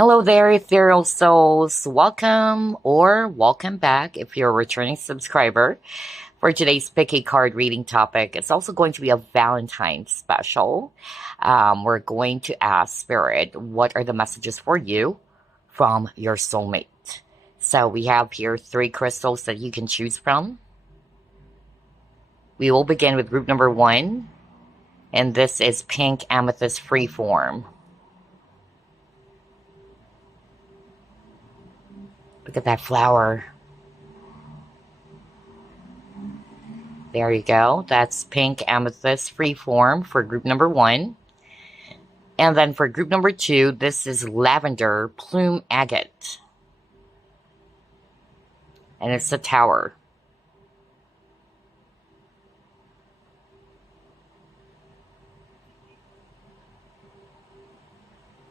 Hello there, Ethereal Souls. Welcome back if you're a returning subscriber. For today's pick a card reading topic, it's also going to be a Valentine special. We're going to ask Spirit, what are the messages for you from your soulmate? So we have here 3 crystals that you can choose from. We will begin with group number 1, and this is Pink Amethyst Freeform. Look at that flower. There you go. That's Pink Amethyst Freeform for group number 1. And then for group number 2, this is Lavender Plume Agate. And it's a tower.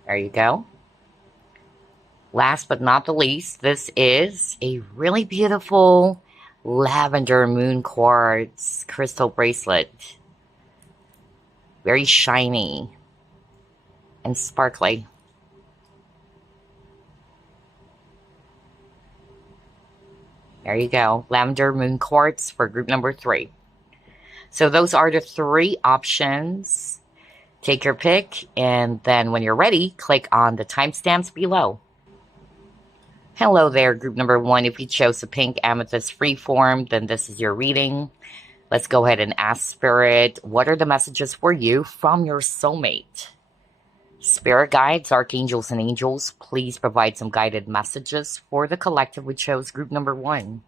There you go. Last but not the least, this is a really beautiful lavender moon quartz crystal bracelet. Very shiny and sparkly. There you go. Lavender moon quartz for group number 3. So those are the 3 options. Take your pick, and then when you're ready, click on the timestamps below. Hello there, group number 1. If you chose a Pink Amethyst Freeform, then this is your reading. Let's go ahead and ask Spirit, what are the messages for you from your soulmate? Spirit guides, archangels, and angels, please provide some guided messages for the collective we chose group number 1.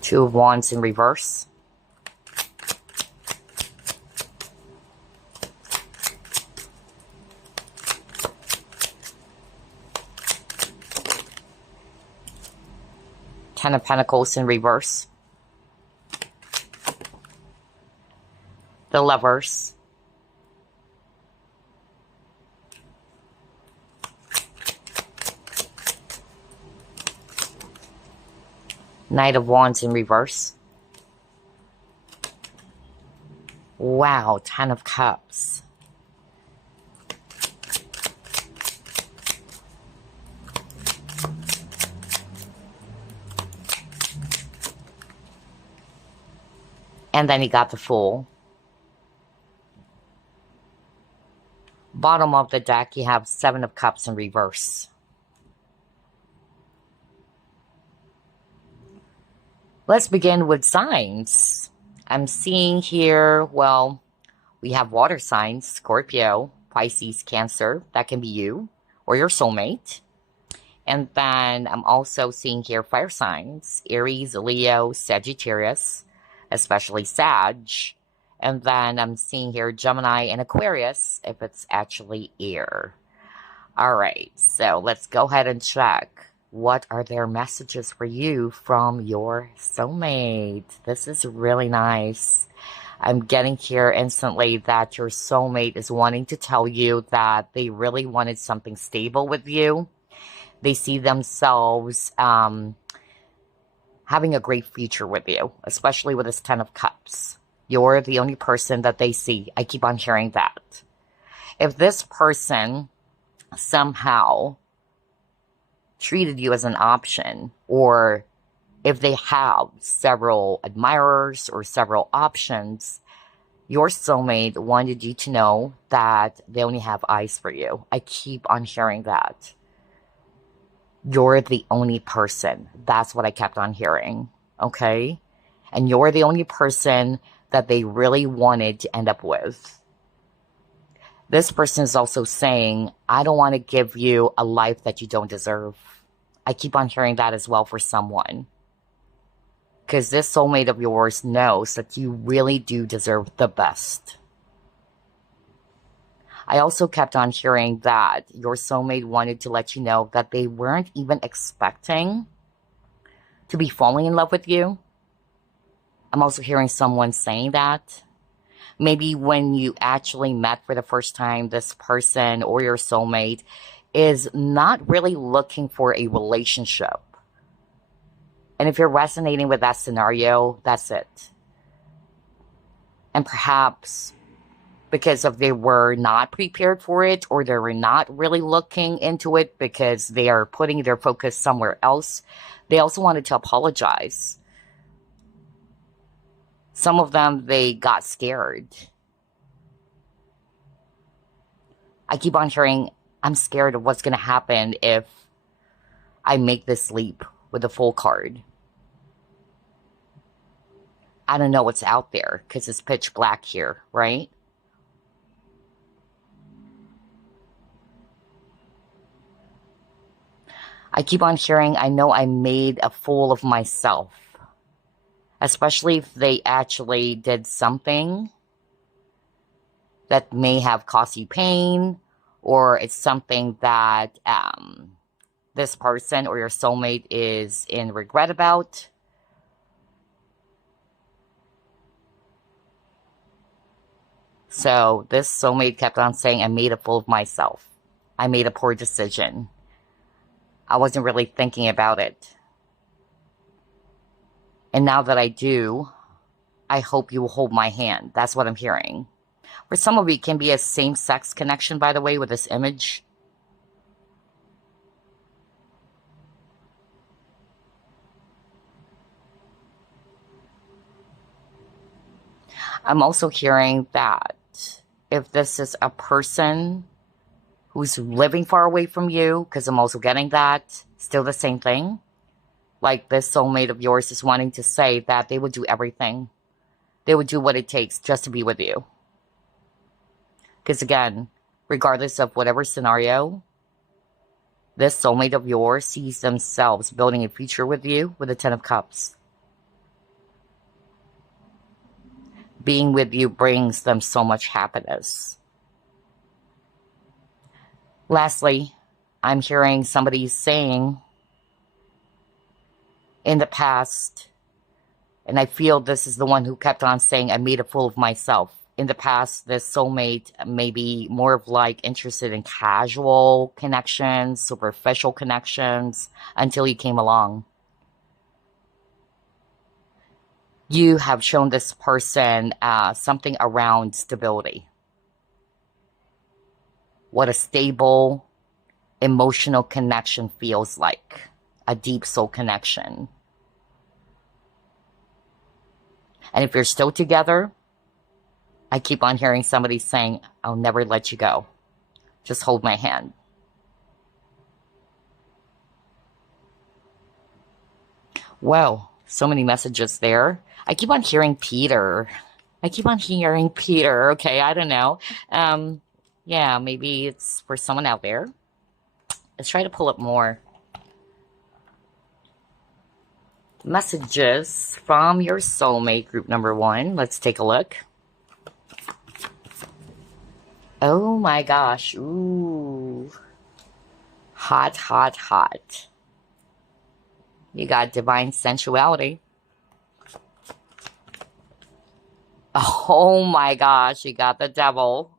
Two of Wands in reverse. Ten of Pentacles in reverse. The Lovers. Knight of Wands in reverse. Wow, 10 of Cups. And then you got the Fool. Bottom of the deck, you have 7 of Cups in reverse. Let's begin with signs. I'm seeing here, well, we have water signs, Scorpio, Pisces, Cancer. That can be you or your soulmate. And then I'm also seeing here fire signs, Aries, Leo, Sagittarius, especially Sag. And then I'm seeing here Gemini and Aquarius, if it's actually air. All right, so let's go ahead and check. What are their messages for you from your soulmate? This is really nice. I'm getting here instantly that your soulmate is wanting to tell you that they really wanted something stable with you. They see themselves having a great future with you, especially with this 10 of Cups. You're the only person that they see. I keep on hearing that. If this person somehow treated you as an option, or if they have several admirers or several options, your soulmate wanted you to know that they only have eyes for you. I keep on hearing that. You're the only person. That's what I kept on hearing, okay? And you're the only person that they really wanted to end up with. This person is also saying, I don't want to give you a life that you don't deserve. I keep on hearing that as well for someone. Because this soulmate of yours knows that you really do deserve the best. I also kept on hearing that your soulmate wanted to let you know that they weren't even expecting to be falling in love with you. I'm also hearing someone saying that. Maybe when you actually met for the first time, this person or your soulmate, is not really looking for a relationship. And if you're resonating with that scenario, that's it. And perhaps because of they were not prepared for it, or they were not really looking into it because they are putting their focus somewhere else, they also wanted to apologize. Some of them, they got scared. I keep on hearing, I'm scared of what's going to happen if I make this leap with the full card. I don't know what's out there because it's pitch black here, right? I keep on hearing, I know I made a fool of myself. Especially if they actually did something that may have caused you pain, or it's something that this person or your soulmate is in regret about. So this soulmate kept on saying, I made a fool of myself. I made a poor decision. I wasn't really thinking about it. And now that I do, I hope you will hold my hand. That's what I'm hearing. For some of you, it can be a same-sex connection, by the way, with this image. I'm also hearing that if this is a person who's living far away from you, because I'm also getting that, still the same thing. Like this soulmate of yours is wanting to say that they would do everything. They would do what it takes just to be with you. Because again, regardless of whatever scenario, this soulmate of yours sees themselves building a future with you with the Ten of Cups. Being with you brings them so much happiness. Lastly, I'm hearing somebody saying in the past, and I feel this is the one who kept on saying, I made a fool of myself. In the past, this soulmate may be more of like interested in casual connections, superficial connections, until you came along. You have shown this person something around stability. What a stable, emotional connection feels like. A deep soul connection. And if you're still together, I keep on hearing somebody saying, I'll never let you go. Just hold my hand. Wow, so many messages there. I keep on hearing Peter. Okay, I don't know. Yeah, maybe it's for someone out there. Let's try to pull up more messages from your soulmate, group number 1. Let's take a look. Oh my gosh. Ooh. Hot, hot, hot. You got divine sensuality. Oh my gosh, you got the devil.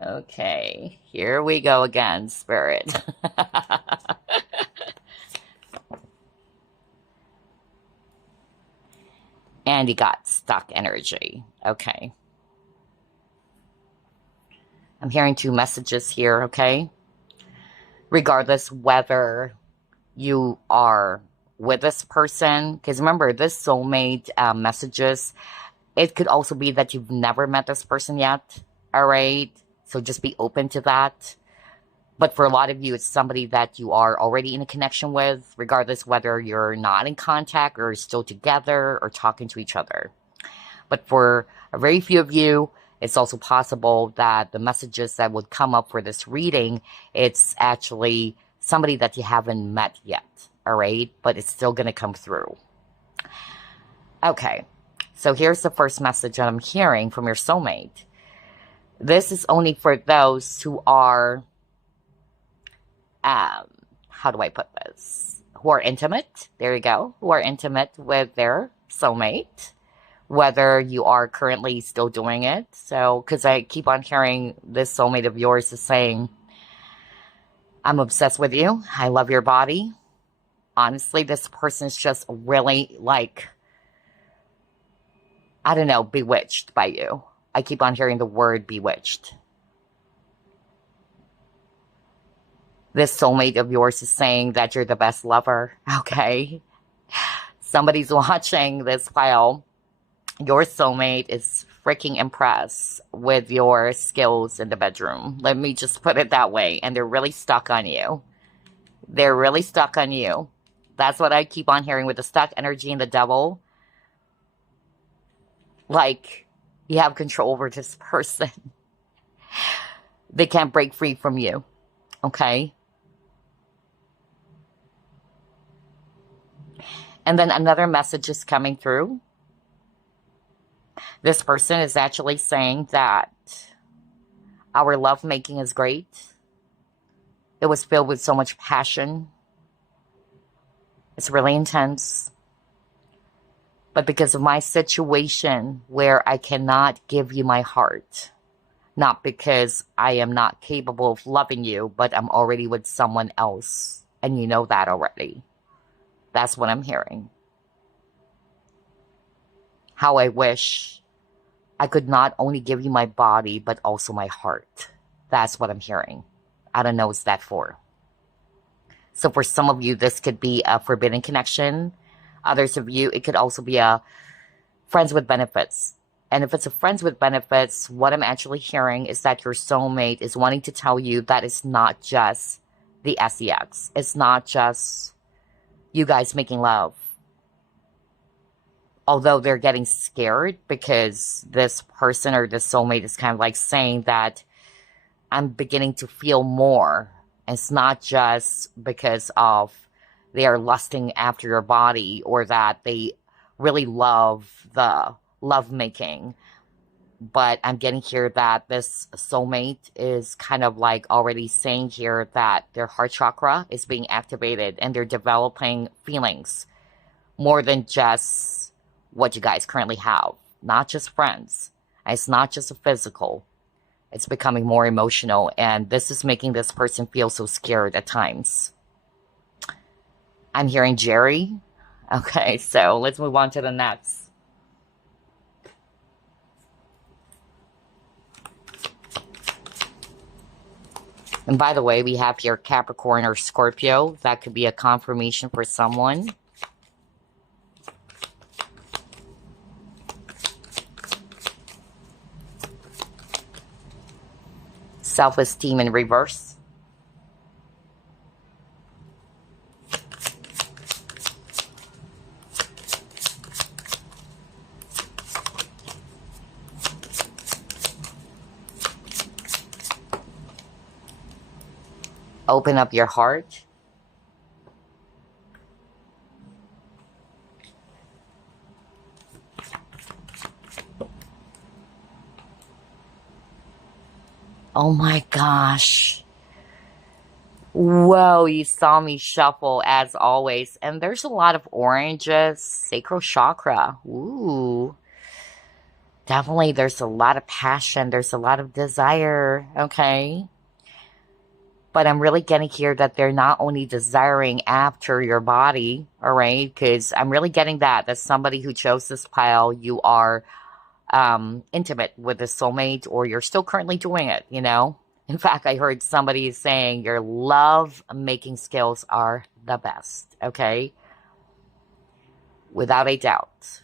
Okay, here we go again, Spirit. And you got stuck energy. Okay. I'm hearing 2 messages here, okay? Regardless whether you are with this person, because remember, this soulmate messages, it could also be that you've never met this person yet, all right? So just be open to that. But for a lot of you, it's somebody that you are already in a connection with, regardless whether you're not in contact or still together or talking to each other. But for a very few of you, it's also possible that the messages that would come up for this reading, it's actually somebody that you haven't met yet, all right? But it's still going to come through. Okay, so here's the first message that I'm hearing from your soulmate. This is only for those who are, how do I put this? Who are intimate, there you go, who are intimate with their soulmate. Whether you are currently still doing it. So, because I keep on hearing this soulmate of yours is saying, I'm obsessed with you. I love your body. Honestly, this person's just really like, I don't know, bewitched by you. I keep on hearing the word bewitched. This soulmate of yours is saying that you're the best lover, okay? Somebody's watching this file. Your soulmate is freaking impressed with your skills in the bedroom. Let me just put it that way. And they're really stuck on you. They're really stuck on you. That's what I keep on hearing with the stuck energy and the devil. Like, you have control over this person. They can't break free from you. Okay? And then another message is coming through. This person is actually saying that our lovemaking is great. It was filled with so much passion. It's really intense. But because of my situation where I cannot give you my heart, not because I am not capable of loving you, but I'm already with someone else. And you know that already. That's what I'm hearing. How I wish I could not only give you my body, but also my heart. That's what I'm hearing. I don't know what's that for. So for some of you, this could be a forbidden connection. Others of you, it could also be a friends with benefits. And if it's a friends with benefits, what I'm actually hearing is that your soulmate is wanting to tell you that it's not just the sex. It's not just you guys making love. Although they're getting scared because this person or this soulmate is kind of like saying that I'm beginning to feel more. It's not just because of they are lusting after your body or that they really love the lovemaking. But I'm getting here that this soulmate is kind of like already saying here that their heart chakra is being activated and they're developing feelings more than just what you guys currently have. Not just friends. It's not just a physical. It's becoming more emotional, and this is making this person feel so scared at times. I'm hearing Jerry. Okay, so let's move on to the next. And by the way, we have here Capricorn or Scorpio. That could be a confirmation for someone. Self-esteem in reverse. Open up your heart. Oh my gosh. Whoa, you saw me shuffle as always. And there's a lot of oranges. Sacral chakra. Ooh. Definitely there's a lot of passion. There's a lot of desire. Okay. But I'm really getting here that they're not only desiring after your body. All right. Because I'm really getting that somebody who chose this pile, you are intimate with the soulmate, or you're still currently doing it, you know? In fact, I heard somebody saying your love making skills are the best, okay? Without a doubt.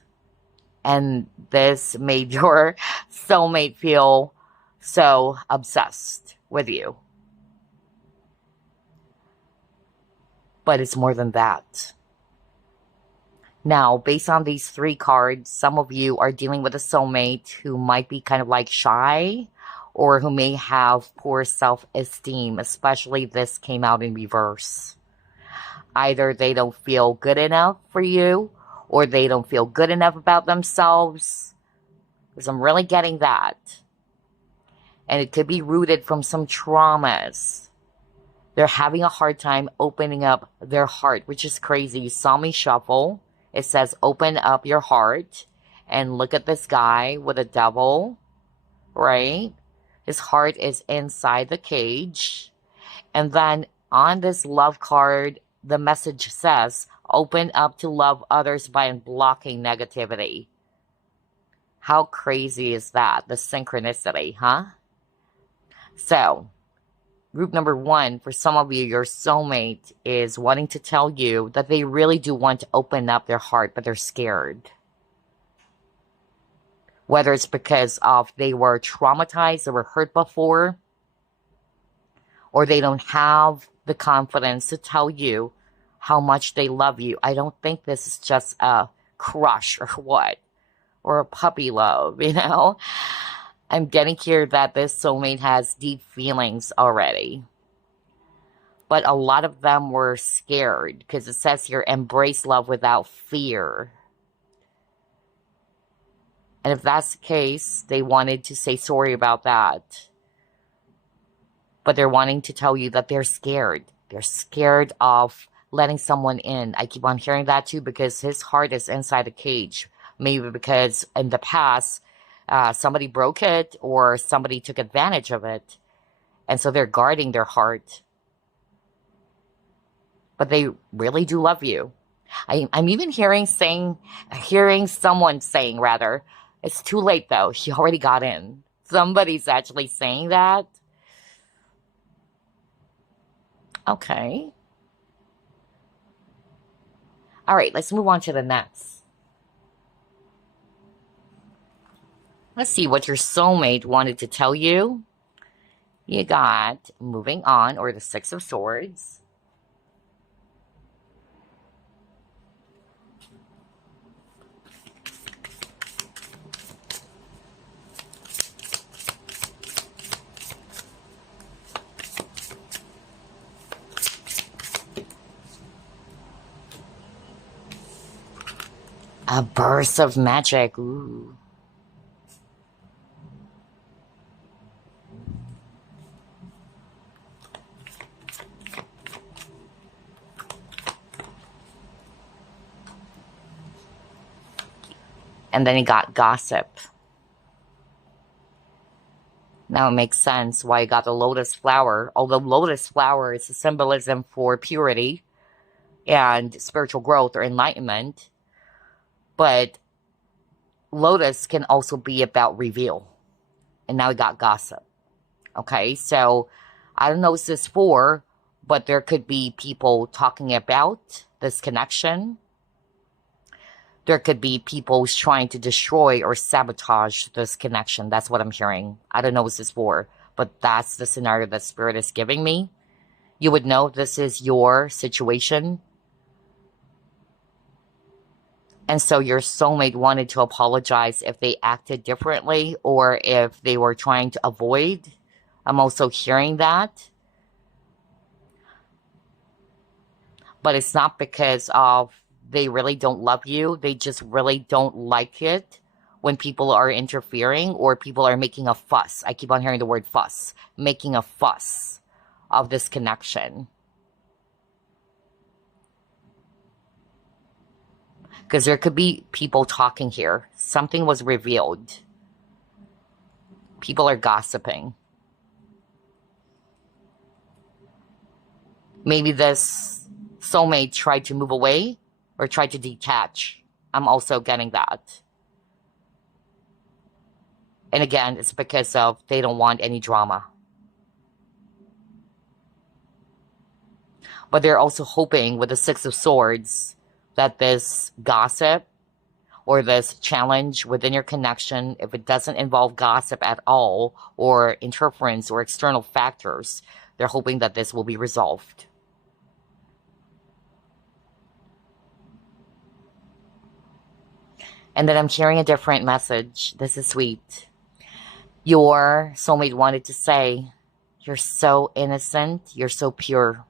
And this made your soulmate feel so obsessed with you. But it's more than that. Now, based on these three cards, some of you are dealing with a soulmate who might be kind of like shy or who may have poor self-esteem, especially this came out in reverse. Either they don't feel good enough for you or they don't feel good enough about themselves. Because I'm really getting that. And it could be rooted from some traumas. They're having a hard time opening up their heart, which is crazy. You saw me shuffle. It says, open up your heart and look at this guy with a devil, right? His heart is inside the cage. And then on this love card, the message says, open up to love others by unblocking negativity. How crazy is that? The synchronicity, huh? So, group number one, for some of you, your soulmate is wanting to tell you that they really do want to open up their heart, but they're scared. Whether it's because of they were traumatized or were hurt before, or they don't have the confidence to tell you how much they love you. I don't think this is just a crush or what, or a puppy love, you know? I'm getting here that this soulmate has deep feelings already. But a lot of them were scared because it says here, embrace love without fear. And if that's the case, they wanted to say sorry about that. But they're wanting to tell you that they're scared. They're scared of letting someone in. I keep on hearing that too because his heart is inside a cage. Maybe because in the past, somebody broke it or somebody took advantage of it. And so they're guarding their heart. But they really do love you. I'm even hearing someone saying, it's too late though. She already got in. Somebody's actually saying that. Okay. All right, let's move on to the next. Let's see what your soulmate wanted to tell you. You got moving on, or the Six of Swords. A burst of magic. Ooh. And then you got gossip. Now it makes sense why you got the lotus flower. Although lotus flower is a symbolism for purity and spiritual growth or enlightenment. But lotus can also be about reveal. And now we got gossip. Okay, so I don't know what this is for, but there could be people talking about this connection. There could be people trying to destroy or sabotage this connection. That's what I'm hearing. I don't know what this is for, but that's the scenario that Spirit is giving me. You would know this is your situation. And so your soulmate wanted to apologize if they acted differently or if they were trying to avoid. I'm also hearing that. But it's not because of they really don't love you. They just really don't like it when people are interfering or people are making a fuss. I keep on hearing the word fuss. Making a fuss of this connection. Because there could be people talking here. Something was revealed. People are gossiping. Maybe this soulmate tried to move away or tried to detach. I'm also getting that. And again, it's because of they don't want any drama. But they're also hoping with the Six of Swords that this gossip or this challenge within your connection, if it doesn't involve gossip at all or interference or external factors, they're hoping that this will be resolved. And then I'm hearing a different message. This is sweet. Your soulmate wanted to say, you're so innocent, you're so pure.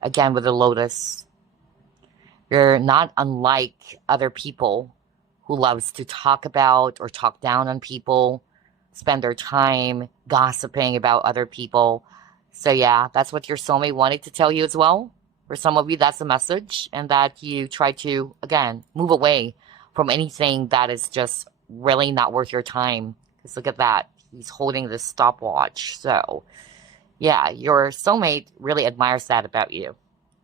Again, with the lotus. You're not unlike other people who loves to talk about or talk down on people, spend their time gossiping about other people. So yeah, that's what your soulmate wanted to tell you as well. For some of you, that's the message. And that you try to, again, move away from anything that is just really not worth your time. Because look at that. He's holding this stopwatch. So Yeah, your soulmate really admires that about you.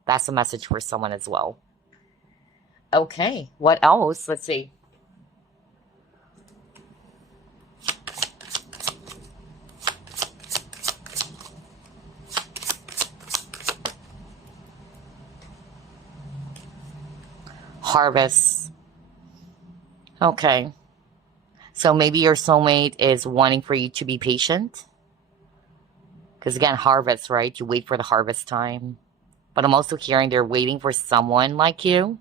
That's a message for someone as well. Okay, what else? Let's see. Harvest. Okay. So maybe your soulmate is wanting for you to be patient. Because again, harvest, right? You wait for the harvest time. But I'm also hearing they're waiting for someone like you.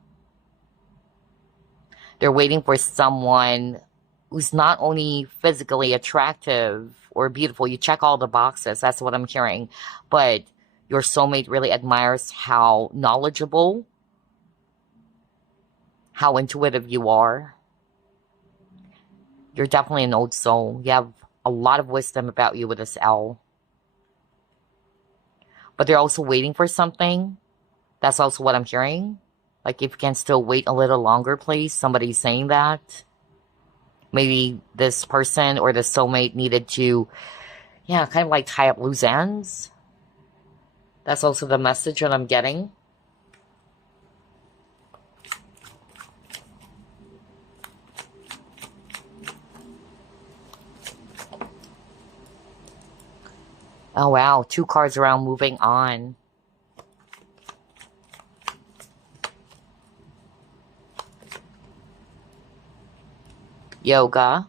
They're waiting for someone who's not only physically attractive or beautiful. You check all the boxes. That's what I'm hearing. But your soulmate really admires how knowledgeable, how intuitive you are. You're definitely an old soul. You have a lot of wisdom about you with this L. But they're also waiting for something. That's also what I'm hearing. Like, if you can still wait a little longer, please. Somebody's saying that. Maybe this person or the soulmate needed to, yeah, kind of like tie up loose ends. That's also the message that I'm getting. Oh, wow. 2 cards around moving on. Yoga.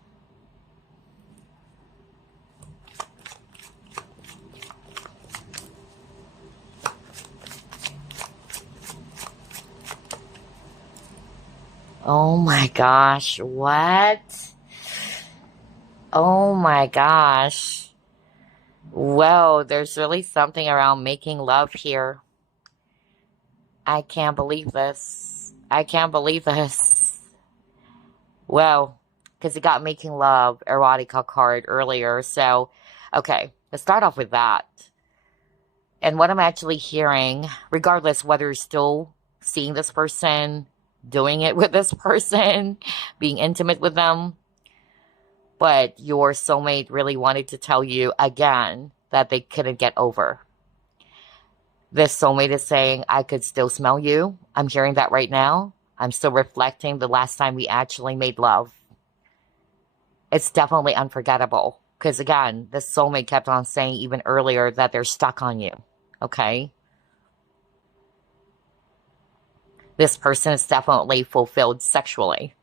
Oh my gosh. What? Oh my gosh. Whoa, there's really something around making love here. I can't believe this. I can't believe this. Well, because it got making love erotica card earlier. So, okay, let's start off with that. And what I'm actually hearing, regardless whether you're still seeing this person, doing it with this person, being intimate with them, but your soulmate really wanted to tell you again that they couldn't get over. This soulmate is saying, I could still smell you. I'm hearing that right now. I'm still reflecting the last time we actually made love. It's definitely unforgettable. Because again, this soulmate kept on saying even earlier that they're stuck on you. Okay? This person is definitely fulfilled sexually.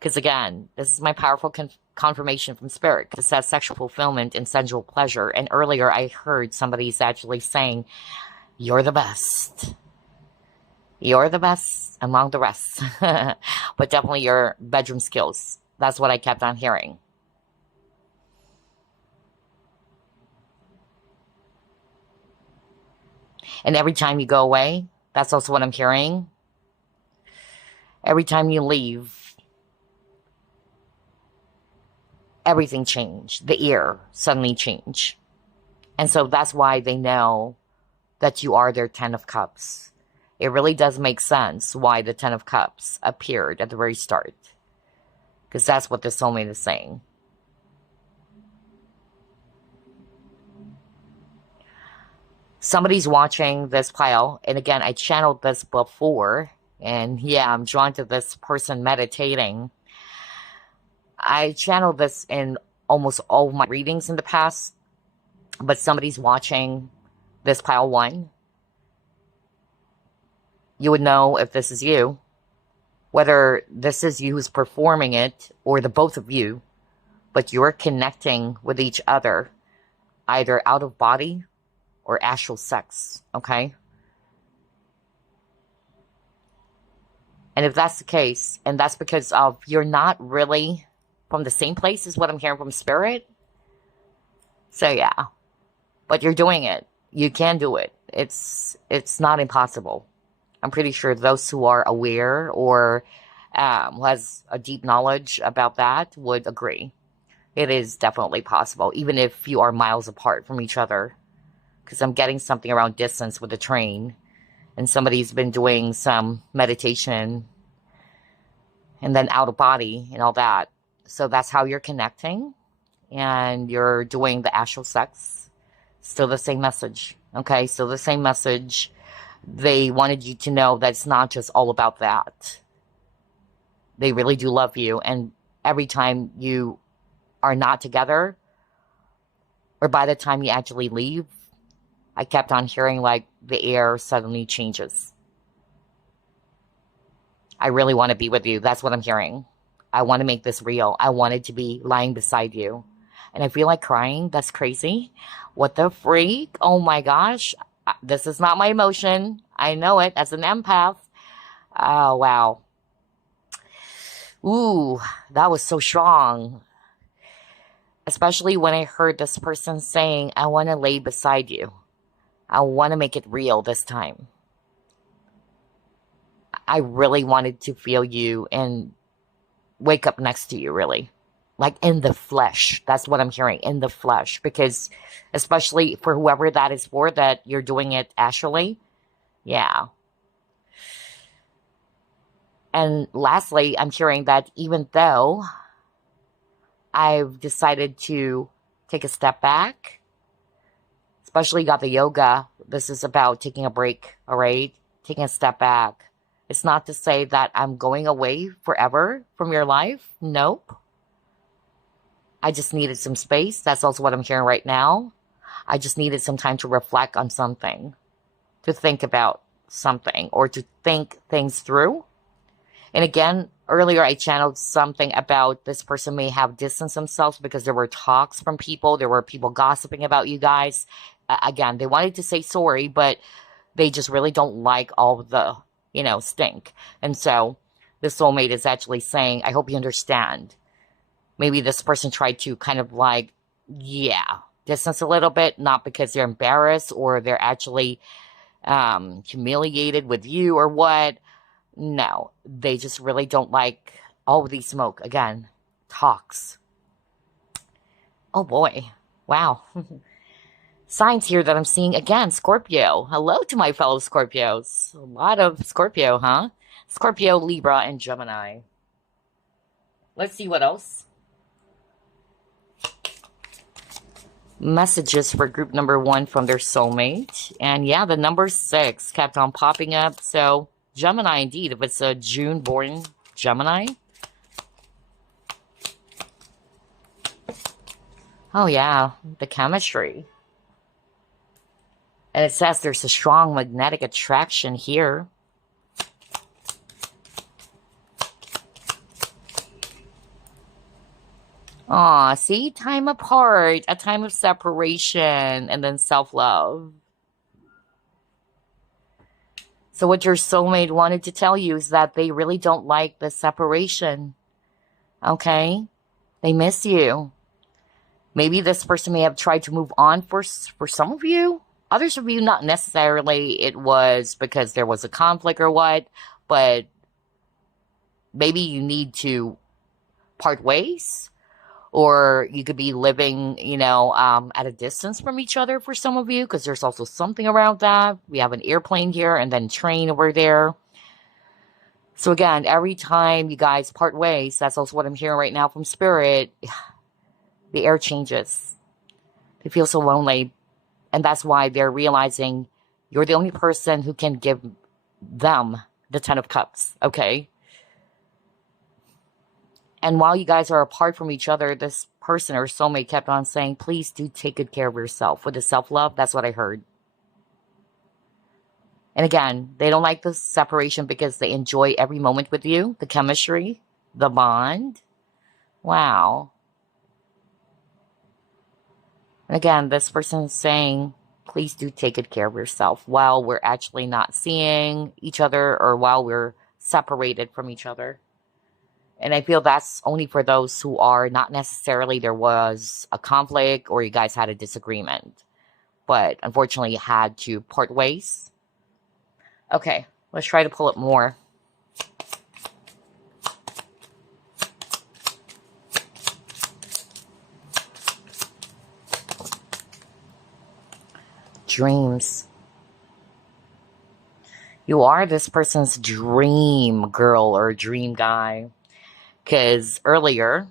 Because again, this is my powerful confirmation from spirit. It says sexual fulfillment and sensual pleasure. And earlier I heard somebody's actually saying, you're the best. You're the best among the rest. But definitely your bedroom skills. That's what I kept on hearing. And every time you go away, that's also what I'm hearing. Every time you leave, everything changed. The ear suddenly changed. And so that's why they know that you are their 10 of Cups. It really does make sense why the 10 of Cups appeared at the very start. Because that's what the soulmate is saying. Somebody's watching this pile. And again, I channeled this before. And yeah, I'm drawn to this person meditating. I channeled this in almost all of my readings in the past. But somebody's watching this pile 1. You would know if this is you. Whether this is you who's performing it or the both of you. But you're connecting with each other. Either out of body or astral sex. Okay? And if that's the case, and that's because of you're not really from the same place is what I'm hearing from spirit. So yeah. But you're doing it. You can do it. It's not impossible. I'm pretty sure those who are aware or who has a deep knowledge about that would agree. It is definitely possible, even if you are miles apart from each other. Because I'm getting something around distance with the train. And somebody's been doing some meditation and then out of body and all that. So that's how you're connecting. And you're doing the astral sex. Still the same message. Okay, still the same message. They wanted you to know that it's not just all about that. They really do love you. And every time you are not together, or by the time you actually leave, I kept on hearing like the air suddenly changes. I really want to be with you. That's what I'm hearing. I want to make this real. I wanted to be lying beside you. And I feel like crying. That's crazy. What the freak? Oh my gosh. This is not my emotion. I know it as an empath. Oh, wow. Ooh, that was so strong. Especially when I heard this person saying, I want to lay beside you. I want to make it real this time. I really wanted to feel you and wake up next to you, really. Like in the flesh. That's what I'm hearing, in the flesh. Because especially for whoever that is for, that you're doing it astrally. Yeah. And lastly, I'm hearing that even though I've decided to take a step back, especially got the yoga, this is about taking a break, all right? Taking a step back. It's not to say that I'm going away forever from your life. Nope. I just needed some space. That's also what I'm hearing right now. I just needed some time to reflect on something, to think about something, or to think things through. And again, earlier I channeled something about this person may have distanced themselves because there were talks from people. There were people gossiping about you guys. Again, they wanted to say sorry, but they just really don't like all the, stink. And so the soulmate is actually saying, I hope you understand. Maybe this person tried to kind of like, distance a little bit, not because they're embarrassed or they're actually humiliated with you or what. No, they just really don't like all of the smoke. Again, talks. Oh boy. Wow. Signs here that I'm seeing again. Scorpio. Hello to my fellow Scorpios. A lot of Scorpio, huh? Scorpio, Libra, and Gemini. Let's see what else. Messages for group number 1 from their soulmate. And yeah, the number 6 kept on popping up. So Gemini indeed, if it's a June born Gemini. Oh yeah, the chemistry. And it says there's a strong magnetic attraction here. Aw, see? Time apart, a time of separation, and then self-love. So what your soulmate wanted to tell you is that they really don't like the separation. Okay? They miss you. Maybe this person may have tried to move on for some of you. Others of you, not necessarily it was because there was a conflict or what, but maybe you need to part ways, or you could be living, at a distance from each other for some of you, because there's also something around that. We have an airplane here and then train over there. So again, every time you guys part ways, that's also what I'm hearing right now from Spirit, the air changes. They feel so lonely. And that's why they're realizing you're the only person who can give them the 10 of Cups, okay? And while you guys are apart from each other, this person or soulmate kept on saying, please do take good care of yourself. With the self-love, that's what I heard. And again, they don't like the separation because they enjoy every moment with you, the chemistry, the bond. Wow. And again, this person is saying, please do take good care of yourself while we're actually not seeing each other or while we're separated from each other. And I feel that's only for those who are not necessarily there was a conflict or you guys had a disagreement, but unfortunately you had to part ways. Okay, let's try to pull it more. Dreams. You are this person's dream girl or dream guy. Because earlier,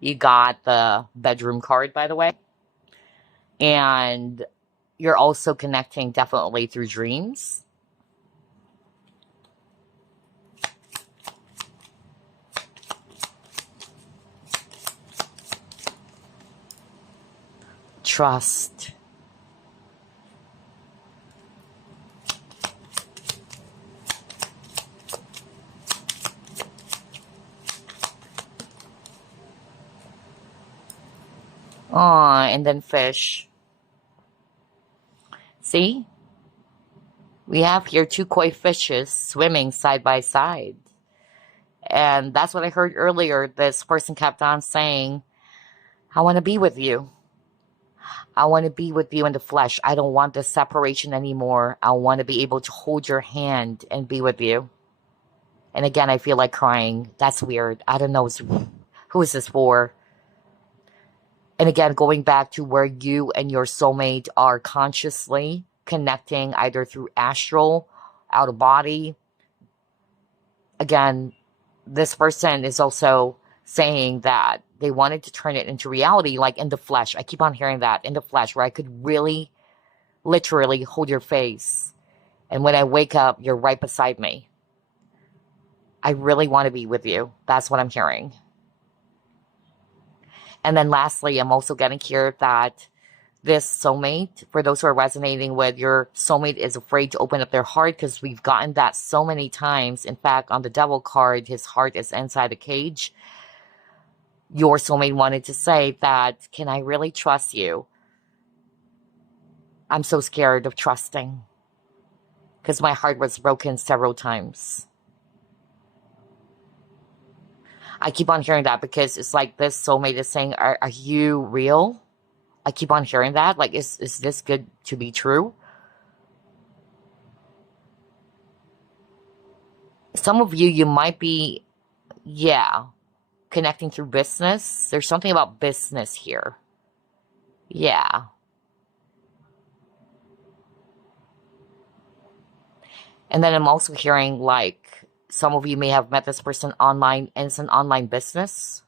you got the bedroom card, by the way. And you're also connecting definitely through dreams. Trust. Aw, and then fish. See? We have here two koi fishes swimming side by side. And that's what I heard earlier. This person kept on saying, I want to be with you. I want to be with you in the flesh. I don't want this separation anymore. I want to be able to hold your hand and be with you. And again, I feel like crying. That's weird. I don't know who is this for. And again, going back to where you and your soulmate are consciously connecting either through astral, out of body. Again, this person is also saying that they wanted to turn it into reality, like in the flesh. I keep on hearing that, in the flesh, where I could really, literally hold your face. And when I wake up, you're right beside me. I really want to be with you. That's what I'm hearing. And then lastly, I'm also getting here that this soulmate, for those who are resonating with, your soulmate is afraid to open up their heart, because we've gotten that so many times. In fact, on the devil card, his heart is inside the cage. Your soulmate wanted to say that, can I really trust you? I'm so scared of trusting, because my heart was broken several times. I keep on hearing that because it's like this soulmate is saying, are you real? I keep on hearing that. Like, is this good to be true? Some of you, you might be, yeah, connecting through business. There's something about business here. Yeah. And then I'm also hearing like some of you may have met this person online, and it's an online business.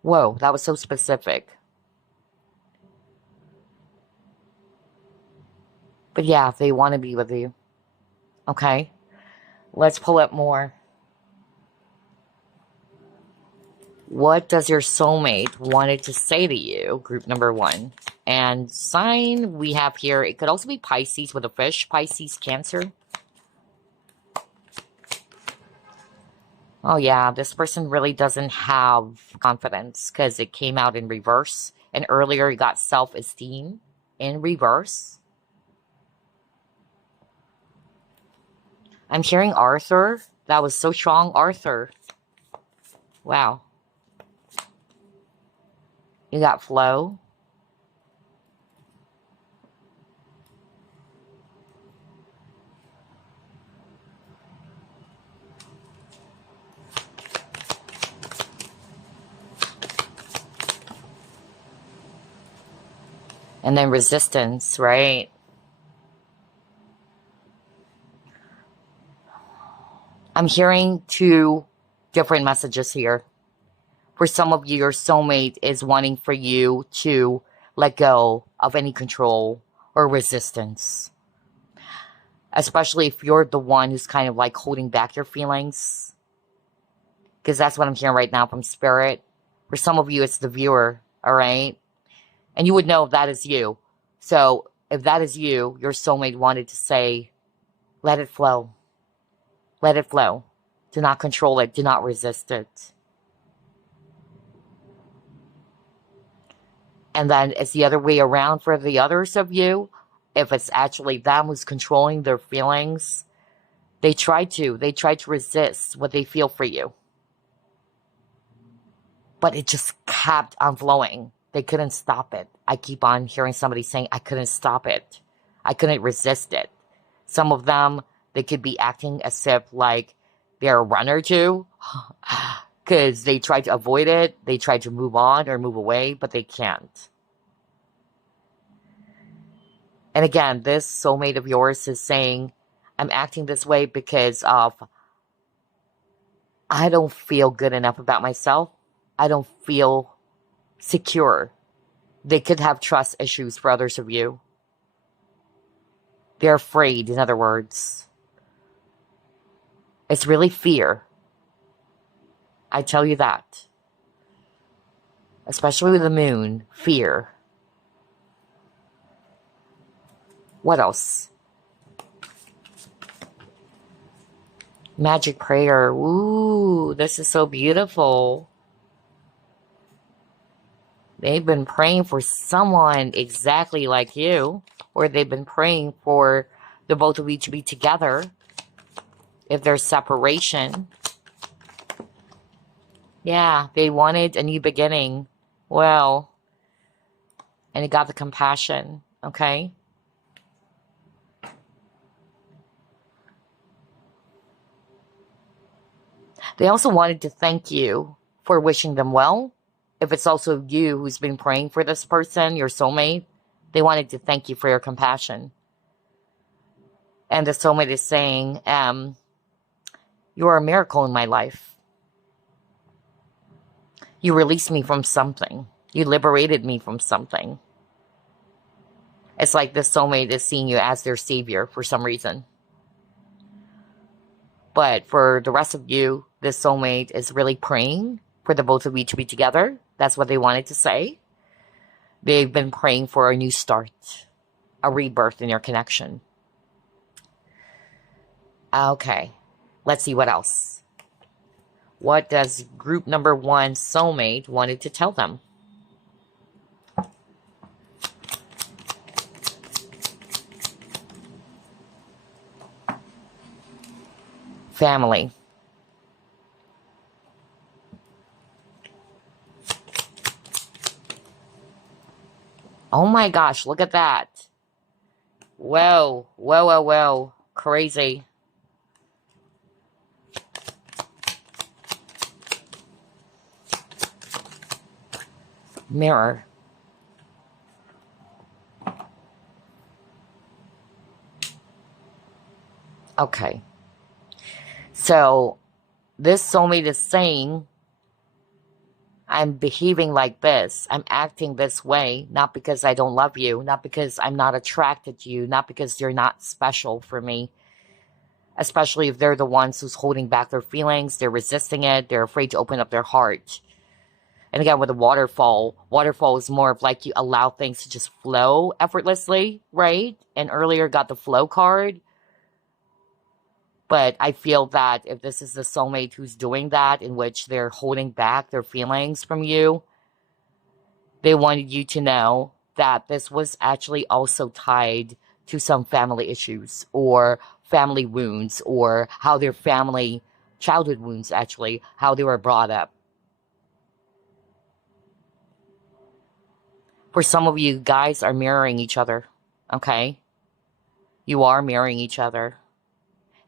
Whoa, that was so specific. But yeah, they want to be with you. Okay. Let's pull up more. What does your soulmate wanted to say to you? Group number 1. And sign we have here, it could also be Pisces with a fish. Pisces, Cancer. Oh yeah, this person really doesn't have confidence because it came out in reverse. And earlier you got self-esteem in reverse. I'm hearing Arthur. That was so strong, Arthur. Wow. You got flow. And then resistance, right? I'm hearing 2 different messages here. For some of you, your soulmate is wanting for you to let go of any control or resistance. Especially if you're the one who's kind of like holding back your feelings. Because that's what I'm hearing right now from Spirit. For some of you, it's the viewer, all right? And you would know if that is you. So if that is you, your soulmate wanted to say, let it flow. Let it flow. Do not control it. Do not resist it. And then it's the other way around for the others of you. If it's actually them who's controlling their feelings, they try to resist what they feel for you. But it just kept on flowing. They couldn't stop it. I keep on hearing somebody saying, I couldn't stop it. I couldn't resist it. Some of them, they could be acting as if like they're a runner too. Because they try to avoid it. They try to move on or move away, but they can't. And again, this soulmate of yours is saying, I'm acting this way because of I don't feel good enough about myself. I don't feel secure. They could have trust issues for others of you. They're afraid, in other words. It's really fear. I tell you that. Especially with the moon. Fear. What else? Magic prayer. Ooh, this is so beautiful. They've been praying for someone exactly like you. Or they've been praying for the both of you to be together. If there's separation. Yeah, they wanted a new beginning. Well, and it got the compassion. Okay? They also wanted to thank you for wishing them well. If it's also you who's been praying for this person, your soulmate, they wanted to thank you for your compassion. And the soulmate is saying, you are a miracle in my life. You released me from something. You liberated me from something. It's like the soulmate is seeing you as their savior for some reason. But for the rest of you, this soulmate is really praying for the both of you to be together. That's what they wanted to say. They've been praying for a new start, a rebirth in your connection. Okay, let's see what else. What does group number 1 soulmate wanted to tell them? Family. Oh my gosh, look at that. Whoa, whoa, whoa, whoa. Crazy. Mirror. Okay. So, this soulmate is saying, I'm behaving like this. I'm acting this way, not because I don't love you, not because I'm not attracted to you, not because you're not special for me. Especially if they're the ones who's holding back their feelings, they're resisting it, they're afraid to open up their heart. And again, with a waterfall is more of like you allow things to just flow effortlessly, right? And earlier got the flow card. But I feel that if this is the soulmate who's doing that, in which they're holding back their feelings from you, they wanted you to know that this was actually also tied to some family issues or family wounds or how their family, childhood wounds actually, how they were brought up. For some of you guys are mirroring each other, okay? You are mirroring each other.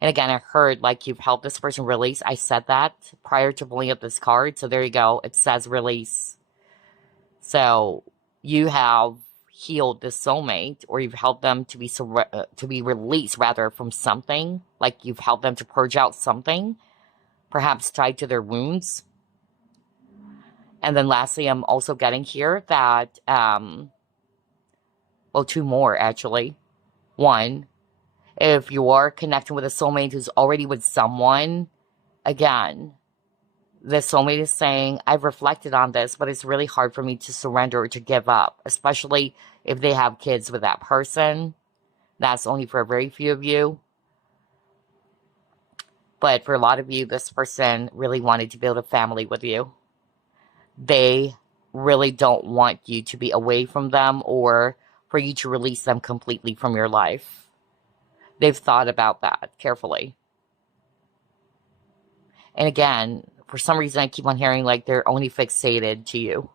And again, I heard like you've helped this person release. I said that prior to pulling up this card. So there you go. It says release. So you have healed this soulmate, or you've helped them to be released rather from something. Like you've helped them to purge out something, perhaps tied to their wounds. And then lastly, I'm also getting here that, well, 2 more actually. 1, if you are connecting with a soulmate who's already with someone, again, the soulmate is saying, I've reflected on this, but it's really hard for me to surrender or to give up, especially if they have kids with that person. That's only for a very few of you. But for a lot of you, this person really wanted to build a family with you. They really don't want you to be away from them or for you to release them completely from your life. They've thought about that carefully. And again, for some reason, I keep on hearing like they're only fixated to you.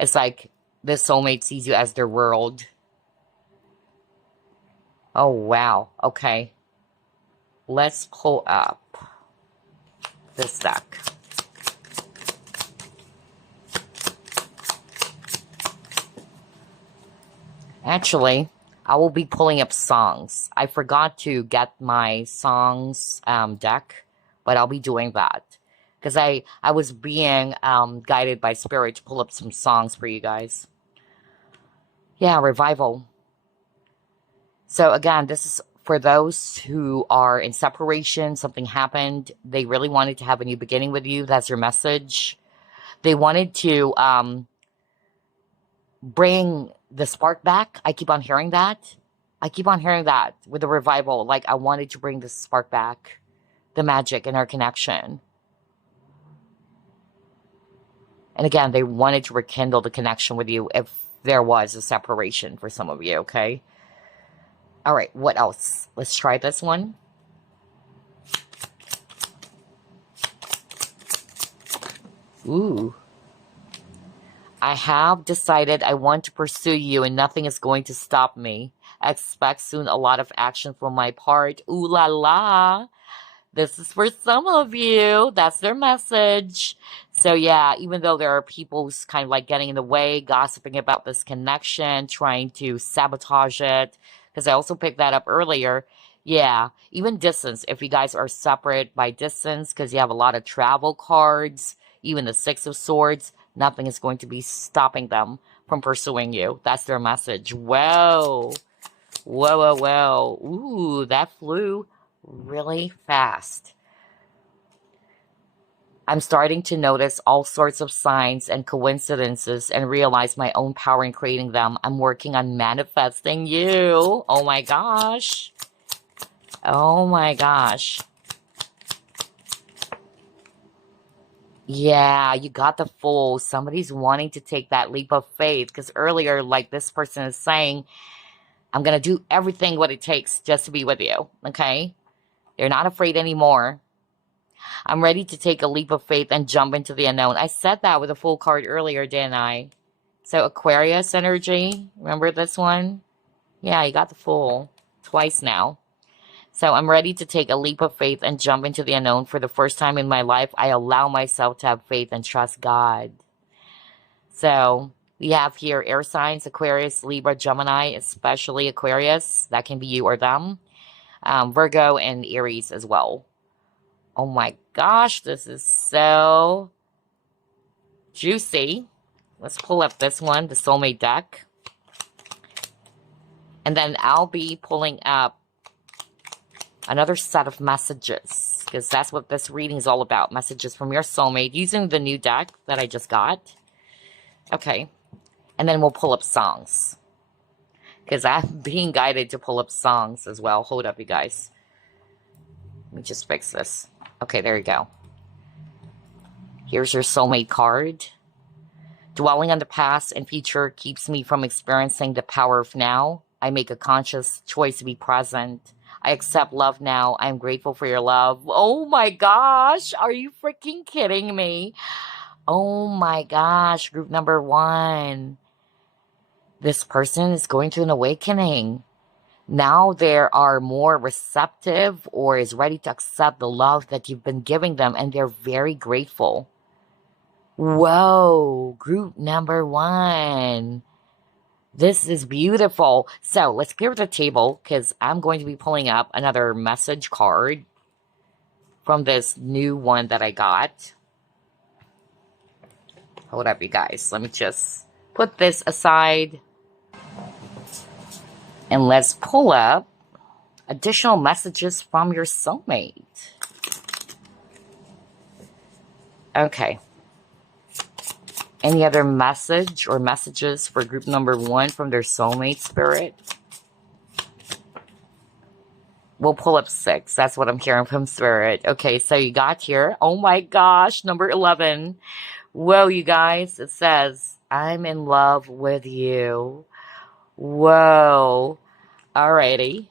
It's like this soulmate sees you as their world. Oh, wow. Okay. Let's pull up this deck. Actually, I will be pulling up songs. I forgot to get my songs deck, but I'll be doing that. Because I was being guided by Spirit to pull up some songs for you guys. Yeah, revival. So again, this is for those who are in separation, something happened, they really wanted to have a new beginning with you. That's your message. They wanted to bring the spark back. I keep on hearing that. I keep on hearing that with the revival. Like, I wanted to bring the spark back, the magic in our connection. And again, they wanted to rekindle the connection with you if there was a separation for some of you, okay? All right, what else? Let's try this one. Ooh. I have decided I want to pursue you and nothing is going to stop me. Expect soon a lot of action from my part. Ooh la la. This is for some of you. That's their message. So yeah, even though there are people who's kind of like getting in the way, gossiping about this connection, trying to sabotage it, because I also picked that up earlier. Yeah, even distance. If you guys are separate by distance, because you have a lot of travel cards, even the Six of Swords, nothing is going to be stopping them from pursuing you. That's their message. Whoa. Whoa, whoa, whoa. Ooh, that flew really fast. I'm starting to notice all sorts of signs and coincidences and realize my own power in creating them. I'm working on manifesting you. Oh my gosh. Oh my gosh. Yeah, you got the Fool. Somebody's wanting to take that leap of faith because earlier, like this person is saying, I'm going to do everything what it takes just to be with you. Okay? They're not afraid anymore. I'm ready to take a leap of faith and jump into the unknown. I said that with a Fool card earlier, didn't I? So Aquarius energy. Remember this one? Yeah, you got the Fool. Twice now. So I'm ready to take a leap of faith and jump into the unknown. For the first time in my life, I allow myself to have faith and trust God. So we have here air signs, Aquarius, Libra, Gemini, especially Aquarius. That can be you or them. Virgo and Aries as well. Oh my gosh, this is so juicy. Let's pull up this one, the soulmate deck. And then I'll be pulling up another set of messages, because that's what this reading is all about. Messages from your soulmate using the new deck that I just got. Okay. And then we'll pull up songs, because I'm being guided to pull up songs as well. Hold up, you guys. Let me just fix this. Okay, there you go. Here's your soulmate card. Dwelling on the past and future keeps me from experiencing the power of now. I make a conscious choice to be present. I accept love now. I am grateful for your love. Oh my gosh. Are you freaking kidding me? Oh my gosh. Group number 1. This person is going through an awakening. Now they are more receptive or is ready to accept the love that you've been giving them, and they're very grateful. Whoa, group number 1. This is beautiful. So let's clear the table because I'm going to be pulling up another message card from this new one that I got. Hold up, you guys. Let me just put this aside. And let's pull up additional messages from your soulmate. Okay. Any other message or messages for group number 1 from their soulmate spirit? We'll pull up 6. That's what I'm hearing from spirit. Okay, so you got here. Oh my gosh, number 11. Whoa, you guys. It says, I'm in love with you. Whoa. Alrighty.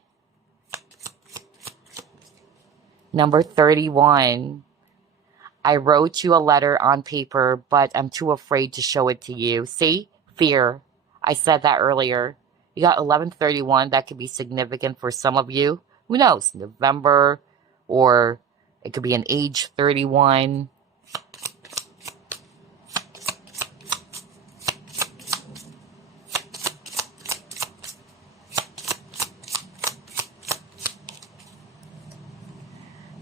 Number 31. I wrote you a letter on paper, but I'm too afraid to show it to you. See? Fear. I said that earlier. You got 1131. That could be significant for some of you. Who knows? November, or it could be an age 31.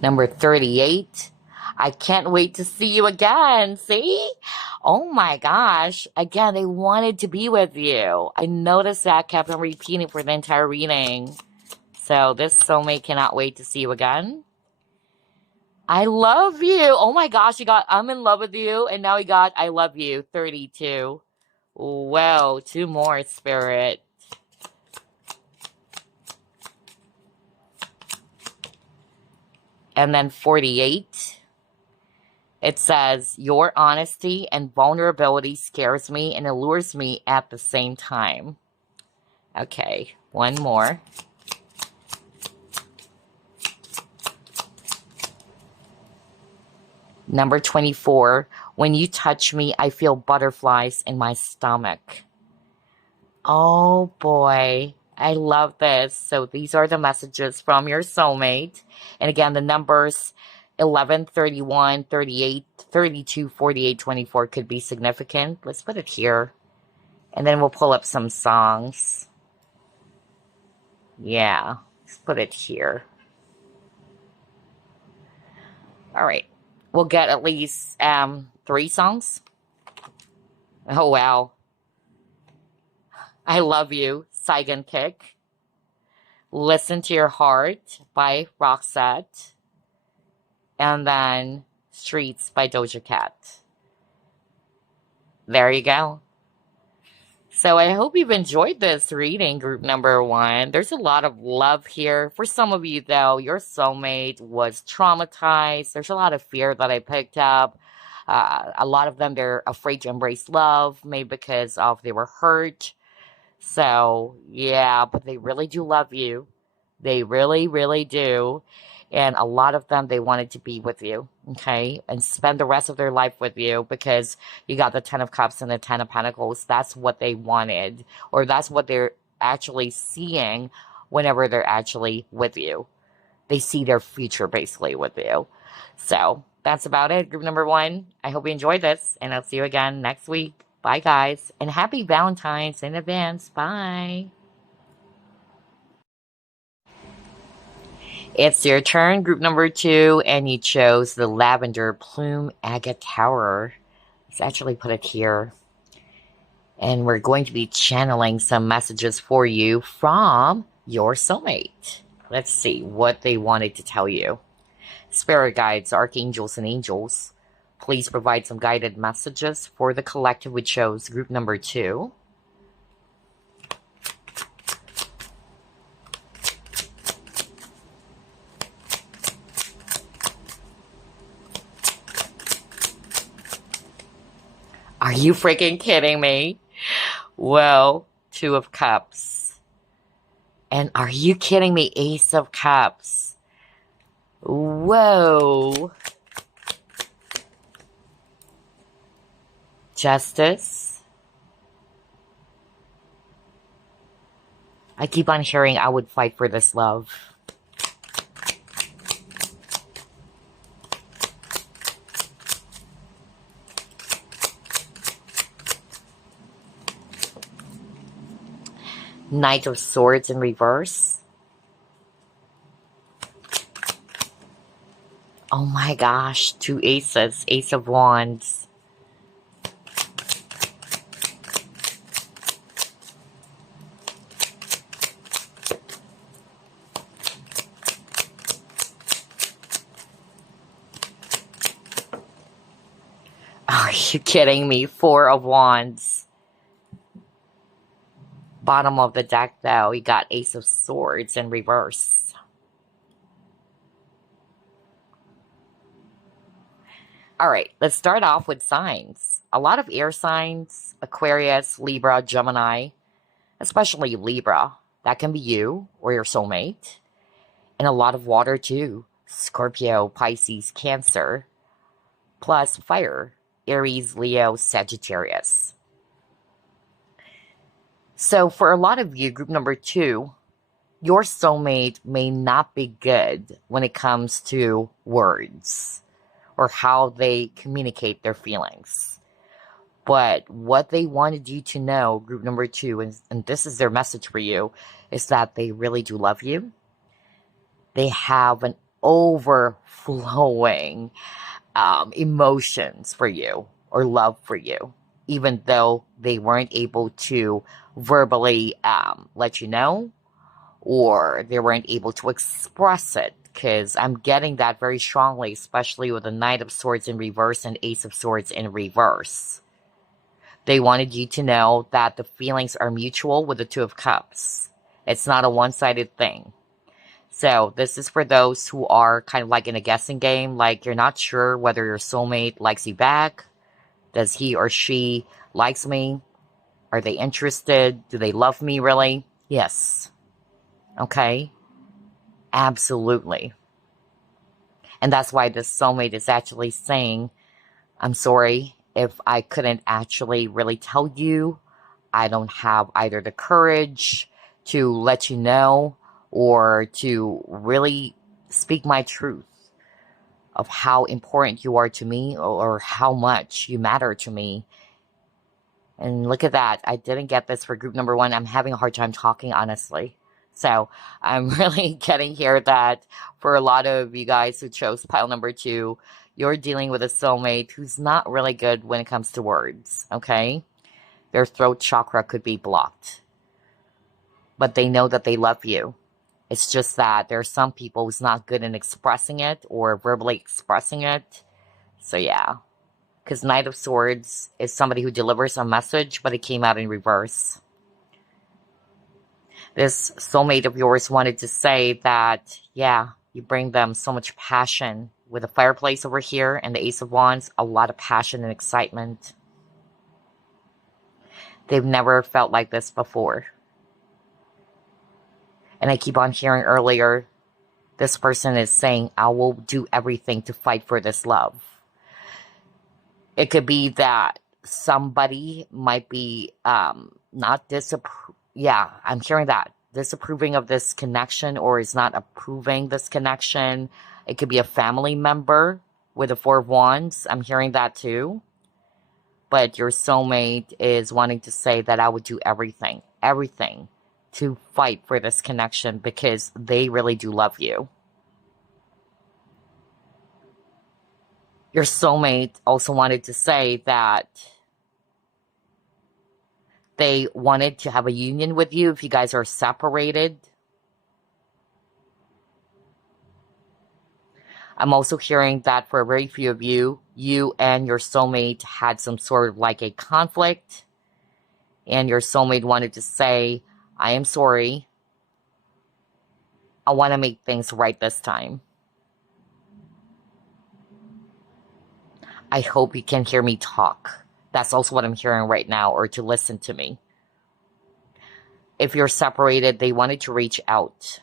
Number 38. I can't wait to see you again. See? Oh my gosh. Again, they wanted to be with you. I noticed that kept on repeating for the entire reading. So this soulmate cannot wait to see you again. I love you. Oh my gosh, you got I'm in love with you. And now we got I love you 32. Whoa, two more, Spirit. And then 48. It says, your honesty and vulnerability scares me and allures me at the same time. Okay, one more. Number 24, when you touch me, I feel butterflies in my stomach. Oh boy, I love this. So these are the messages from your soulmate. And again, the numbers 11, 31, 38, 32, 48, 24 could be significant. Let's put it here. And then we'll pull up some songs. Yeah, let's put it here. All right. We'll get at least 3 songs. Oh, wow. I Love You, Saigon Kick. Listen to Your Heart by Roxette. And then Streets by Doja Cat. There you go. So I hope you've enjoyed this reading, group number 1. There's a lot of love here. For some of you, though, your soulmate was traumatized. There's a lot of fear that I picked up. A lot of them, they're afraid to embrace love, maybe because of they were hurt. So, yeah, but they really do love you. They really, really do. And a lot of them, they wanted to be with you, okay? And spend the rest of their life with you because you got the 10 of Cups and the 10 of Pentacles. That's what they wanted. Or that's what they're actually seeing whenever they're actually with you. They see their future, basically, with you. So, that's about it, group number 1. I hope you enjoyed this, and I'll see you again next week. Bye, guys. And happy Valentine's in advance. Bye. It's your turn, group number 2, and you chose the Lavender Plume Agate Tower. Let's actually put it here. And we're going to be channeling some messages for you from your soulmate. Let's see what they wanted to tell you. Spirit guides, archangels, and angels, please provide some guided messages for the collective we chose, group number 2. Are you freaking kidding me? Well, 2 of Cups. And are you kidding me? Ace of Cups. Whoa. Justice. I keep on hearing I would fight for this love. Knight of Swords in reverse. Oh my gosh, 2 aces. Ace of Wands. Are you kidding me? 4 of Wands. Bottom of the deck, though, you got Ace of Swords in reverse. All right, let's start off with signs. A lot of air signs, Aquarius, Libra, Gemini, especially Libra. That can be you or your soulmate. And a lot of water, too. Scorpio, Pisces, Cancer. Plus fire, Aries, Leo, Sagittarius. So for a lot of you, group number 2, your soulmate may not be good when it comes to words or how they communicate their feelings. But what they wanted you to know, group number 2, and this is their message for you, is that they really do love you. They have an overflowing emotions for you. or love for you, even though they weren't able to verbally let you know, or they weren't able to express it. Because I'm getting that very strongly, especially with the Knight of Swords in reverse and Ace of Swords in reverse. They wanted you to know that the feelings are mutual with the Two of Cups. It's not a one-sided thing. So this is for those who are kind of like in a guessing game, like you're not sure whether your soulmate likes you back. Does he or she likes me? Are they interested? Do they love me really? Yes. Okay. Absolutely. And that's why this soulmate is actually saying, I'm sorry if I couldn't actually really tell you. I don't have either the courage to let you know or to really speak my truth of how important you are to me or how much you matter to me. And look at that. I didn't get this for group number 1. I'm having a hard time talking, honestly. So I'm really getting here that for a lot of you guys who chose pile number 2, you're dealing with a soulmate who's not really good when it comes to words, okay? Their throat chakra could be blocked. But they know that they love you. It's just that there are some people who's not good in expressing it or verbally expressing it. So yeah. Because Knight of Swords is somebody who delivers a message, but it came out in reverse. This soulmate of yours wanted to say that, yeah, you bring them so much passion. With the fireplace over here and the Ace of Wands, a lot of passion and excitement. They've never felt like this before. And I keep on hearing earlier, this person is saying, I will do everything to fight for this love. It could be that somebody might be not I'm hearing that. Disapproving of this connection or is not approving this connection. It could be a family member with the Four of Wands. I'm hearing that too. But your soulmate is wanting to say that I would do everything to fight for this connection because they really do love you. Your soulmate also wanted to say that they wanted to have a union with you if you guys are separated. I'm also hearing that for very few of you, you and your soulmate had some sort of like a conflict. And your soulmate wanted to say, I am sorry. I want to make things right this time. I hope you can hear me talk. That's also what I'm hearing right now, or to listen to me. If you're separated, they wanted to reach out.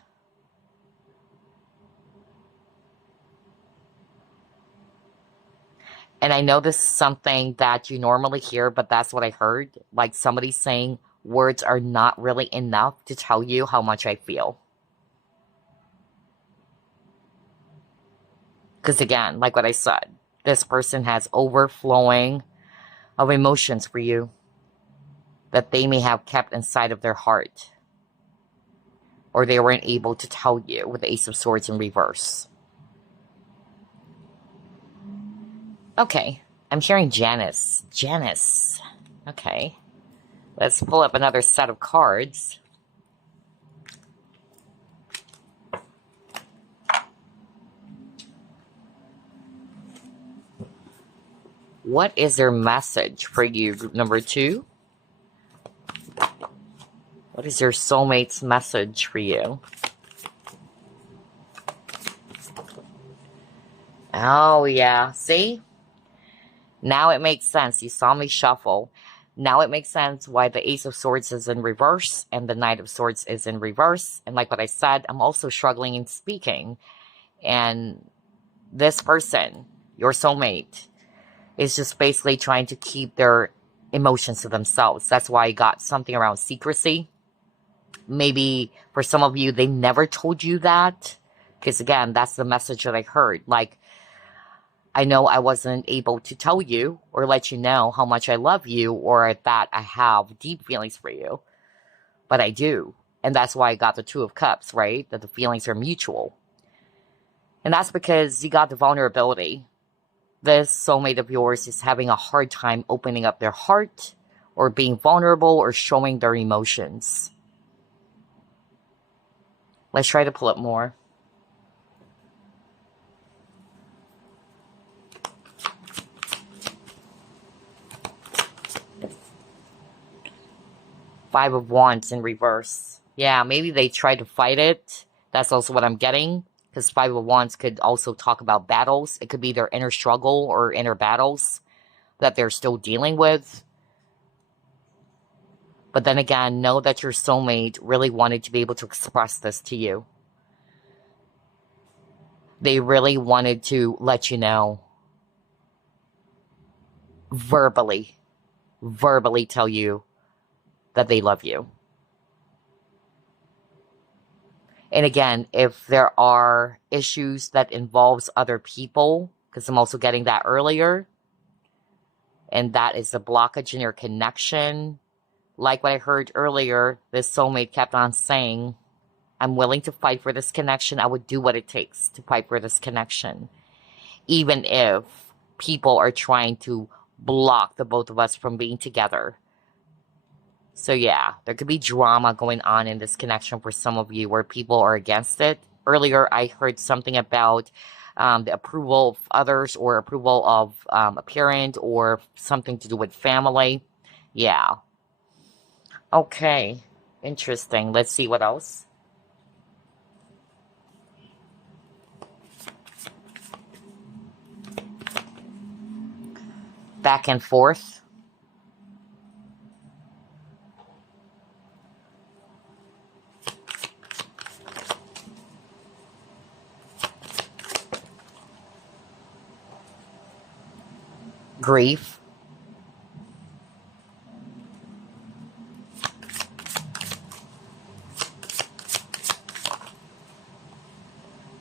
And I know this is something that you normally hear, but that's what I heard. Like somebody saying, words are not really enough to tell you how much I feel. Because again, like what I said, this person has overflowing of emotions for you that they may have kept inside of their heart. Or they weren't able to tell you with the Ace of Swords in reverse. Okay, I'm hearing Janice. Janice. Okay. Let's pull up another set of cards. What is their message for you, group number 2? What is your soulmate's message for you? Oh, yeah. See? Now it makes sense. You saw me shuffle. Now it makes sense why the Ace of Swords is in reverse and the Knight of Swords is in reverse. And like what I said, I'm also struggling in speaking. And this person, your soulmate, is just basically trying to keep their emotions to themselves. That's why I got something around secrecy. Maybe for some of you, they never told you that. Because again, that's the message that I heard. Like, I know I wasn't able to tell you or let you know how much I love you or that I have deep feelings for you. But I do. And that's why I got the Two of Cups, right? That the feelings are mutual. And that's because you got the vulnerability. this soulmate of yours is having a hard time opening up their heart or being vulnerable or showing their emotions. Let's try to pull up more. Five of Wands in reverse. Yeah, maybe they try to fight it. That's also what I'm getting. Because Five of Wands could also talk about battles. It could be their inner struggle or inner battles that they're still dealing with. But then again, know that your soulmate really wanted to be able to express this to you. They really wanted to let you know. Verbally tell you that they love you. And again, if there are issues that involves other people, because I'm also getting that earlier, and that is a blockage in your connection. Like what I heard earlier, this soulmate kept on saying, I'm willing to fight for this connection. I would do what it takes to fight for this connection. Even if people are trying to block the both of us from being together. So yeah, there could be drama going on in this connection for some of you where people are against it. Earlier, I heard something about the approval of others or approval of a parent or something to do with family. Yeah. Okay. Interesting. Let's see what else. Back and forth. Grief.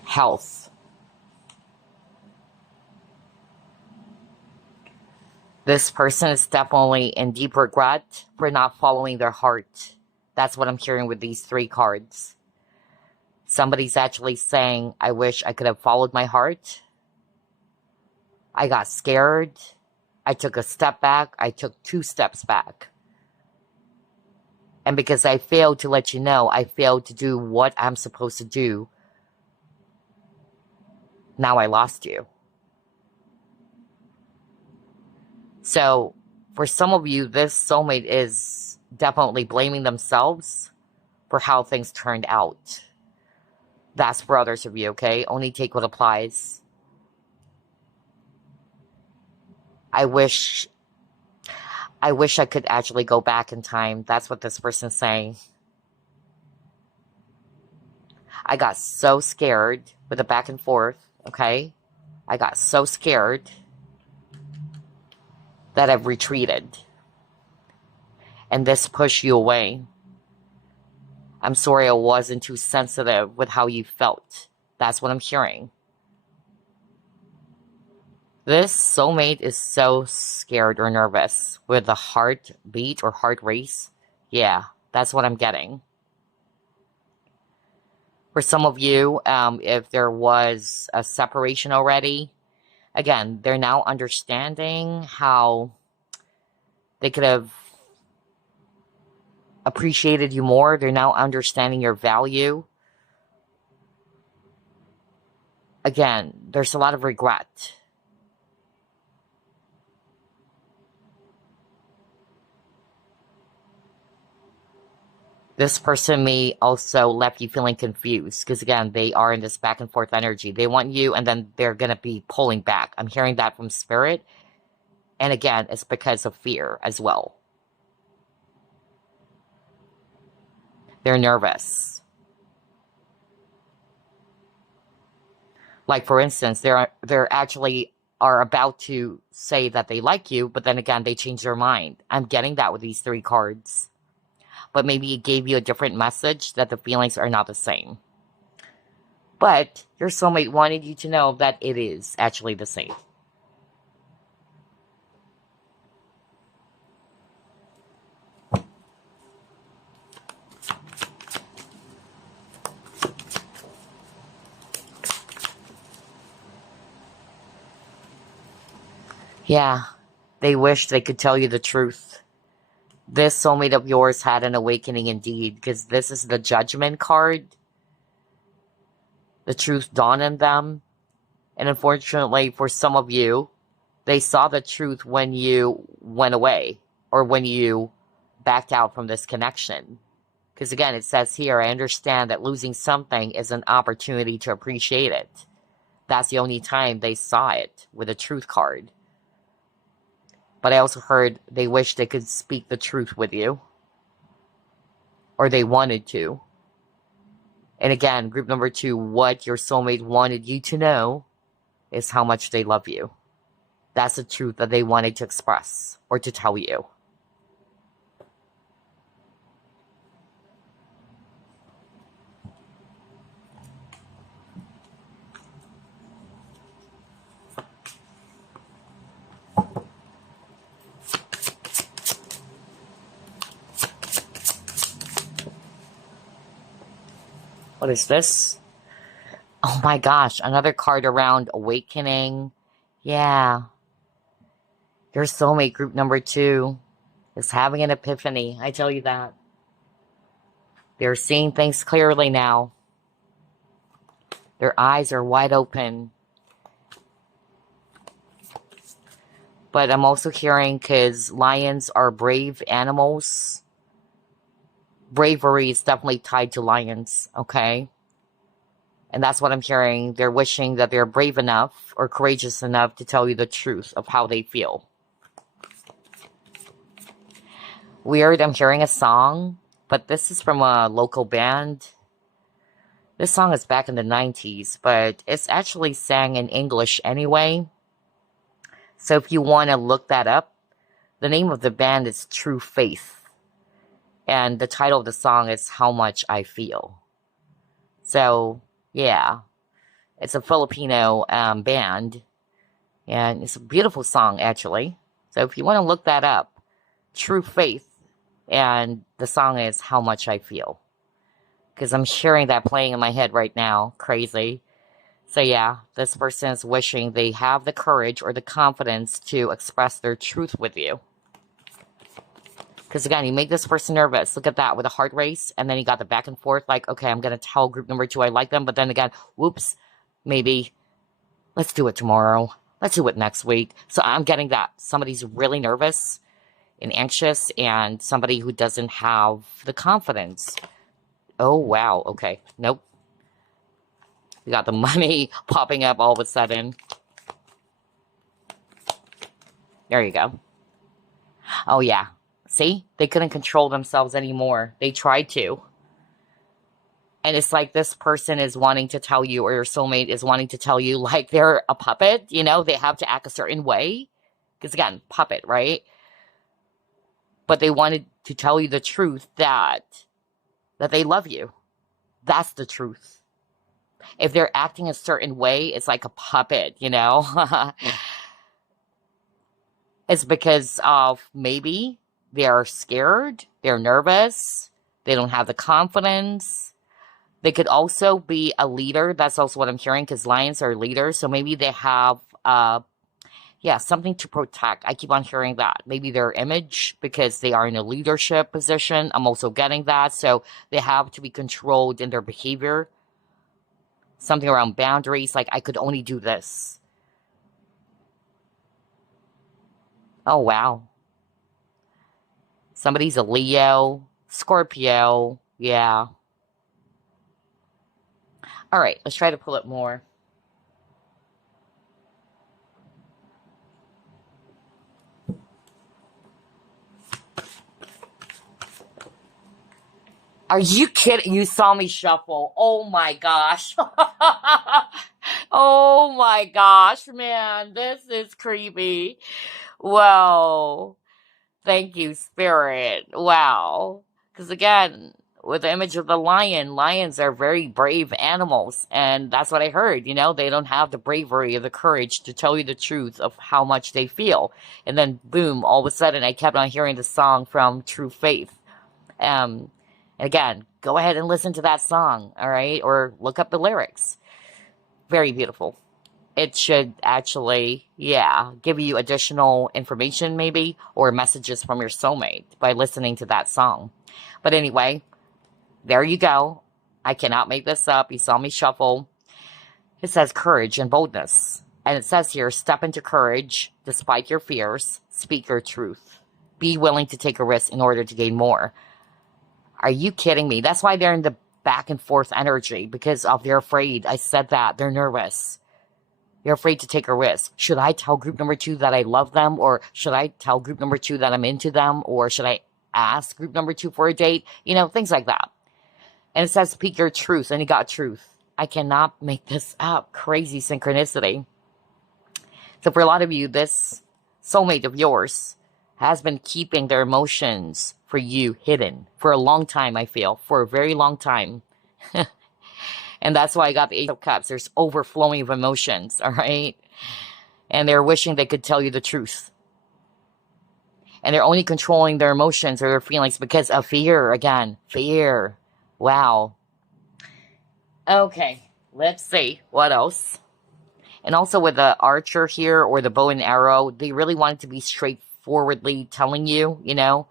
Health. This person is definitely in deep regret for not following their heart. That's what I'm hearing with these three cards. Somebody's actually saying, I wish I could have followed my heart. I got scared. I took a step back. I took 2 steps back. And because I failed to let you know, I failed to do what I'm supposed to do. Now I lost you. So, for some of you, this soulmate is definitely blaming themselves for how things turned out. That's for others of you, okay? Only take what applies. I wish I could actually go back in time. That's what this person's saying. I got so scared with the back and forth, okay? I got so scared that I've retreated. And this pushed you away. I'm sorry I wasn't too sensitive with how you felt. That's what I'm hearing. This soulmate is so scared or nervous with the heartbeat or heart race. Yeah, that's what I'm getting. For some of you, if there was a separation already, again, they're now understanding how they could have appreciated you more. They're now understanding your value. Again, there's a lot of regret. This person may also left you feeling confused because, again, they are in this back and forth energy. They want you, and then they're going to be pulling back. I'm hearing that from Spirit. And again, it's because of fear as well. They're nervous. Like, for instance, they're actually are about to say that they like you, but then again, they change their mind. I'm getting that with these 3 cards. But maybe it gave you a different message that the feelings are not the same. But your soulmate wanted you to know that it is actually the same. Yeah, they wish they could tell you the truth. This soulmate of yours had an awakening indeed, because this is the Judgment card. The truth dawned on them. And unfortunately, for some of you, they saw the truth when you went away or when you backed out from this connection. Because again, it says here, I understand that losing something is an opportunity to appreciate it. That's the only time they saw it with a truth card. But I also heard they wish they could speak the truth with you. Or they wanted to. And again, group number 2, what your soulmate wanted you to know is how much they love you. That's the truth that they wanted to express or to tell you. What is this? Oh my gosh, another card around awakening. Yeah. Your soulmate, group number 2, is having an epiphany. I tell you that. They're seeing things clearly now. Their eyes are wide open. But I'm also hearing, because lions are brave animals. Bravery is definitely tied to lions, okay? And that's what I'm hearing. They're wishing that they're brave enough or courageous enough to tell you the truth of how they feel. Weird, I'm hearing a song, but this is from a local band. This song is back in the 90s, but it's actually sang in English anyway. So if you want to look that up, the name of the band is True Faith. And the title of the song is How Much I Feel. So, yeah. It's a Filipino band. And it's a beautiful song, actually. So if you want to look that up, True Faith. And the song is How Much I Feel. Because I'm hearing that playing in my head right now. Crazy. So yeah, this person is wishing they have the courage or the confidence to express their truth with you. Because again, you make this person nervous. Look at that with a heart race. And then you got the back and forth. Like, okay, I'm going to tell group number 2 I like them. But then again, whoops, maybe let's do it tomorrow. Let's do it next week. So I'm getting that. Somebody's really nervous and anxious. And somebody who doesn't have the confidence. Oh, wow. Okay. Nope. We got the money popping up all of a sudden. There you go. Oh, yeah. See? They couldn't control themselves anymore. They tried to. And it's like this person is wanting to tell you, or your soulmate is wanting to tell you, like they're a puppet, you know? They have to act a certain way. Because again, puppet, right? But they wanted to tell you the truth that they love you. That's the truth. If they're acting a certain way, it's like a puppet, you know? It's because of maybe they're scared, they're nervous, they don't have the confidence. They could also be a leader. That's also what I'm hearing, because lions are leaders. So maybe they have, something to protect. I keep on hearing that. Maybe their image, because they are in a leadership position. I'm also getting that. So they have to be controlled in their behavior. Something around boundaries, like I could only do this. Oh, wow. Somebody's a Leo, Scorpio, yeah. All right, let's try to pull it more. Are you kidding? You saw me shuffle. Oh my gosh. Oh my gosh, man. This is creepy. Wow. Thank you, Spirit. Wow. Because again, with the image of the lion, lions are very brave animals. And that's what I heard. You know, they don't have the bravery or the courage to tell you the truth of how much they feel. And then, boom, all of a sudden, I kept on hearing the song from True Faith. And again, go ahead and listen to that song, all right? Or look up the lyrics. Very beautiful. it should actually, yeah, give you additional information maybe, or messages from your soulmate by listening to that song. But anyway, there you go. I cannot make this up. You saw me shuffle. It says courage and boldness. And it says here, step into courage despite your fears. Speak your truth. Be willing to take a risk in order to gain more. Are you kidding me? That's why they're in the back and forth energy, because of they're afraid. I said that. They're nervous. They're afraid to take a risk. Should I tell group number 2 that I love them? Or should I tell group number 2 that I'm into them? Or should I ask group number 2 for a date? You know, things like that. And it says speak your truth. And you got truth. I cannot make this up. Crazy synchronicity. So for a lot of you, this soulmate of yours has been keeping their emotions for you hidden for a long time, I feel. For a very long time. And that's why I got the Ace of Cups. There's overflowing of emotions, all right? And they're wishing they could tell you the truth. And they're only controlling their emotions or their feelings because of fear. Again, fear. Wow. Okay, let's see. What else? And also with the archer here, or the bow and arrow, they really wanted to be straightforwardly telling you, you know,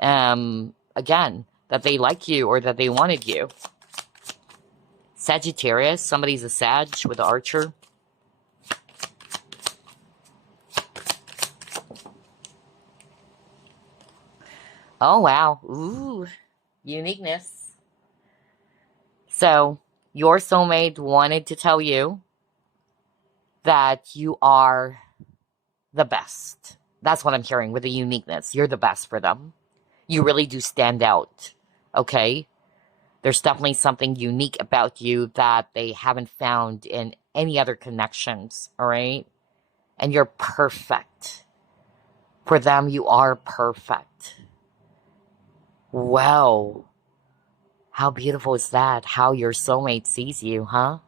again, that they like you or that they wanted you. Sagittarius, somebody's a Sag with the archer. Oh, wow. Ooh, uniqueness. So, your soulmate wanted to tell you that you are the best. That's what I'm hearing with the uniqueness. You're the best for them. You really do stand out, okay? There's definitely something unique about you that they haven't found in any other connections, all right? And you're perfect. For them, you are perfect. Wow. How beautiful is that? How your soulmate sees you, huh?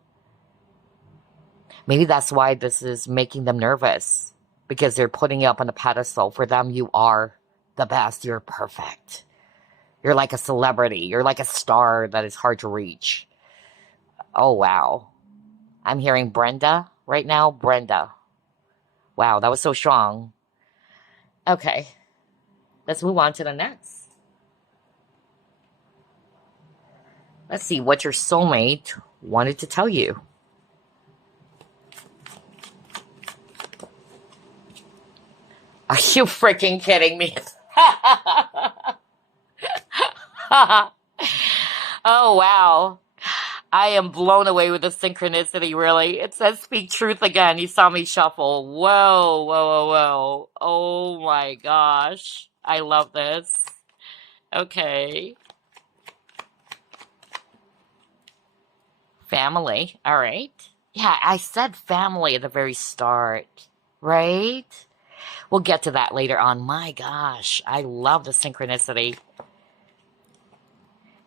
Maybe that's why this is making them nervous. Because they're putting you up on a pedestal. For them, you are the best. You're perfect. You're like a celebrity. You're like a star that is hard to reach. Oh, wow. I'm hearing Brenda right now. Brenda. Wow, that was so strong. Okay. Let's move on to the next. Let's see what your soulmate wanted to tell you. Are you freaking kidding me? Oh, wow. I am blown away with the synchronicity, really. It says speak truth again. You saw me shuffle. Whoa, whoa, whoa, whoa. Oh my gosh. I love this. Okay. Family. All right. Yeah, I said family at the very start, right? We'll get to that later on. My gosh, I love the synchronicity.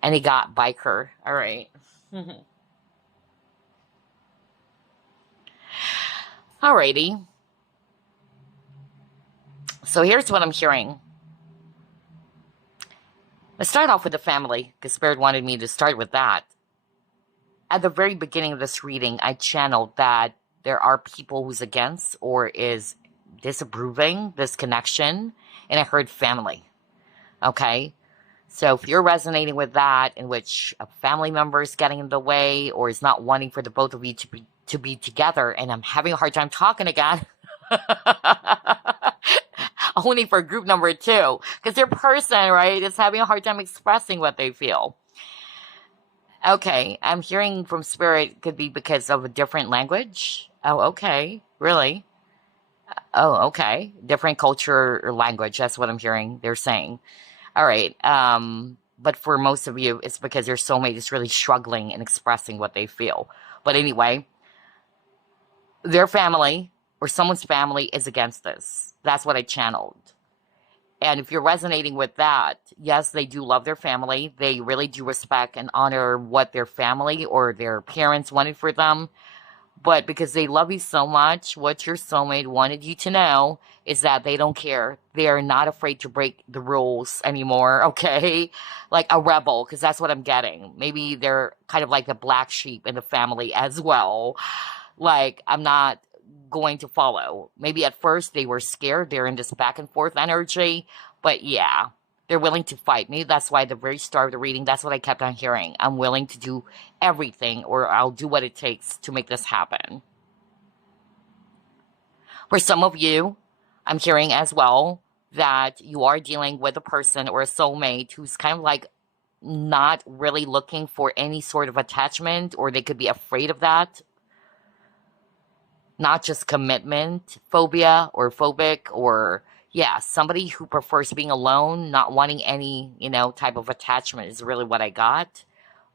And he got biker. All right. Alrighty. So here's what I'm hearing. Let's start off with the family, because Spirit wanted me to start with that. At the very beginning of this reading, I channeled that there are people who's against or is disapproving this connection, and I heard family. Okay? So if you're resonating with that, in which a family member is getting in the way or is not wanting for the both of you to be together, and I'm having a hard time talking again. Only for group number 2, because their person, right, is having a hard time expressing what they feel. Okay, I'm hearing from Spirit could be because of a different language. Oh, okay, really? Oh, okay, different culture or language. That's what I'm hearing. They're saying. All right. But for most of you, it's because your soulmate is really struggling and expressing what they feel. But anyway, their family or someone's family is against this. That's what I channeled. And if you're resonating with that, yes, they do love their family. They really do respect and honor what their family or their parents wanted for them. But because they love you so much, what your soulmate wanted you to know is that they don't care. They are not afraid to break the rules anymore, okay? Like a rebel, because that's what I'm getting. Maybe they're kind of like the black sheep in the family as well. Like, I'm not going to follow. Maybe at first they were scared. They're in this back and forth energy. But yeah, they're willing to fight. Maybe that's why at the very start of the reading, that's what I kept on hearing. I'm willing to do everything, or I'll do what it takes to make this happen. For some of you, I'm hearing as well that you are dealing with a person or a soulmate who's kind of like not really looking for any sort of attachment, or they could be afraid of that. Not just commitment phobia or phobic, or yeah, somebody who prefers being alone, not wanting any, type of attachment is really what I got.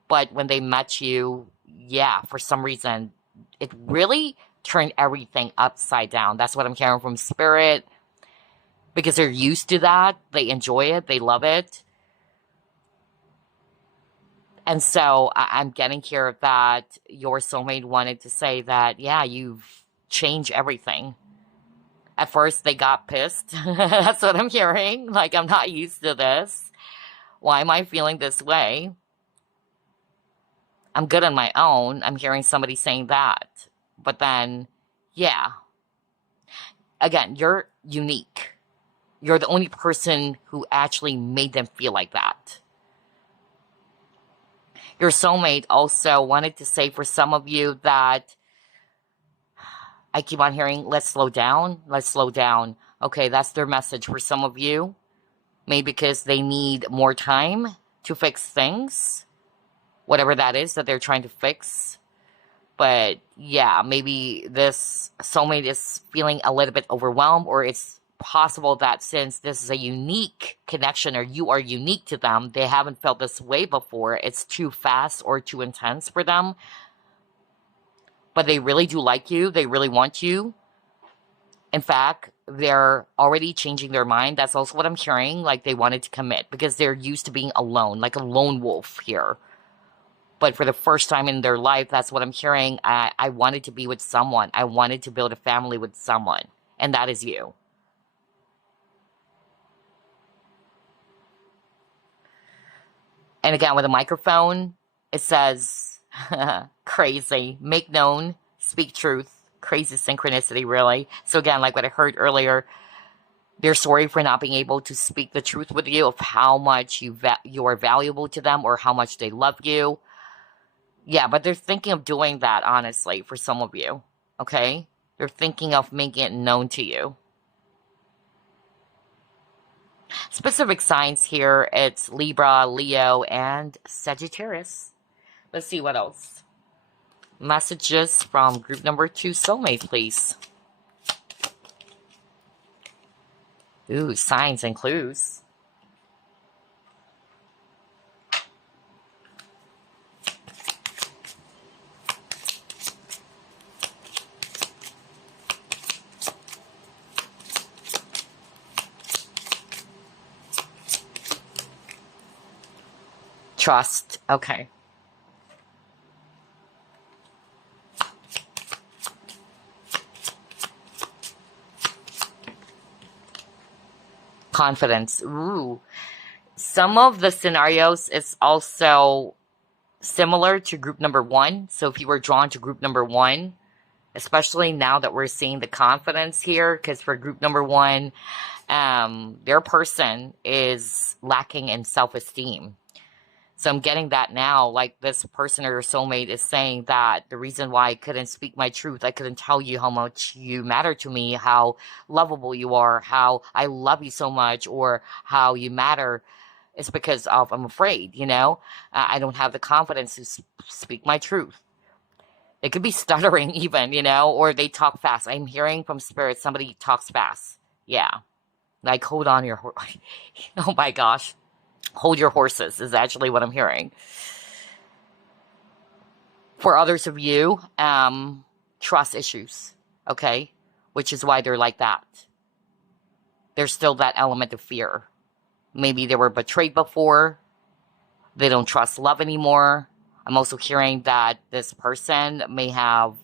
But when they met you, yeah, for some reason, it really turned everything upside down. That's what I'm hearing from Spirit. Because they're used to that. They enjoy it. They love it. And so I'm getting here that your soulmate wanted to say that, yeah, you've changed everything. At first, they got pissed. That's what I'm hearing. Like, I'm not used to this. Why am I feeling this way? I'm good on my own. I'm hearing somebody saying that. But then, yeah. Again, you're unique. You're the only person who actually made them feel like that. Your soulmate also wanted to say for some of you that, I keep on hearing, let's slow down. Let's slow down. Okay, that's their message for some of you. Maybe because they need more time to fix things. Whatever that is that they're trying to fix. But yeah, maybe this soulmate is feeling a little bit overwhelmed, or it's possible that since this is a unique connection, or you are unique to them, they haven't felt this way before. It's too fast or too intense for them. But they really do like you. They really want you. In fact, they're already changing their mind. That's also what I'm hearing. Like, they wanted to commit because they're used to being alone, like a lone wolf here. But for the first time in their life, that's what I'm hearing. I wanted to be with someone. I wanted to build a family with someone. And that is you. And again, with a microphone, it says, crazy, make known, speak truth, crazy synchronicity, really. So again, like what I heard earlier, they're sorry for not being able to speak the truth with you of how much you are valuable to them, or how much they love you. Yeah, but they're thinking of doing that, honestly, for some of you, okay? They're thinking of making it known to you. Specific signs here, it's Libra, Leo, and Sagittarius. Let's see what else. Messages from group number 2, soulmate, please. Ooh, signs and clues. Trust. Okay. Confidence. Ooh. Some of the scenarios is also similar to group number 1. So if you were drawn to group number 1, especially now that we're seeing the confidence here, because for group number 1, their person is lacking in self-esteem. So I'm getting that now, like this person or your soulmate is saying that the reason why I couldn't speak my truth, I couldn't tell you how much you matter to me, how lovable you are, how I love you so much, or how you matter, is because of, I'm afraid, I don't have the confidence to speak my truth. It could be stuttering even, or they talk fast. I'm hearing from spirit, somebody talks fast. Yeah. Like, hold on your, oh my gosh. Hold your horses is actually what I'm hearing. For others of you, trust issues, okay? Which is why they're like that. There's still that element of fear. Maybe they were betrayed before. They don't trust love anymore. I'm also hearing that this person may have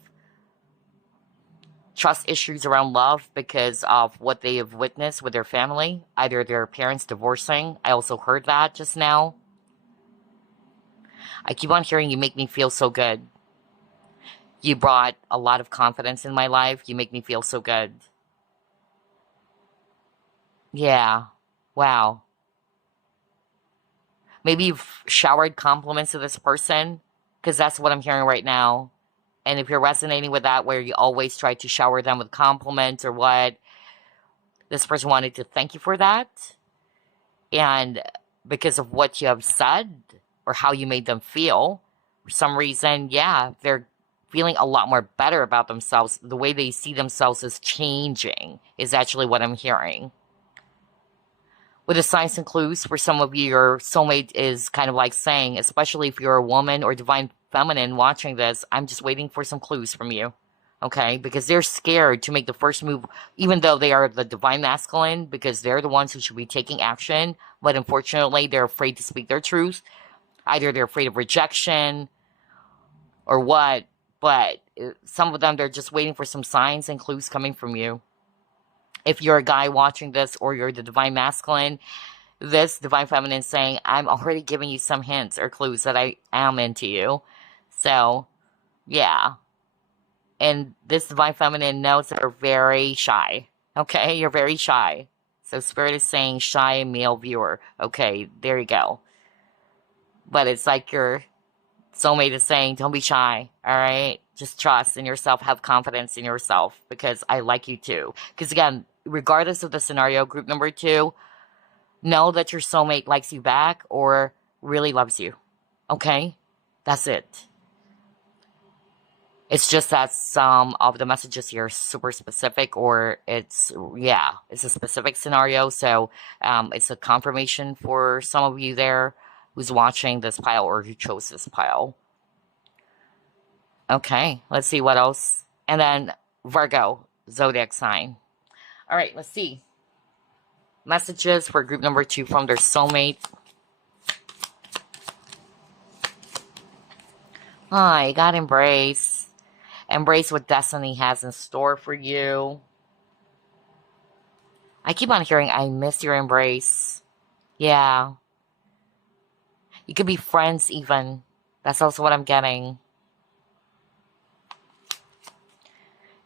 trust issues around love because of what they have witnessed with their family, either their parents divorcing. I also heard that just now. I keep on hearing you make me feel so good. You brought a lot of confidence in my life. You make me feel so good. Yeah. Wow. Maybe you've showered compliments to this person, because that's what I'm hearing right now. And if you're resonating with that, where you always try to shower them with compliments or what, this person wanted to thank you for that. And because of what you have said or how you made them feel, for some reason, yeah, they're feeling a lot more better about themselves. The way they see themselves is changing, is actually what I'm hearing. With the signs and clues, for some of you, your soulmate is kind of like saying, especially if you're a woman or divine feminine watching this, I'm just waiting for some clues from you. Okay? Because they're scared to make the first move, even though they are the divine masculine, because they're the ones who should be taking action. But unfortunately, they're afraid to speak their truth. Either they're afraid of rejection or what. But some of them, they're just waiting for some signs and clues coming from you. If you're a guy watching this or you're the divine masculine, this divine feminine is saying, I'm already giving you some hints or clues that I am into you. So, yeah. And this divine feminine knows that you're very shy. Okay? You're very shy. So Spirit is saying shy male viewer. Okay, there you go. But it's like your soulmate is saying, don't be shy. All right? Just trust in yourself. Have confidence in yourself, because I like you too. Because again, regardless of the scenario, group number 2, know that your soulmate likes you back or really loves you. Okay? That's it. It's just that some of the messages here are super specific, or it's a specific scenario. So it's a confirmation for some of you there who's watching this pile or who chose this pile. Okay, let's see what else. And then Virgo, zodiac sign. All right, let's see. Messages for group number 2 from their soulmate. Hi, you got Embrace. Embrace what destiny has in store for you. I keep on hearing, I miss your embrace. Yeah. You could be friends even. That's also what I'm getting.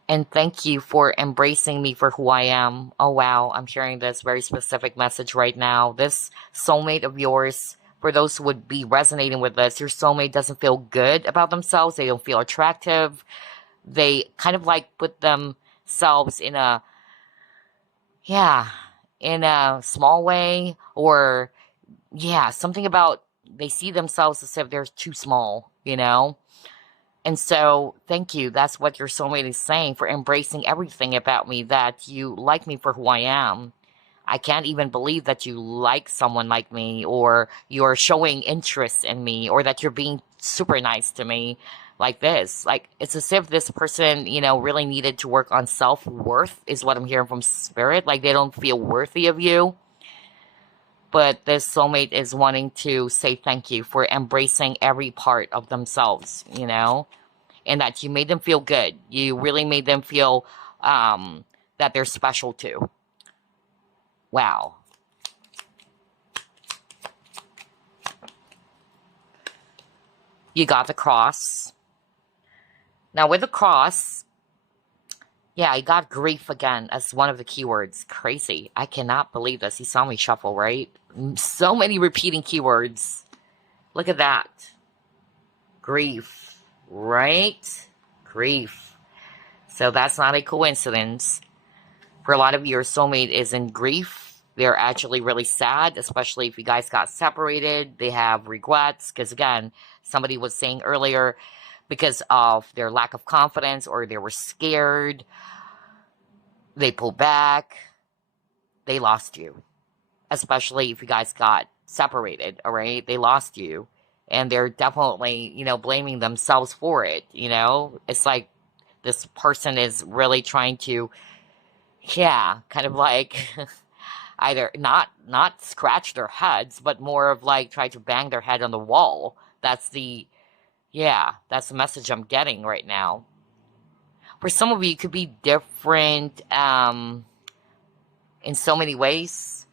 And thank you for embracing me for who I am. Oh, wow. I'm hearing this very specific message right now. This soulmate of yours, for those who would be resonating with this, your soulmate doesn't feel good about themselves. They don't feel attractive. They kind of like put themselves in a small way, or something about they see themselves as if they're too small, And so, thank you. That's what your soulmate is saying, for embracing everything about me, that you like me for who I am. I can't even believe that you like someone like me, or you're showing interest in me, or that you're being super nice to me like this. Like, it's as if this person, really needed to work on self-worth, is what I'm hearing from Spirit. Like, they don't feel worthy of you. But this soulmate is wanting to say thank you for embracing every part of themselves, and that you made them feel good. You really made them feel that they're special too. Wow. You got the cross. Now with the cross, I got grief again as one of the keywords. Crazy. I cannot believe this. You saw me shuffle, right? So many repeating keywords. Look at that. Grief. Right? Grief. So that's not a coincidence. For a lot of you, your soulmate is in grief. They're actually really sad, especially if you guys got separated. They have regrets, because again, somebody was saying earlier, because of their lack of confidence, or they were scared, they pulled back, they lost you. Especially if you guys got separated, all right? They lost you. And they're definitely, blaming themselves for it, It's like this person is really trying to, kind of like either not scratch their heads, but more of like try to bang their head on the wall. That's the message I'm getting right now. For some of you, it could be different in so many ways,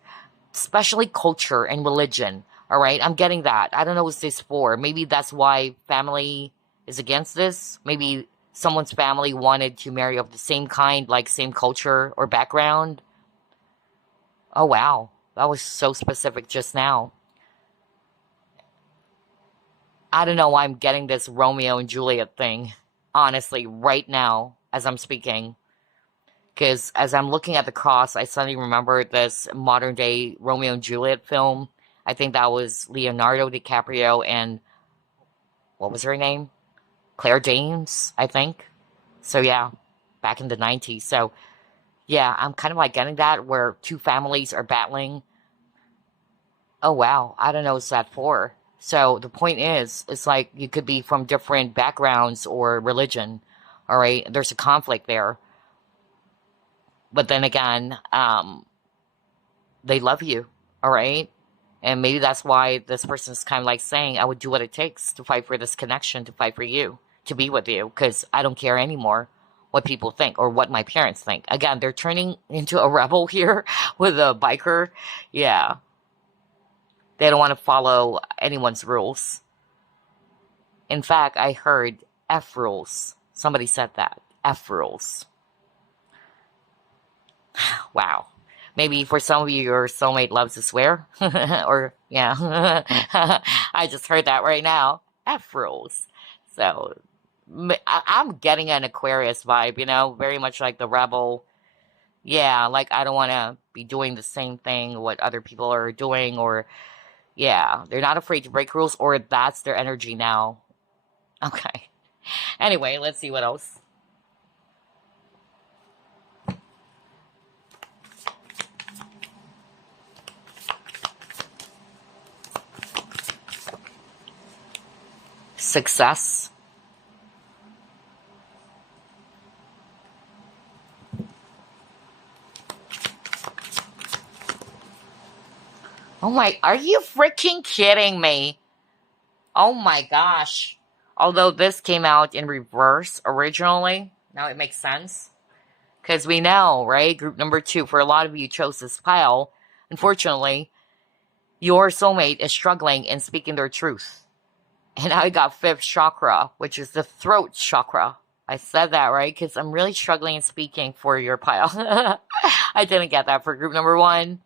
especially culture and religion. All right, I'm getting that. I don't know what this for. Maybe that's why family is against this. Maybe someone's family wanted to marry of the same kind, like same culture or background. Oh, wow. That was so specific just now. I don't know why I'm getting this Romeo and Juliet thing, honestly, right now as I'm speaking. Because as I'm looking at the cross, I suddenly remember this modern day Romeo and Juliet film. I think that was Leonardo DiCaprio and what was her name? Claire Danes, I think. So yeah, back in the 90s. So yeah, I'm kind of like getting that where two families are battling. Oh wow, I don't know what's that for. So the point is, it's like you could be from different backgrounds or religion. All right, there's a conflict there. But then again, they love you. All right. And maybe that's why this person's kind of like saying, I would do what it takes to fight for this connection, to fight for you, to be with you, because I don't care anymore what people think or what my parents think. Again, they're turning into a rebel here with a biker. Yeah. They don't want to follow anyone's rules. In fact, I heard F rules. Somebody said that. F rules. Wow. Maybe for some of you, your soulmate loves to swear. Or, yeah. I just heard that right now. F rules. So, I'm getting an Aquarius vibe, very much like the rebel. Yeah, like I don't want to be doing the same thing what other people are doing, or, yeah, they're not afraid to break rules, or that's their energy now. Okay. Anyway, let's see what else. Success. Oh my, are you freaking kidding me? Oh my gosh. Although this came out in reverse originally, now it makes sense. Because we know, right? Group number 2, for a lot of you chose this pile. Unfortunately, your soulmate is struggling in speaking their truth. And I got 5th chakra, which is the throat chakra. I said that, right? Because I'm really struggling in speaking for your pile. I didn't get that for group number 1.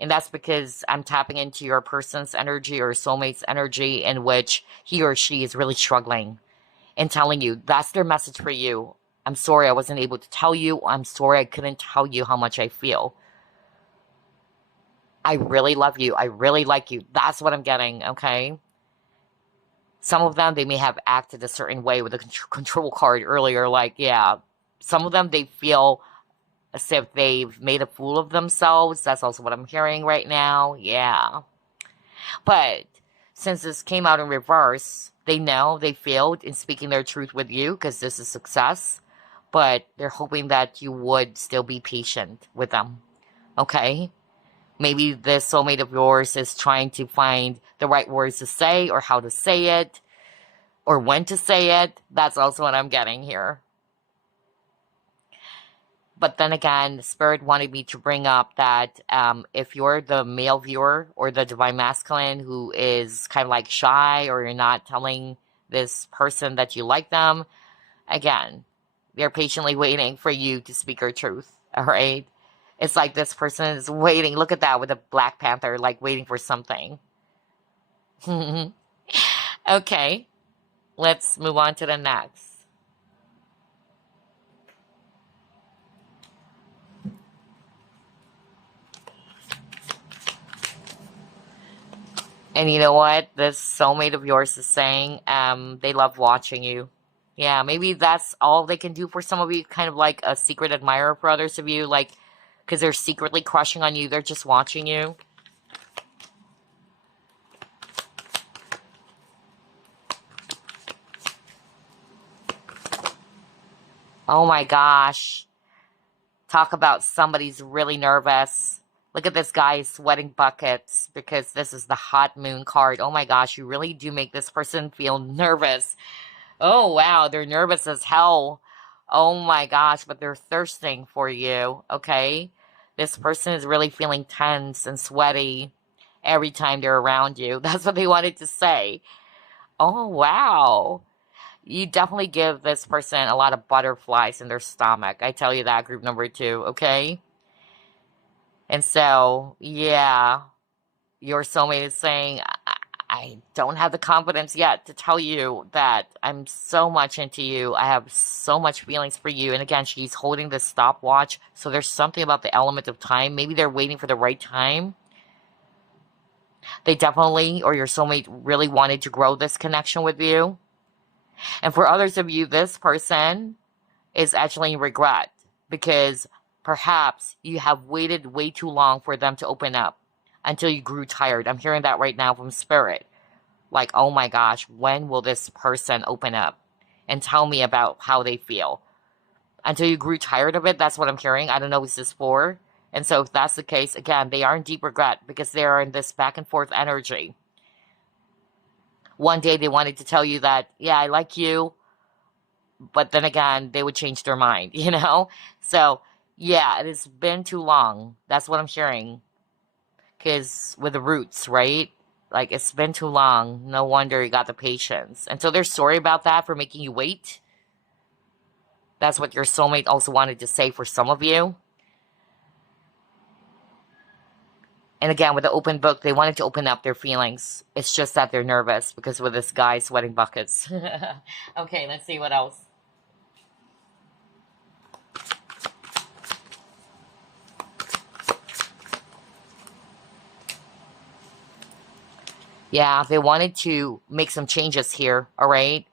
And that's because I'm tapping into your person's energy or soulmate's energy in which he or she is really struggling and telling you that's their message for you. I'm sorry I wasn't able to tell you. I'm sorry I couldn't tell you how much I feel. I really love you. I really like you. That's what I'm getting, okay? Some of them, they may have acted a certain way with the control card earlier. Like, yeah, some of them, they feel as if they've made a fool of themselves. That's also what I'm hearing right now. Yeah. But since this came out in reverse, they know they failed in speaking their truth with you because this is success. But they're hoping that you would still be patient with them. Okay? Maybe this soulmate of yours is trying to find the right words to say or how to say it or when to say it. That's also what I'm getting here. But then again, Spirit wanted me to bring up that if you're the male viewer or the divine masculine who is kind of like shy or you're not telling this person that you like them, again, they're patiently waiting for you to speak your truth, all right? It's like this person is waiting. Look at that with a Black Panther, like waiting for something. Okay, let's move on to the next. And you know what? This soulmate of yours is saying they love watching you. Yeah, maybe that's all they can do for some of you, kind of like a secret admirer for others of you, like, because they're secretly crushing on you, they're just watching you. Oh my gosh. Talk about somebody's really nervous. Look at this guy sweating buckets because this is the hot moon card. Oh my gosh, you really do make this person feel nervous. Oh wow, they're nervous as hell. Oh my gosh, but they're thirsting for you, okay? This person is really feeling tense and sweaty every time they're around you. That's what they wanted to say. Oh wow. you definitely give this person a lot of butterflies in their stomach. I tell you that, group number 2, okay? And so, yeah, your soulmate is saying, I don't have the confidence yet to tell you that I'm so much into you. I have so much feelings for you. And again, she's holding this stopwatch. So there's something about the element of time. Maybe they're waiting for the right time. They definitely, or your soulmate really wanted to grow this connection with you. And for others of you, this person is actually in regret because perhaps you have waited way too long for them to open up until you grew tired. I'm hearing that right now from Spirit. Like, oh my gosh, when will this person open up and tell me about how they feel? Until you grew tired of it, that's what I'm hearing. I don't know what this is for. And so if that's the case, again, they are in deep regret because they are in this back and forth energy. One day they wanted to tell you that, yeah, I like you. But then again, they would change their mind, you know? So, yeah, it has been too long. That's what I'm hearing. Because with the roots, right? Like, it's been too long. No wonder you got the patience. And so they're sorry about that for making you wait. That's what your soulmate also wanted to say for some of you. And again, with the open book, they wanted to open up their feelings. It's just that they're nervous because with this guy sweating buckets. Okay, let's see what else. Yeah, they wanted to make some changes here, all right?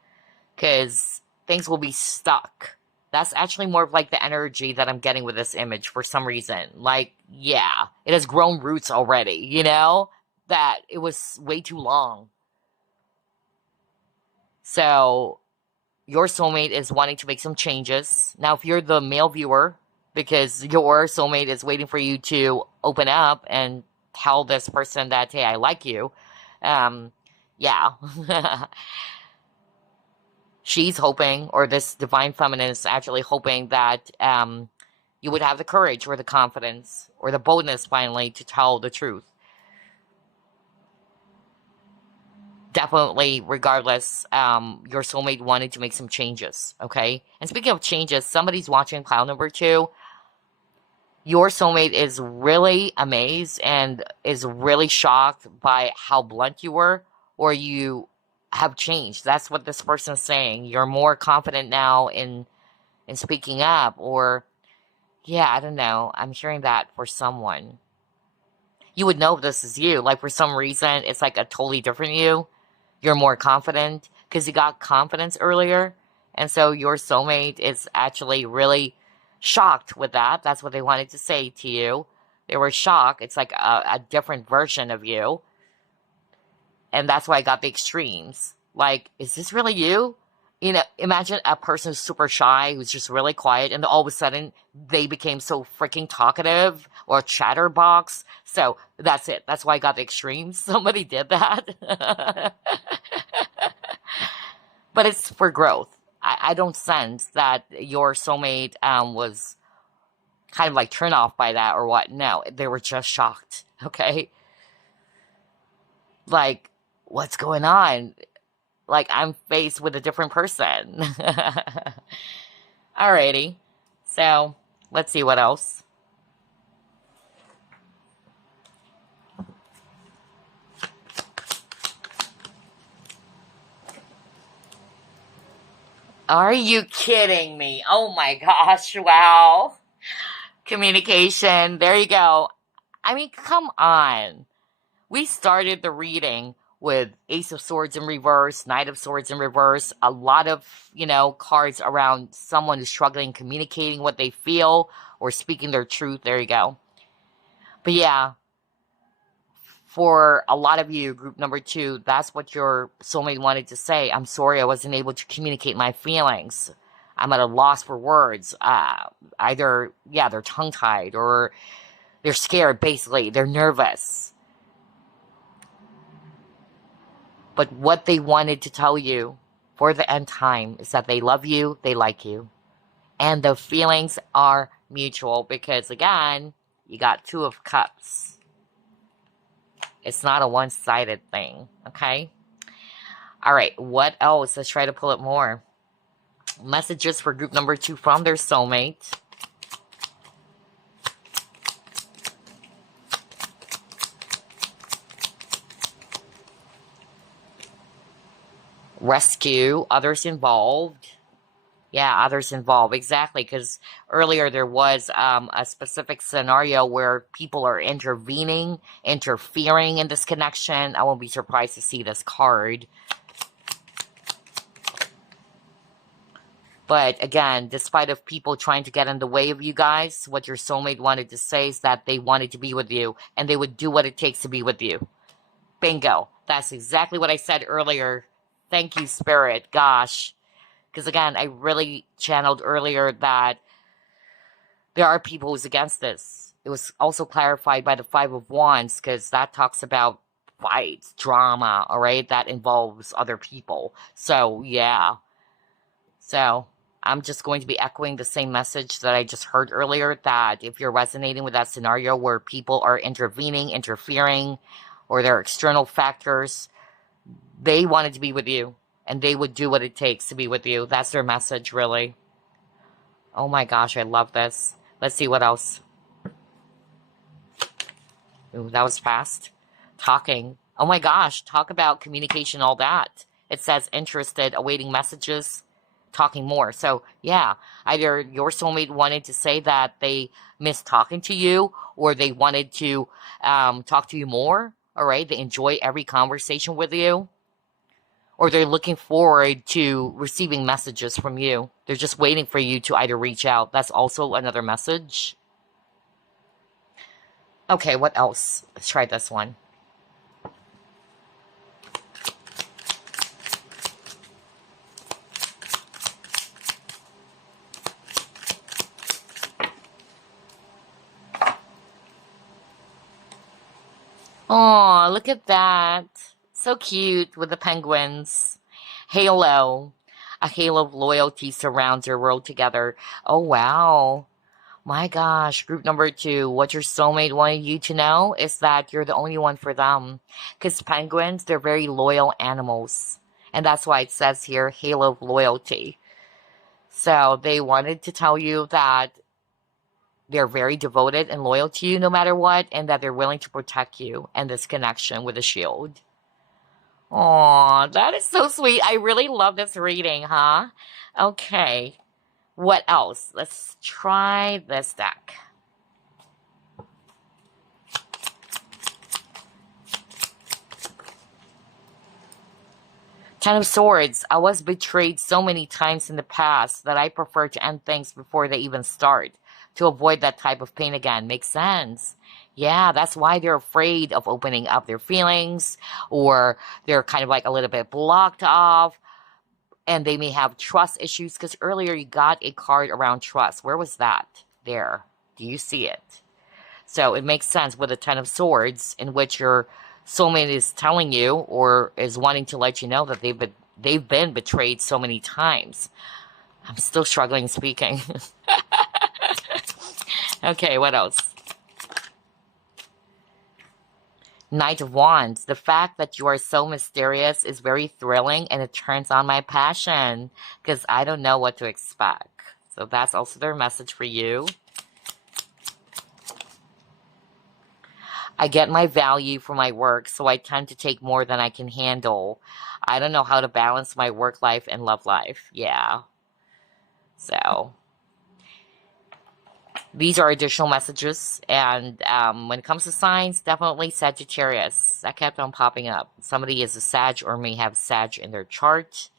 Because things will be stuck. That's actually more of like the energy that I'm getting with this image for some reason. Like, yeah, it has grown roots already, you know? That it was way too long. So, your soulmate is wanting to make some changes. Now, if you're the male viewer, because your soulmate is waiting for you to open up and tell this person that, hey, I like you, yeah. She's hoping, or this divine feminine is actually hoping that you would have the courage or the confidence or the boldness finally to tell the truth. Definitely, regardless, your soulmate wanted to make some changes, okay? And speaking of changes, somebody's watching cloud number 2. Your soulmate is really amazed and is really shocked by how blunt you were, or you have changed. That's what this person's saying. You're more confident now in speaking up, or yeah, I don't know. I'm hearing that for someone. You would know if this is you. Like for some reason, it's like a totally different you. You're more confident because you got confidence earlier. And so your soulmate is actually really shocked with that. That's what they wanted to say to you. They were shocked. It's like a different version of you. And that's why I got the extremes. Like, is this really you? You know, imagine a person who's super shy, who's just really quiet, and all of a sudden they became so freaking talkative or chatterbox. So that's it. That's why I got the extremes. Somebody did that. But it's for growth. I don't sense that your soulmate was kind of like turned off by that or what. No, they were just shocked. Okay. Like, what's going on? Like, I'm faced with a different person. Alrighty. So, let's see what else. Are you kidding me? Oh my gosh, wow. Communication. There you go. I mean, come on. We started the reading with Ace of Swords in reverse, Knight of Swords in reverse, a lot of, cards around someone who's struggling communicating what they feel or speaking their truth. There you go. But yeah, for a lot of you, group number 2, that's what your soulmate wanted to say. I'm sorry I wasn't able to communicate my feelings. I'm at a loss for words. Either, yeah, they're tongue-tied or they're scared, basically. They're nervous. But what they wanted to tell you for the end time is that they love you, they like you. And the feelings are mutual because, again, you got 2 of Cups. It's not a one-sided thing, okay? All right, what else? Let's try to pull it more. Messages for group number 2 from their soulmate. Rescue, others involved. Yeah, others involved. Exactly, because earlier there was a specific scenario where people are intervening, interfering in this connection. I won't be surprised to see this card. But again, despite of people trying to get in the way of you guys, what your soulmate wanted to say is that they wanted to be with you, and they would do what it takes to be with you. Bingo. That's exactly what I said earlier. Thank you, Spirit. Gosh. Because again, I really channeled earlier that there are people who's against this. It was also clarified by the Five of Wands, because that talks about fights, drama, all right? That involves other people. So, yeah. So, I'm just going to be echoing the same message that I just heard earlier, that if you're resonating with that scenario where people are intervening, interfering, or there are external factors, they wanted to be with you, and they would do what it takes to be with you. That's their message, really. Oh my gosh, I love this. Let's see what else. Ooh, that was fast. Talking. Oh my gosh, talk about communication, all that. It says interested, awaiting messages, talking more. So, yeah, either your soulmate wanted to say that they missed talking to you, or they wanted to talk to you more, all right? They enjoy every conversation with you, or they're looking forward to receiving messages from you. They're just waiting for you to either reach out. That's also another message. Okay, what else? Let's try this one. Oh, look at that. So cute with the penguins. Halo. A halo of loyalty surrounds your world together. Oh, wow. My gosh, group number 2, what your soulmate wanted you to know is that you're the only one for them. Because penguins, they're very loyal animals. And that's why it says here, halo of loyalty. So they wanted to tell you that they're very devoted and loyal to you no matter what, and that they're willing to protect you and this connection with a shield. Aw, that is so sweet. I really love this reading, huh? Okay. What else? Let's try this deck. Ten of Swords. I was betrayed so many times in the past that I prefer to end things before they even start, to avoid that type of pain again. Makes sense. Yeah, that's why they're afraid of opening up their feelings, or they're kind of like a little bit blocked off, and they may have trust issues, because earlier you got a card around trust. Where was that? There. Do you see it? So it makes sense with the Ten of Swords, in which your soulmate is telling you, or is wanting to let you know, that they've been betrayed so many times. I'm still struggling speaking. Okay, what else? Knight of Wands. The fact that you are so mysterious is very thrilling, and it turns on my passion, because I don't know what to expect. So that's also their message for you. I get my value for my work, so I tend to take more than I can handle. I don't know how to balance my work life and love life. Yeah. So these are additional messages, and when it comes to signs, definitely Sagittarius. That kept on popping up. Somebody is a Sag, or may have Sag in their chart.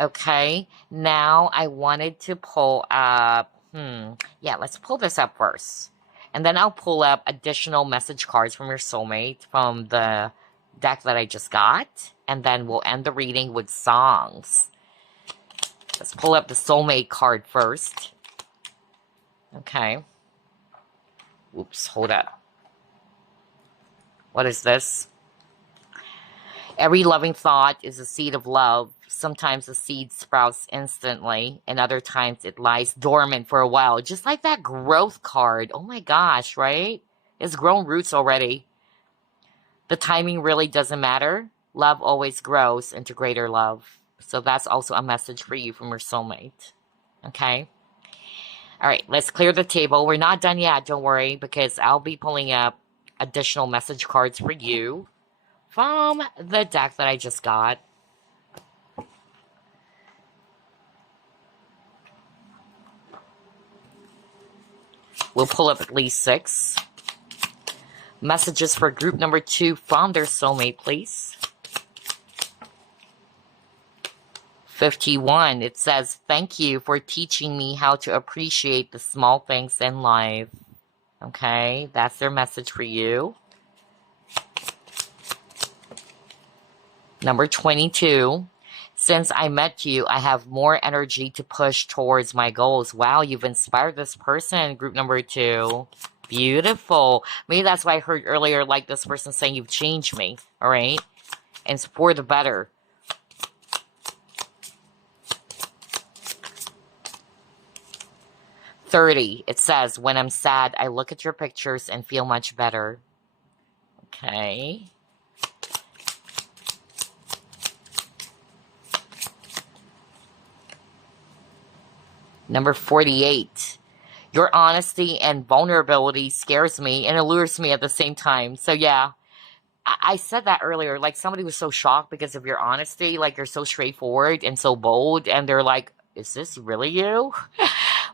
Okay, now I wanted to pull up, yeah, let's pull this up first. And then I'll pull up additional message cards from your soulmate from the deck that I just got. And then we'll end the reading with songs. Let's pull up the soulmate card first. Okay. Oops, hold up. What is this? Every loving thought is a seed of love. Sometimes the seed sprouts instantly, and other times it lies dormant for a while. Just like that growth card. Oh my gosh, right? It's grown roots already. The timing really doesn't matter. Love always grows into greater love. So that's also a message for you from your soulmate. Okay? All right, let's clear the table. We're not done yet, don't worry, because I'll be pulling up additional message cards for you from the deck that I just got. We'll pull up at least 6. Messages for group number 2 from their soulmate, please. 51, it says, thank you for teaching me how to appreciate the small things in life. Okay, that's their message for you. Number 22, since I met you, I have more energy to push towards my goals. Wow, you've inspired this person, group number 2. Beautiful. Maybe that's why I heard earlier, like this person saying, you've changed me, all right? And it's for the better. It says, when I'm sad, I look at your pictures and feel much better. Okay. Number 48. Your honesty and vulnerability scares me and allures me at the same time. So yeah, I said that earlier. Like, somebody was so shocked because of your honesty. Like, you're so straightforward and so bold. And they're like, is this really you?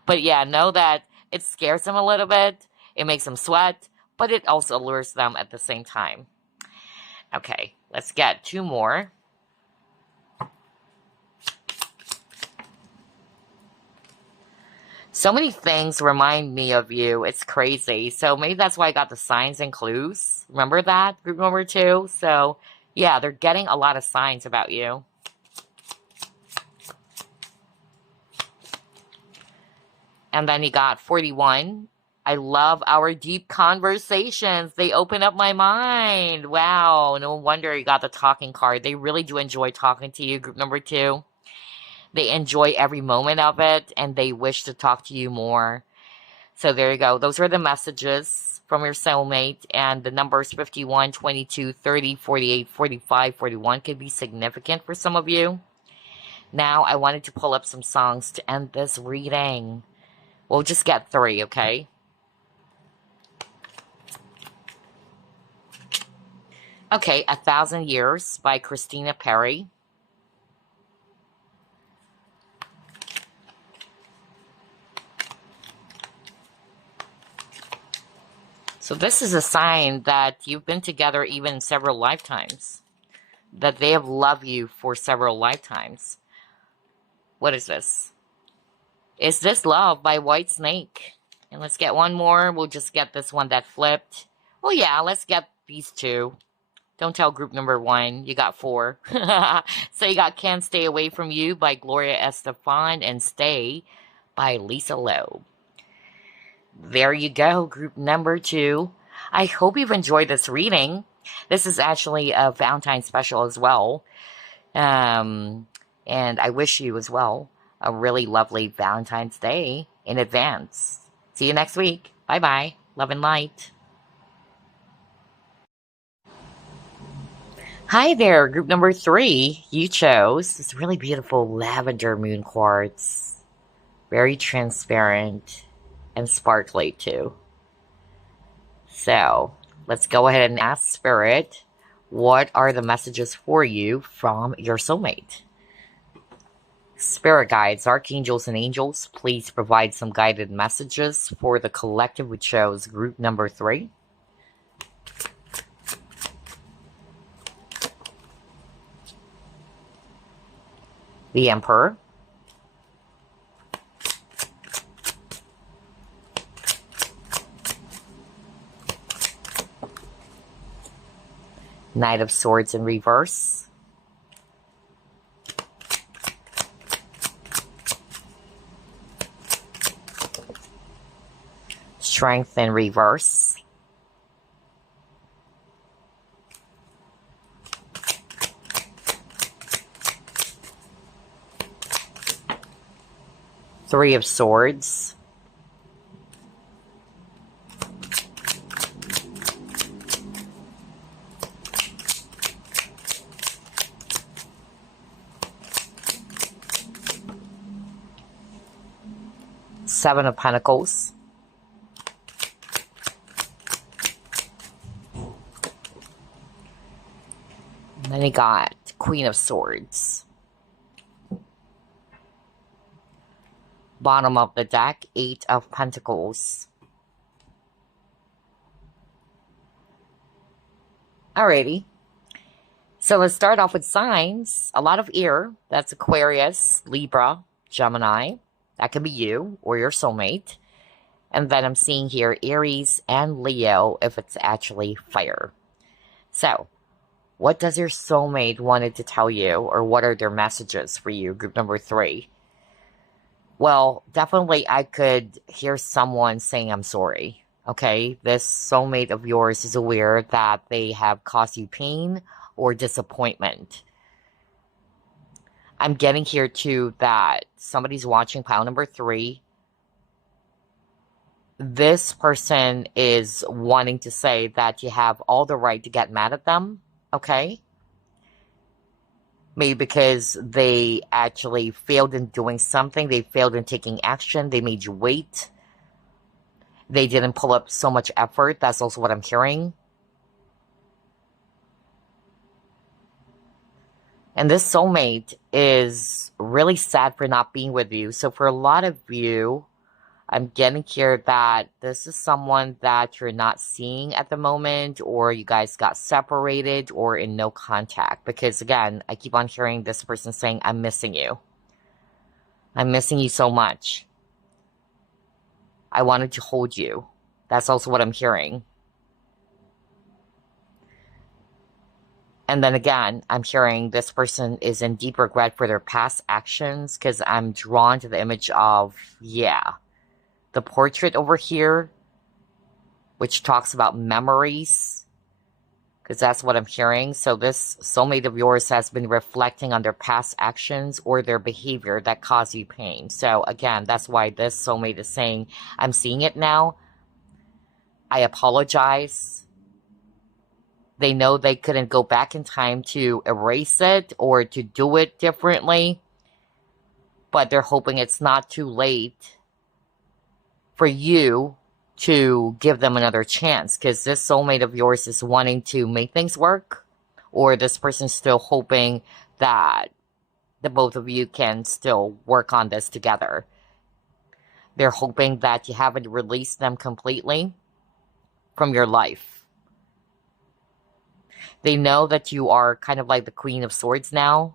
But yeah, know that it scares them a little bit. It makes them sweat. But it also allures them at the same time. Okay, let's get 2 more. So many things remind me of you. It's crazy. So maybe that's why I got the signs and clues. Remember that? Group number 2? So yeah, they're getting a lot of signs about you. And then you got 41. I love our deep conversations. They open up my mind. Wow. No wonder you got the talking card. They really do enjoy talking to you, group number 2. They enjoy every moment of it, and they wish to talk to you more. So there you go. Those are the messages from your soulmate, and the numbers 51, 22, 30, 48, 45, 41 could be significant for some of you. Now, I wanted to pull up some songs to end this reading. We'll just get 3, okay? Okay, 1,000 Years by Christina Perri. So this is a sign that you've been together even several lifetimes. That they have loved you for several lifetimes. What is this? Is This Love by White Snake? And let's get one more. We'll just get this one that flipped. Oh yeah, let's get these 2. Don't tell group number 1. You got 4. So you got Can't Stay Away From You by Gloria Estefan and Stay by Lisa Loeb. There you go, group number 2. I hope you've enjoyed this reading. This is actually a Valentine special as well. And I wish you as well a really lovely Valentine's Day in advance. See you next week. Bye-bye. Love and light. Hi there, group number 3. You chose this really beautiful lavender moon quartz. Very transparent and sparkly too. So let's go ahead and ask Spirit, what are the messages for you from your soulmate? Spirit guides, archangels, and angels, please provide some guided messages for the collective who chose group number 3. The Emperor. Knight of Swords in reverse. Strength in reverse. Three of Swords. Seven of Pentacles. And then you got Queen of Swords. Bottom of the deck, Eight of Pentacles. Alrighty. So let's start off with signs. A lot of air. That's Aquarius, Libra, Gemini. That could be you or your soulmate. And then I'm seeing here Aries and Leo if it's actually fire. So, what does your soulmate wanted to tell you, or what are their messages for you, group number 3? Well, definitely I could hear someone saying, I'm sorry. Okay, this soulmate of yours is aware that they have caused you pain or disappointment. I'm getting here too that somebody's watching pile number 3. This person is wanting to say that you have all the right to get mad at them, okay? Maybe because they actually failed in doing something, they failed in taking action, they made you wait. They didn't pull up so much effort, that's also what I'm hearing. And this soulmate is really sad for not being with you. So for a lot of you, I'm getting here that this is someone that you're not seeing at the moment, or you guys got separated or in no contact. Because again, I keep on hearing this person saying, I'm missing you. I'm missing you so much. I wanted to hold you. That's also what I'm hearing. And then again, I'm hearing this person is in deep regret for their past actions, because I'm drawn to the image of, yeah, the portrait over here, which talks about memories, because that's what I'm hearing. So this soulmate of yours has been reflecting on their past actions or their behavior that caused you pain. So again, that's why this soulmate is saying, I'm seeing it now. I apologize. They know they couldn't go back in time to erase it or to do it differently, but they're hoping it's not too late for you to give them another chance, because this soulmate of yours is wanting to make things work, or this person's still hoping that the both of you can still work on this together. They're hoping that you haven't released them completely from your life. They know that you are kind of like the Queen of Swords now.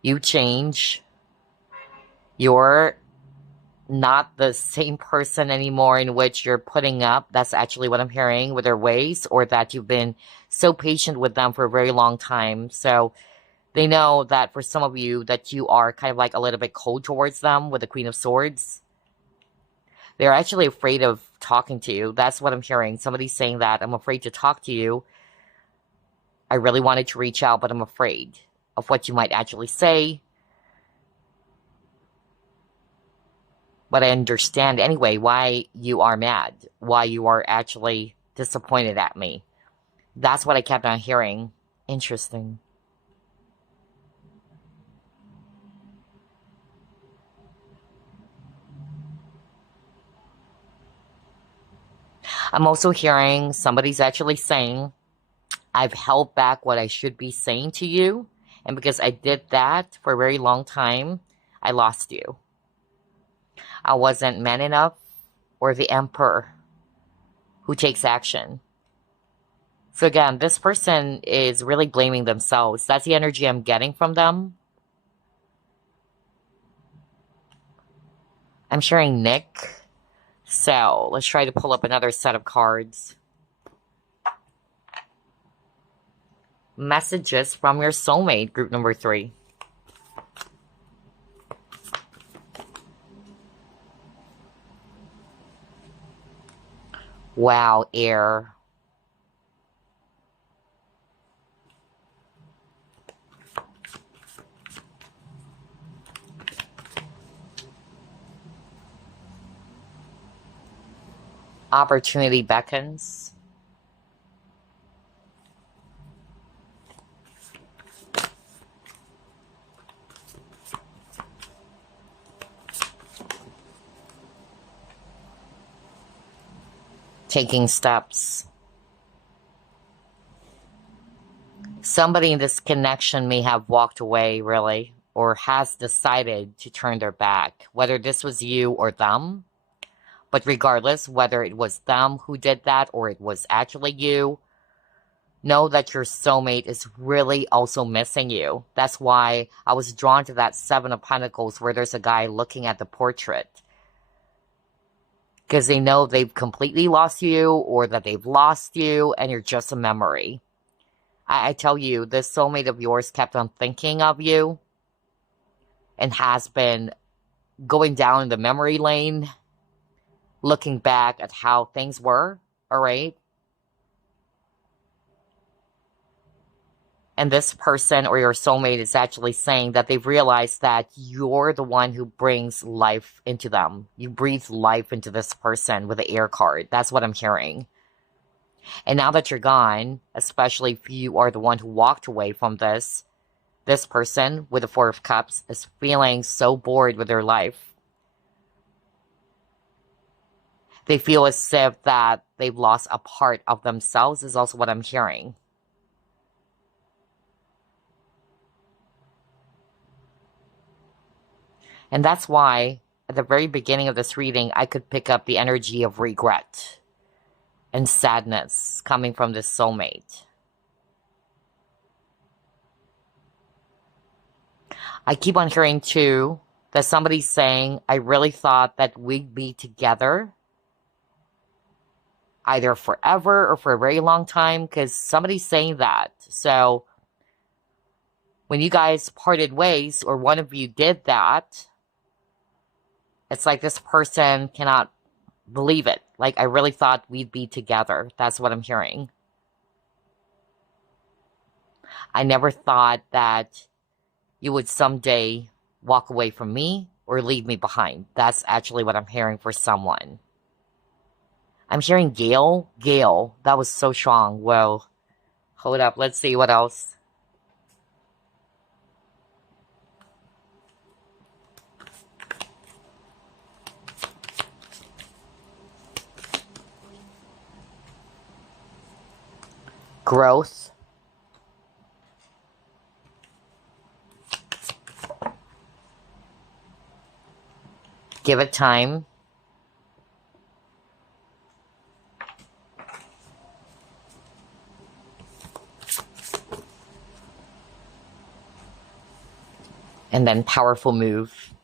You change. You're not the same person anymore in which you're putting up. That's actually what I'm hearing with their ways, or that you've been so patient with them for a very long time. So they know that for some of you that you are kind of like a little bit cold towards them with the Queen of Swords. They're actually afraid of talking to you. That's what I'm hearing. Somebody's saying that, I'm afraid to talk to you. I really wanted to reach out, but I'm afraid of what you might actually say. But I understand anyway why you are mad, why you are actually disappointed at me. That's what I kept on hearing. Interesting. I'm also hearing somebody's actually saying, I've held back what I should be saying to you, and because I did that for a very long time, I lost you. I wasn't man enough, or the Emperor who takes action. So again, this person is really blaming themselves. That's the energy I'm getting from them. I'm sharing Nick. So let's try to pull up another set of cards. Messages from your soulmate, group number 3. Wow, air. Opportunity beckons. taking steps. Somebody in this connection may have walked away, really, or has decided to turn their back, whether this was you or them. But regardless, whether it was them who did that or it was actually you, know that your soulmate is really also missing you. That's why I was drawn to that Seven of Pentacles where there's a guy looking at the portrait. Because they know they've completely lost you or that they've lost you and you're just a memory. I tell you, this soulmate of yours kept on thinking of you and has been going down the memory lane, looking back at how things were, all right? And this person or your soulmate is actually saying that they've realized that you're the one who brings life into them. You breathe life into this person with the air card. That's what I'm hearing. And now that you're gone, especially if you are the one who walked away from this person with the Four of Cups is feeling so bored with their life. They feel as if that they've lost a part of themselves is also what I'm hearing. And that's why, at the very beginning of this reading, I could pick up the energy of regret and sadness coming from this soulmate. I keep on hearing, too, that somebody's saying, I really thought that we'd be together either forever or for a very long time, because somebody's saying that. So, when you guys parted ways, or one of you did that, it's like this person cannot believe it. Like, I really thought we'd be together. That's what I'm hearing. I never thought that you would someday walk away from me or leave me behind. That's actually what I'm hearing for someone. I'm hearing Gale. Gale. That was so strong. Whoa. Hold up. Let's see what else. Growth. Give it time. And then powerful move.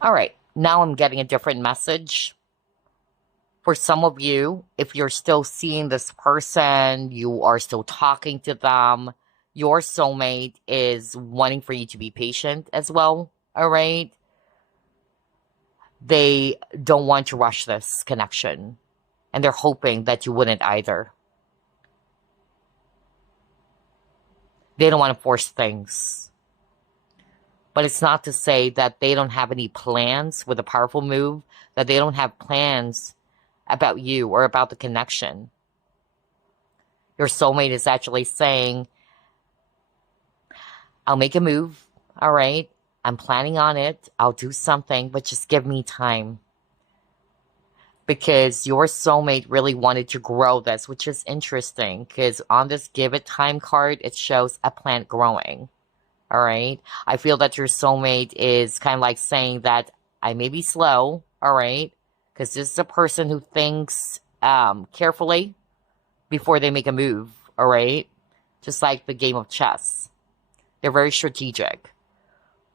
All right, now I'm getting a different message. For some of you, if you're still seeing this person, you are still talking to them, your soulmate is wanting for you to be patient as well, all right? They don't want to rush this connection, and they're hoping that you wouldn't either. They don't want to force things. But it's not to say that they don't have any plans with a powerful move, that they don't have plans about you or about the connection. Your soulmate is actually saying, I'll make a move, all right? I'm planning on it. I'll do something, but just give me time. Because your soulmate really wanted to grow this, which is interesting. Because on this Give It Time card, it shows a plant growing. All right? I feel that your soulmate is kind of like saying that I may be slow, all right? Because this is a person who thinks carefully before they make a move, all right? Just like the game of chess. They're very strategic.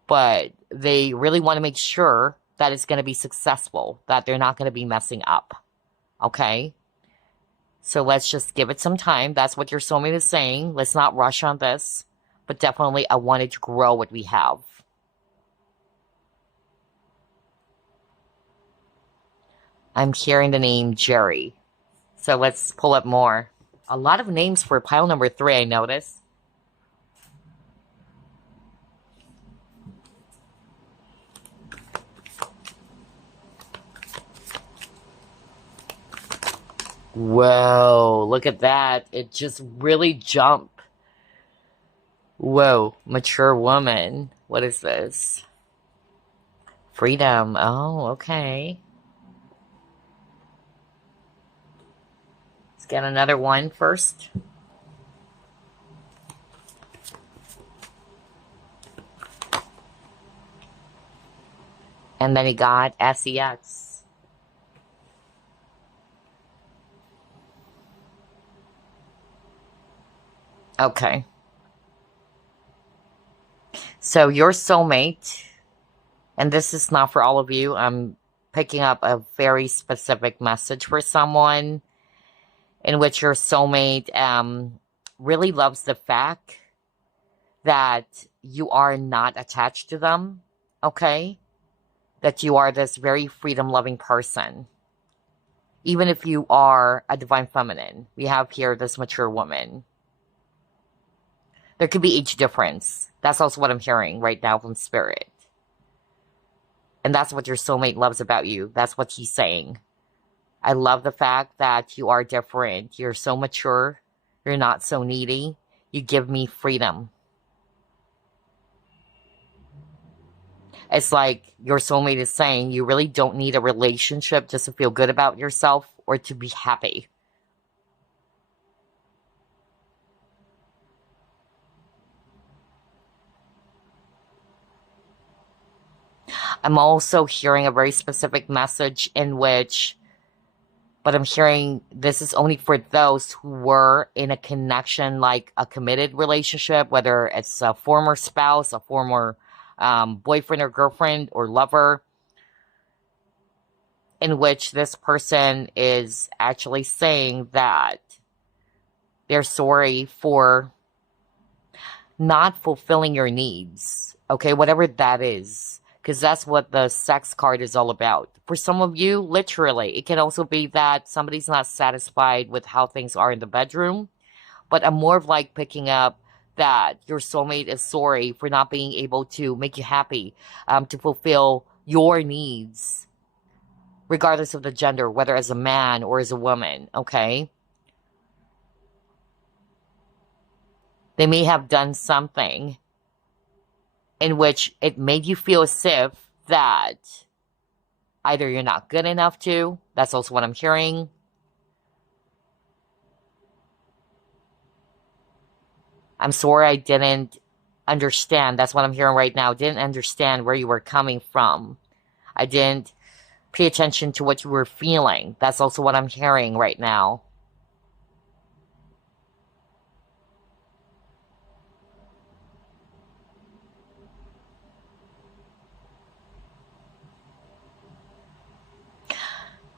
But they really want to make sure that it's going to be successful, that they're not going to be messing up, okay? So let's just give it some time. That's what your soulmate is saying. Let's not rush on this. But definitely, I wanted to grow what we have. I'm hearing the name Jerry. So let's pull up more. A lot of names for pile number 3, I noticed. Whoa, look at that. It just really jumped. Whoa, mature woman. What is this? Freedom. Oh, okay. Let's get another one first. And then he got SEX. Okay. So your soulmate, and this is not for all of you. I'm picking up a very specific message for someone in which your soulmate really loves the fact that you are not attached to them, okay? That you are this very freedom-loving person. Even if you are a divine feminine, we have here this mature woman. There could be age difference. That's also what I'm hearing right now from Spirit. And that's what your soulmate loves about you. That's what he's saying. I love the fact that you are different. You're so mature. You're not so needy. You give me freedom. It's like your soulmate is saying you really don't need a relationship just to feel good about yourself or to be happy. I'm also hearing a very specific message in which, but I'm hearing this is only for those who were in a connection, like a committed relationship, whether it's a former spouse, a former boyfriend or girlfriend or lover, in which this person is actually saying that they're sorry for not fulfilling your needs, okay, whatever that is, because that's what the sex card is all about. For some of you, literally, it can also be that somebody's not satisfied with how things are in the bedroom, but I'm more of like picking up that your soulmate is sorry for not being able to make you happy, to fulfill your needs, regardless of the gender, whether as a man or as a woman, okay? They may have done something in which it made you feel as if that either you're not good enough to, that's also what I'm hearing. I'm sorry I didn't understand. That's what I'm hearing right now. Didn't understand where you were coming from. I didn't pay attention to what you were feeling. That's also what I'm hearing right now.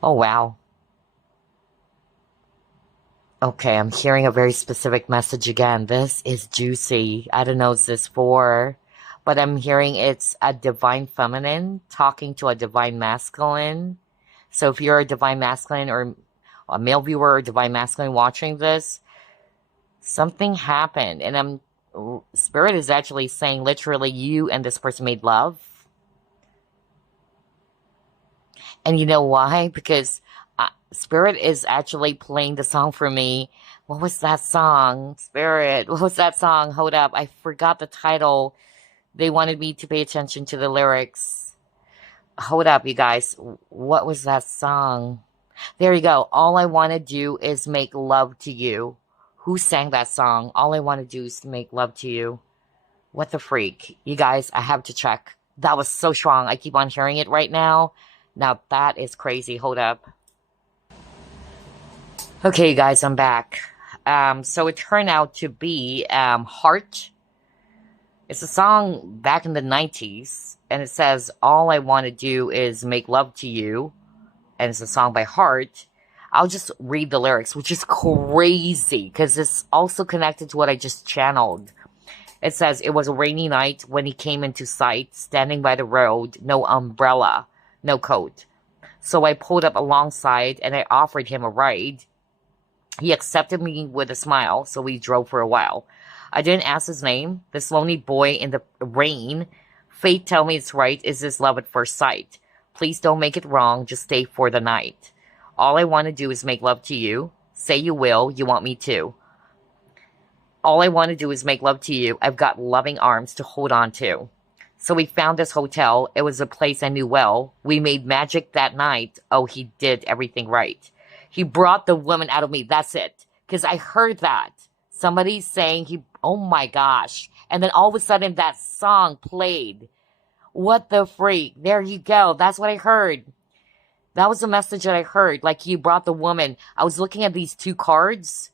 Oh, wow. Okay, I'm hearing a very specific message again. This is juicy. I don't know what this for, but I'm hearing it's a divine feminine talking to a divine masculine. So if you're a divine masculine or a male viewer or divine masculine watching this, something happened. And Spirit is actually saying literally you and this person made love. And you know why? Because Spirit is actually playing the song for me. What was that song? Spirit, what was that song? Hold up. I forgot the title. They wanted me to pay attention to the lyrics. Hold up, you guys. What was that song? There you go. All I want to do is make love to you. Who sang that song? All I want to do is make love to you. What the freak? You guys, I have to check. That was so strong. I keep on hearing it right now. Now that is crazy. Hold up. Okay, you guys, I'm back. So it turned out to be Heart. It's a song back in the 90s, and it says, all I want to do is make love to you, and it's a song by Heart. I'll just read the lyrics, which is crazy, because it's also connected to what I just channeled. It says, it was a rainy night when he came into sight, standing by the road, no umbrella, no coat. So I pulled up alongside, and I offered him a ride. He accepted me with a smile, so we drove for a while. I didn't ask his name. This lonely boy in the rain. Fate, tell me it's right. Is this love at first sight? Please don't make it wrong. Just stay for the night. All I want to do is make love to you. Say you will. You want me to. All I want to do is make love to you. I've got loving arms to hold on to. So we found this hotel. It was a place I knew well. We made magic that night. Oh, he did everything right. He brought the woman out of me. That's it. Because I heard that. Somebody saying oh my gosh. And then all of a sudden that song played. What the freak? There you go. That's what I heard. That was the message that I heard. Like, you brought the woman. I was looking at these two cards,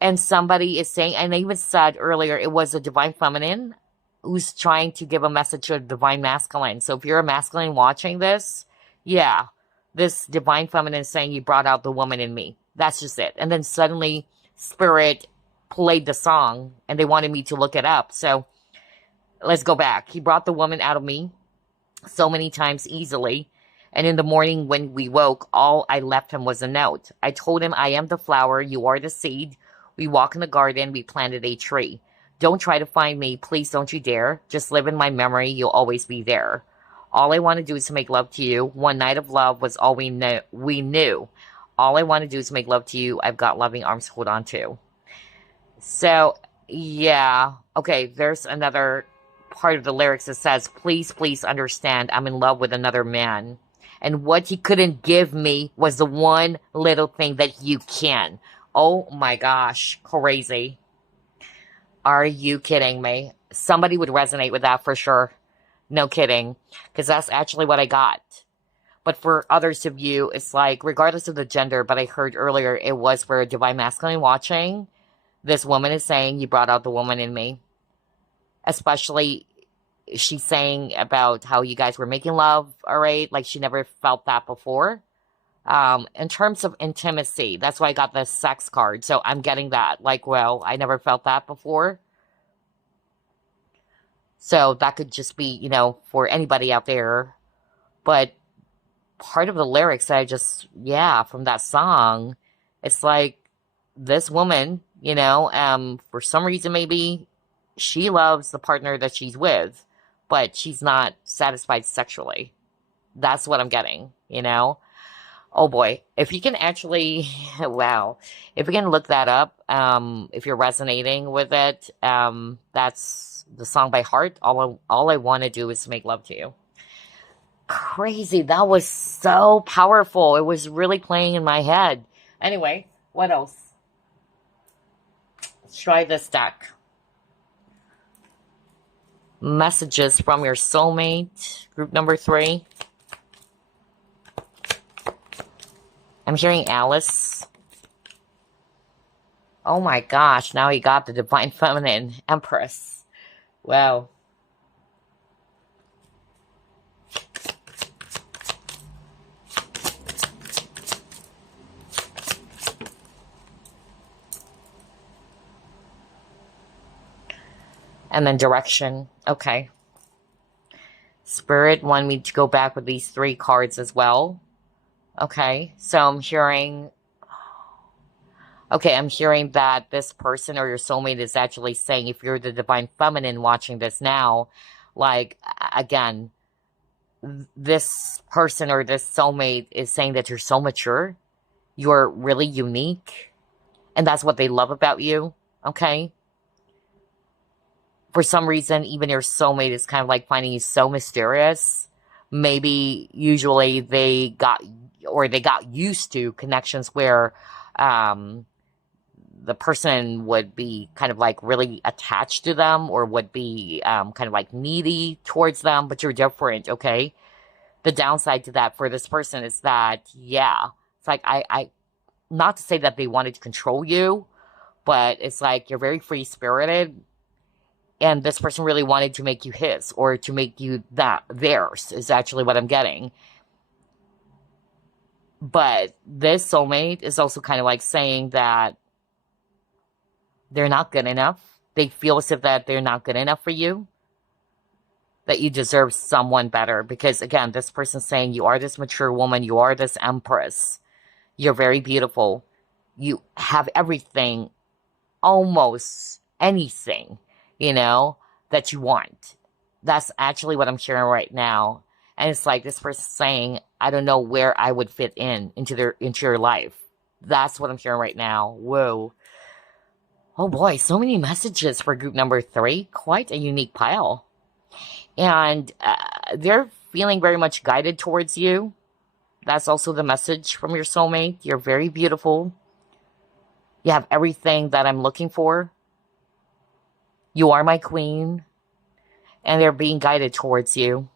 and somebody is saying, and I even said earlier, it was a divine feminine who's trying to give a message to a divine masculine. So if you're a masculine watching this, yeah, this divine feminine is saying, you brought out the woman in me. That's just it. And then suddenly Spirit played the song, and they wanted me to look it up. So let's go back. He brought the woman out of me so many times easily. And in the morning when we woke, all I left him was a note. I told him, I am the flower, you are the seed. We walk in the garden, we planted a tree. Don't try to find me, please don't you dare. Just live in my memory, you'll always be there. All I want to do is to make love to you. One night of love was all we knew. All I want to do is make love to you. I've got loving arms to hold on to. So, yeah. Okay, there's another part of the lyrics that says, please, please understand, I'm in love with another man. And what he couldn't give me was the one little thing that you can. Oh my gosh, crazy. Are you kidding me? Somebody would resonate with that for sure. No kidding. Because that's actually what I got. But for others of you, it's like, regardless of the gender, but I heard earlier it was for a divine masculine watching. This woman is saying, you brought out the woman in me. Especially, she's saying about how you guys were making love, all right? Like, she never felt that before. In terms of intimacy, that's why I got the sex card. So I'm getting that. Like, well, I never felt that before. So that could just be, you know, for anybody out there. But part of the lyrics, from that song, it's like this woman, you know, for some reason maybe she loves the partner that she's with, but she's not satisfied sexually. That's what I'm getting, you know? Oh boy, if you can actually, wow, if you can look that up, if you're resonating with it, that's the song by Heart. All I want to do is to make love to you. Crazy, that was so powerful. It was really playing in my head. Anyway, what else? Let's try this deck. Messages from your soulmate, group number 3. I'm hearing Alice. Oh my gosh, now he got the Divine Feminine, Empress. Wow. And then direction. Okay. Spirit wanted me to go back with these 3 cards as well. Okay, so I'm hearing that this person or your soulmate is actually saying, if you're the divine feminine watching this now, like, again, this person or this soulmate is saying that you're so mature, you're really unique, and that's what they love about you, okay? For some reason, even your soulmate is kind of like finding you so mysterious. Maybe usually they got used to connections where the person would be kind of like really attached to them or would be kind of like needy towards them, but you're different, okay? The downside to that for this person is that, yeah, it's like I not to say that they wanted to control you, but it's like you're very free-spirited, and this person really wanted to make you his or to make you theirs is actually what I'm getting. But this soulmate is also kind of like saying that they're not good enough. They feel as if that they're not good enough for you, that you deserve someone better. Because again, this person's saying you are this mature woman, you are this empress, you're very beautiful, you have everything, almost anything, you know, that you want. That's actually what I'm hearing right now. And it's like this person saying, I don't know where I would fit into your life. That's what I'm hearing right now. Whoa. Oh boy, so many messages for group number 3. Quite a unique pile. And they're feeling very much guided towards you. That's also the message from your soulmate. You're very beautiful. You have everything that I'm looking for. You are my queen. And they're being guided towards you.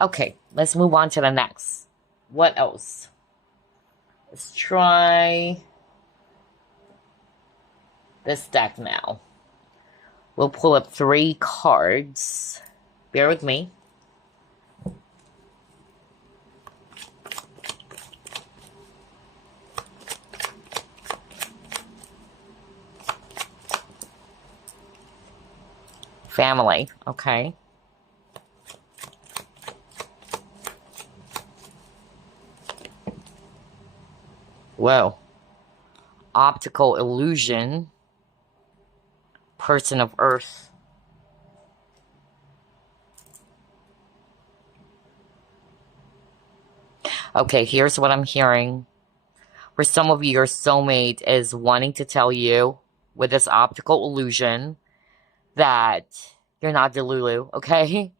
Okay, let's move on to the next. What else? Let's try this deck now. We'll pull up 3 cards. Bear with me. Family, okay. Whoa. Optical illusion. Person of Earth. Okay, here's what I'm hearing. For some of you, your soulmate is wanting to tell you with this optical illusion that you're not delulu, okay?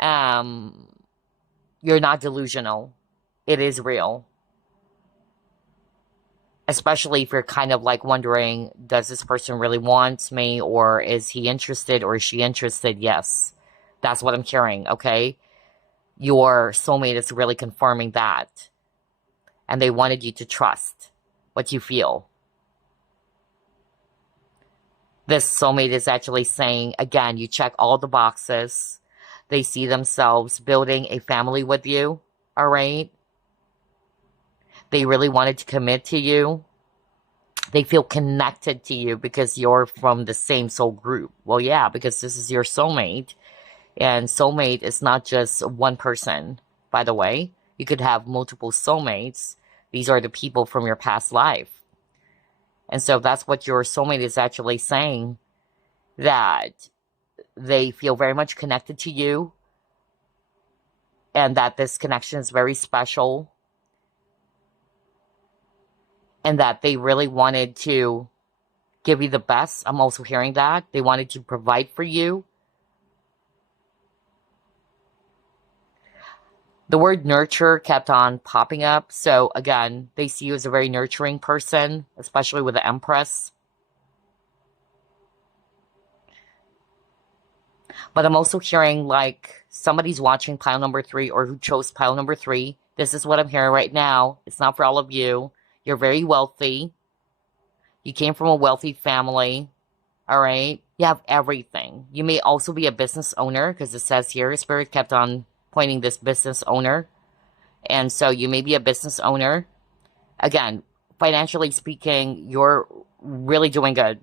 You're not delusional. It is real. Especially if you're kind of like wondering, does this person really want me, or is he interested, or is she interested? Yes. That's what I'm hearing, okay? Your soulmate is really confirming that. And they wanted you to trust what you feel. This soulmate is actually saying, again, you check all the boxes. They see themselves building a family with you, all right? They really wanted to commit to you. They feel connected to you because you're from the same soul group. Well, yeah, because this is your soulmate. And soulmate is not just one person, by the way. You could have multiple soulmates. These are the people from your past life. And so that's what your soulmate is actually saying, that they feel very much connected to you and that this connection is very special and that they really wanted to give you the best. I'm also hearing that. They wanted to provide for you. The word nurture kept on popping up. So again, they see you as a very nurturing person, especially with the Empress. But I'm also hearing like somebody's watching pile number 3 or who chose pile number 3. This is what I'm hearing right now. It's not for all of you. You're very wealthy. You came from a wealthy family. All right. You have everything. You may also be a business owner because it says here, Spirit kept on pointing this business owner. And so you may be a business owner. Again, financially speaking, you're really doing good.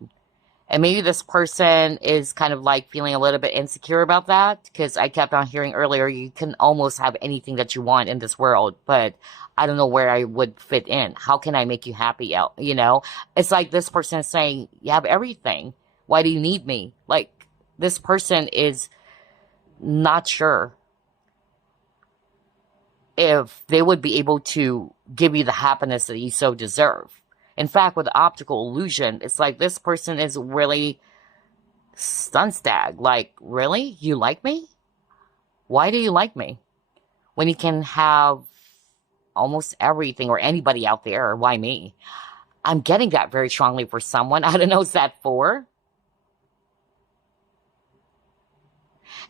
And maybe this person is kind of like feeling a little bit insecure about that because I kept on hearing earlier, you can almost have anything that you want in this world, but I don't know where I would fit in. How can I make you happy out? You know, it's like this person is saying, you have everything. Why do you need me? Like this person is not sure if they would be able to give you the happiness that you so deserve. In fact, with optical illusion, it's like this person is really stunstag. Like, really? You like me? Why do you like me? When you can have almost everything or anybody out there, why me? I'm getting that very strongly for someone. I don't know who's that for.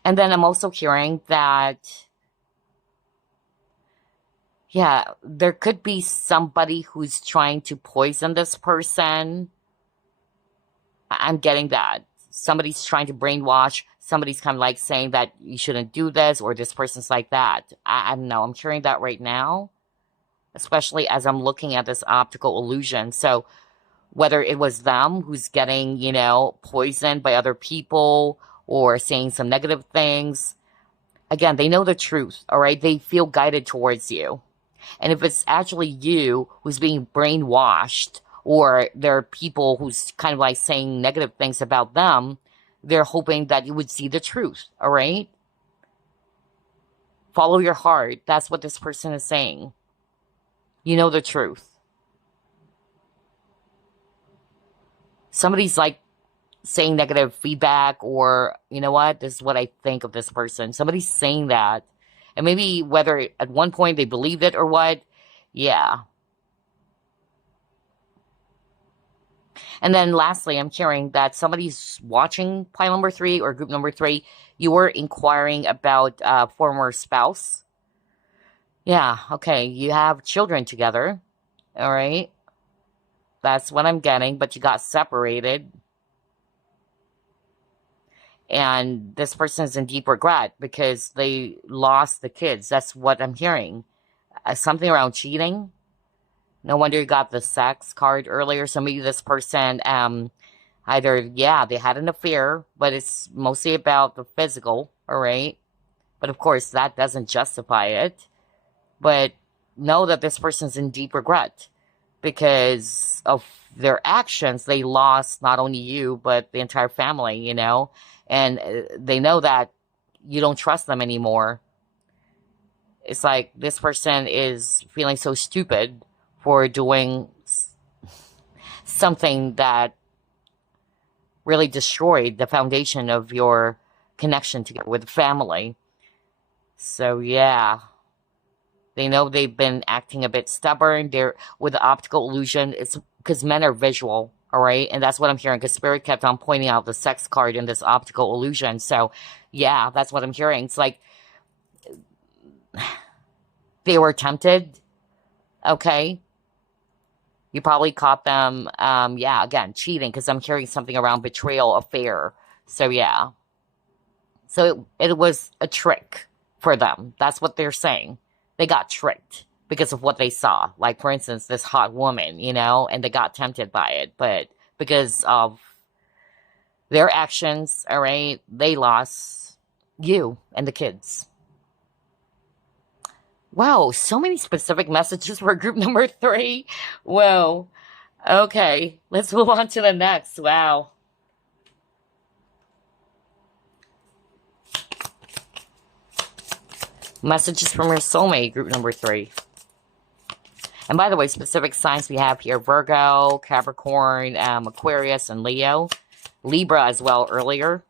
And then I'm also hearing that, yeah, there could be somebody who's trying to poison this person. I'm getting that. Somebody's trying to brainwash. Somebody's kind of like saying that you shouldn't do this or this person's like that. I don't know. I'm hearing that right now, especially as I'm looking at this optical illusion. So whether it was them who's getting, you know, poisoned by other people or saying some negative things, again, they know the truth, all right? They feel guided towards you. And if it's actually you who's being brainwashed, or there are people who's kind of like saying negative things about them, they're hoping that you would see the truth, all right? Follow your heart. That's what this person is saying. You know the truth. somebody's like saying negative feedback, or you know what, this is what I think of this person. Somebody's saying that. And maybe whether at one point they believed it or what. Yeah. And then lastly, I'm hearing that somebody's watching pile number 3 or group number 3. You were inquiring about former spouse. Yeah, okay. You have children together. All right. That's what I'm getting, but you got separated. And this person is in deep regret because they lost the kids. That's what I'm hearing. Something around cheating. No wonder you got the sex card earlier. So maybe this person, either, yeah, they had an affair, but it's mostly about the physical, all right? But of course, that doesn't justify it. But know that this person's in deep regret because of their actions. They lost not only you, but the entire family, you know? And they know that you don't trust them anymore. It's like this person is feeling so stupid for doing something that really destroyed the foundation of your connection together with family. So yeah, they know they've been acting a bit stubborn. They're with the optical illusion. It's because men are visual, all right? And that's what I'm hearing, because Spirit kept on pointing out the sex card in this optical illusion. So yeah, that's what I'm hearing. It's like they were tempted, okay? You probably caught them, yeah, again, cheating, because I'm hearing something around betrayal, affair. So yeah. So it was a trick for them. That's what they're saying. They got tricked because of what they saw. Like, for instance, this hot woman, you know, and they got tempted by it. But because of their actions, all right, they lost you and the kids. Wow, so many specific messages for group number 3. Whoa. Okay, let's move on to the next. Wow. Messages from your soulmate, group number 3. And by the way, specific signs we have here: Virgo, Capricorn, Aquarius, and Leo. Libra as well earlier.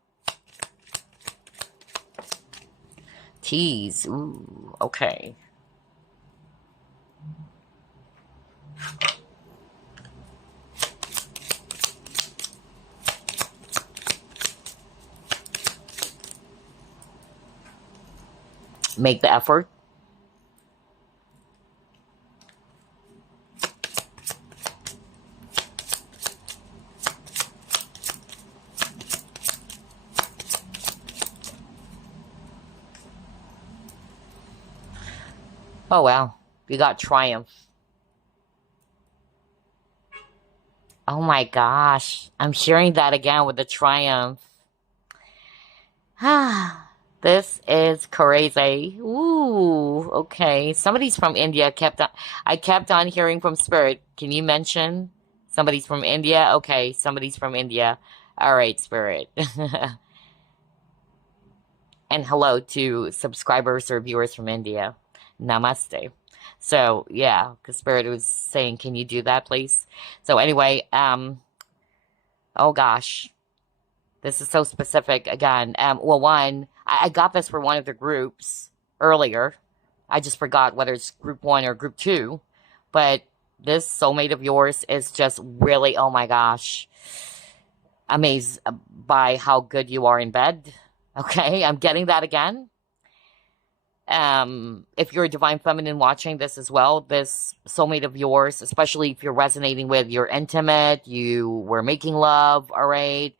Tease. Ooh, okay. Make the effort. Oh, wow. You got triumph. Oh my gosh. I'm hearing that again with the triumph. Ah, this is crazy. Ooh, okay. Somebody's from India. I kept on hearing from Spirit. Can you mention somebody's from India? Okay, somebody's from India. All right, Spirit. And hello to subscribers or viewers from India. Namaste. So yeah, because Spirit was saying, can you do that, please? So anyway, oh gosh, this is so specific again. Well, one, I got this for one of the groups earlier. I just forgot whether it's group 1 or group 2, but this soulmate of yours is just really, oh my gosh, amazed by how good you are in bed. Okay, I'm getting that again. If you're a divine feminine watching this as well, this soulmate of yours, especially if you're resonating with your intimate, you were making love, all right,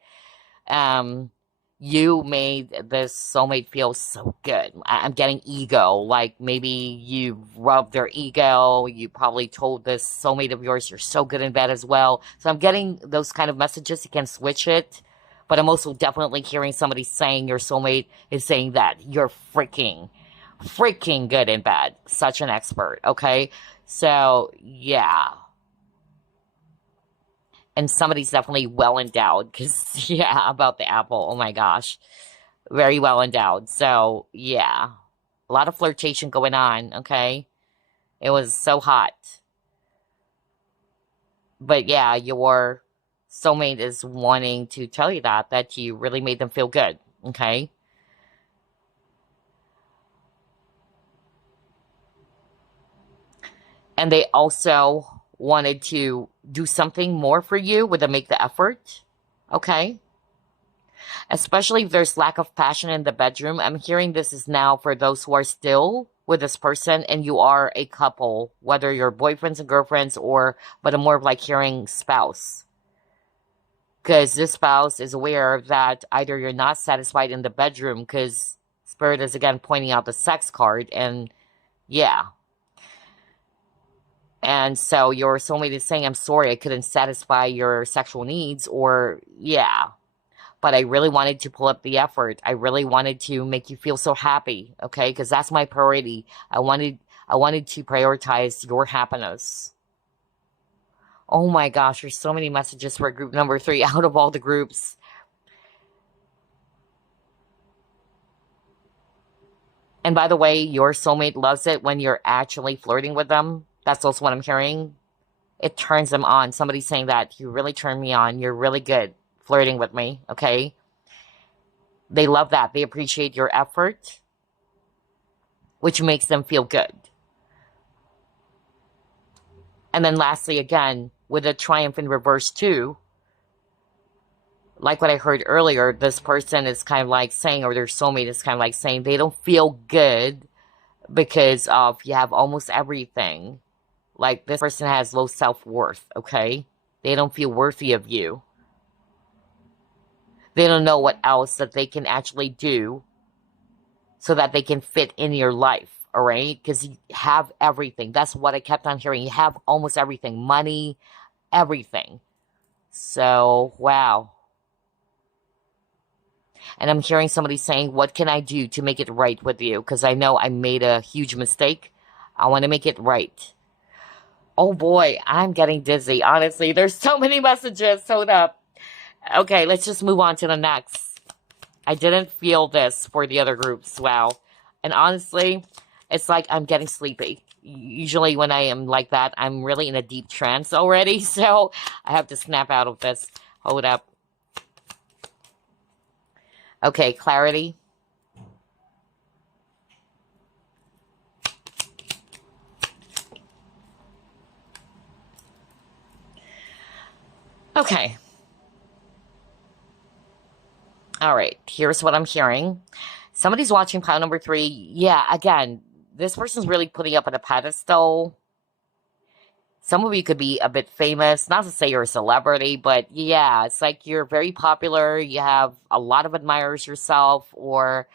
you made this soulmate feel so good. I'm getting ego, like maybe you rubbed their ego, you probably told this soulmate of yours you're so good in bed as well. So I'm getting those kind of messages. You can switch it, but I'm also definitely hearing somebody saying your soulmate is saying that you're freaking good and bad. Such an expert, okay? So, yeah. And somebody's definitely well endowed, because, yeah, about the apple, oh my gosh. Very well endowed. So, yeah. A lot of flirtation going on, okay? It was so hot. But, yeah, your soulmate is wanting to tell you that you really made them feel good, okay? And they also wanted to do something more for you, would they make the effort, okay? Especially if there's lack of passion in the bedroom. I'm hearing this is now for those who are still with this person and you are a couple, whether you're boyfriends and girlfriends or, but I'm more of like hearing spouse. Because this spouse is aware that either you're not satisfied in the bedroom, because Spirit is again pointing out the sex card, and yeah. And so your soulmate is saying, I'm sorry, I couldn't satisfy your sexual needs, or yeah. But I really wanted to pull up the effort. I really wanted to make you feel so happy, okay? Because that's my priority. I wanted to prioritize your happiness. Oh my gosh, there's so many messages for group number 3 out of all the groups. And by the way, your soulmate loves it when you're actually flirting with them. That's also what I'm hearing. It turns them on. Somebody's saying that you really turn me on. You're really good flirting with me, okay? They love that. They appreciate your effort, which makes them feel good. And then lastly, again, with a triumph in reverse too, like what I heard earlier, this person is kind of like saying, or their soulmate is kind of like saying, they don't feel good because of you have almost everything. Like this person has low self-worth, okay? They don't feel worthy of you. They don't know what else that they can actually do so that they can fit in your life, all right? Because you have everything. That's what I kept on hearing. You have almost everything. Money, everything. So, wow. And I'm hearing somebody saying, what can I do to make it right with you? Because I know I made a huge mistake. I want to make it right. Oh boy, I'm getting dizzy. Honestly, there's so many messages. Hold up. Okay, let's just move on to the next. I didn't feel this for the other groups. Wow. And honestly, it's like I'm getting sleepy. Usually when I am like that, I'm really in a deep trance already. So I have to snap out of this. Hold up. Okay, clarity. Okay. All right, here's what I'm hearing. Somebody's watching pile number 3. Yeah, again, this person's really putting up on a pedestal. Some of you could be a bit famous, not to say you're a celebrity, but yeah, it's like you're very popular, you have a lot of admirers yourself, or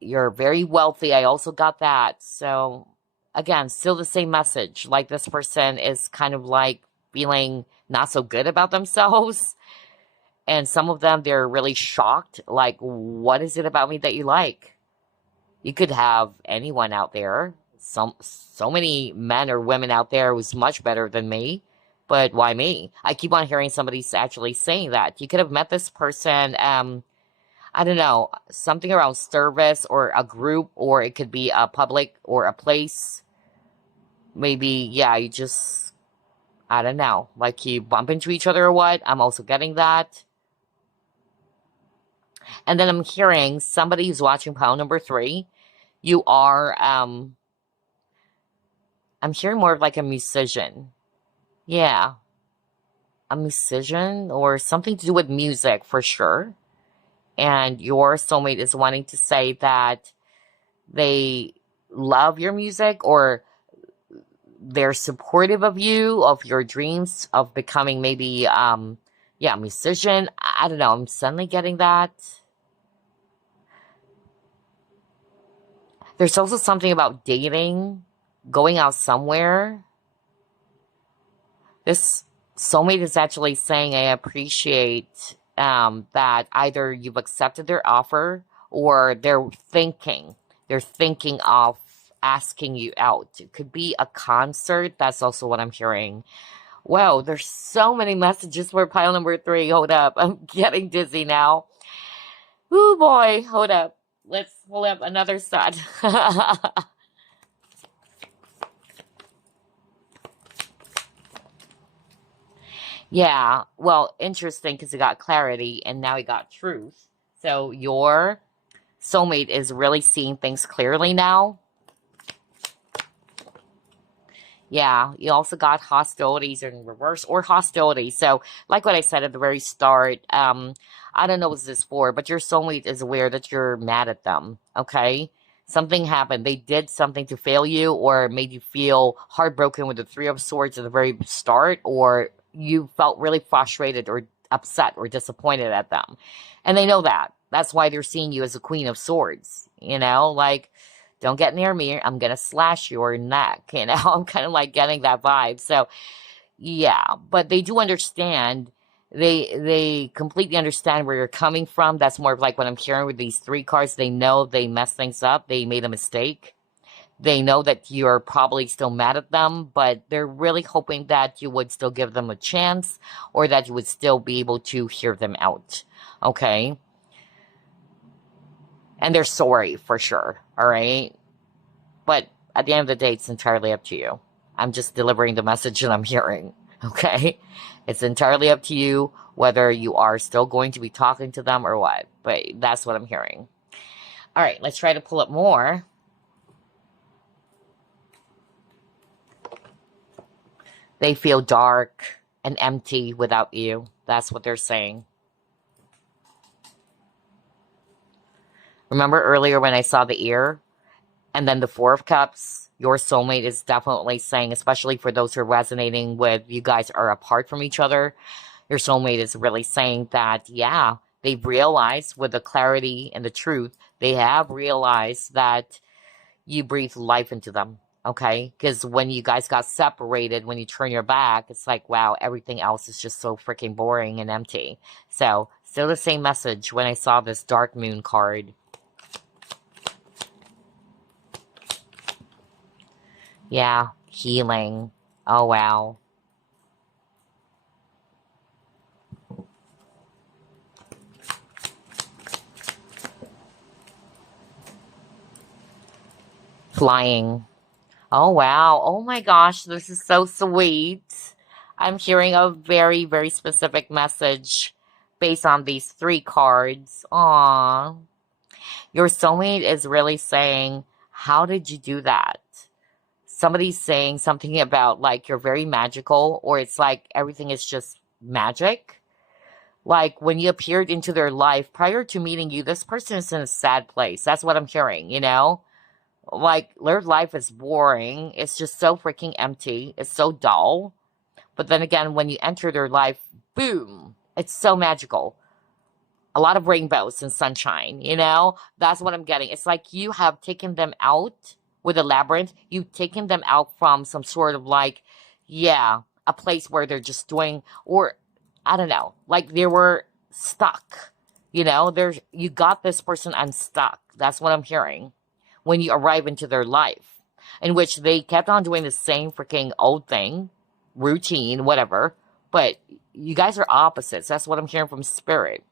you're very wealthy. I also got that. So, again, still the same message. Like this person is kind of like feeling not so good about themselves. And some of them, they're really shocked. Like, what is it about me that you like? You could have anyone out there. So many men or women out there who's much better than me. But why me? I keep on hearing somebody actually saying that. You could have met this person, I don't know, something around service or a group, or it could be a public or a place. Maybe, yeah, you just, I don't know, like you bump into each other or what. I'm also getting that. And then I'm hearing somebody who's watching pile number 3. You are, I'm hearing more of like a musician. Yeah, a musician or something to do with music for sure. And your soulmate is wanting to say that they love your music, or they're supportive of you, of your dreams of becoming maybe, yeah, a musician. I don't know. I'm suddenly getting that. There's also something about dating, going out somewhere. This soulmate is actually saying, I appreciate that either you've accepted their offer or they're thinking of asking you out. It could be a concert. That's also what I'm hearing. Wow, there's so many messages for pile number 3. Hold up. I'm getting dizzy now. Oh boy, hold up. Let's pull up another side. Yeah, well, interesting because it got clarity and now it got truth. So your soulmate is really seeing things clearly now. Yeah, you also got hostilities in reverse or hostility. So, like what I said at the very start, I don't know what this is for, but your soulmate is aware that you're mad at them. Okay, something happened. They did something to fail you, or made you feel heartbroken with the Three of Swords at the very start, or you felt really frustrated or upset or disappointed at them, and they know that. That's why they're seeing you as a Queen of Swords. You know, like don't get near me. I'm going to slash your neck. You know, I'm kind of like getting that vibe. So, yeah, but they do understand. They completely understand where you're coming from. That's more of like what I'm hearing with these three cards. They know they messed things up. They made a mistake. They know that you're probably still mad at them, but they're really hoping that you would still give them a chance or that you would still be able to hear them out. Okay? And they're sorry for sure. All right? But at the end of the day, it's entirely up to you. I'm just delivering the message that I'm hearing. Okay? It's entirely up to you whether you are still going to be talking to them or what. But that's what I'm hearing. All right, let's try to pull up more. They feel dark and empty without you. That's what they're saying. Remember earlier when I saw the ear? And then the Four of Cups? Your soulmate is definitely saying, especially for those who are resonating with you guys are apart from each other, your soulmate is really saying that, yeah, they've realized with the clarity and the truth, they have realized that you breathe life into them. Okay? Because when you guys got separated, when you turn your back, it's like, wow, everything else is just so freaking boring and empty. So, still the same message when I saw this Dark Moon card. Yeah, healing. Oh, wow. Flying. Oh, wow. Oh my gosh, this is so sweet. I'm hearing a very, very specific message based on these three cards. Aw. Your soulmate is really saying, how did you do that? Somebody's saying something about like you're very magical, or it's like everything is just magic. Like when you appeared into their life prior to meeting you, this person is in a sad place. That's what I'm hearing, you know? Like their life is boring. It's just so freaking empty. It's so dull. But then again, when you enter their life, boom, it's so magical. A lot of rainbows and sunshine, you know? That's what I'm getting. It's like you have taken them out with a labyrinth. You've taken them out from some sort of like, yeah, a place where they're just doing, or I don't know, like they were stuck. You know, there's you got this person unstuck. That's what I'm hearing when you arrive into their life, in which they kept on doing the same freaking old thing, routine, whatever. But you guys are opposites. That's what I'm hearing from spirit.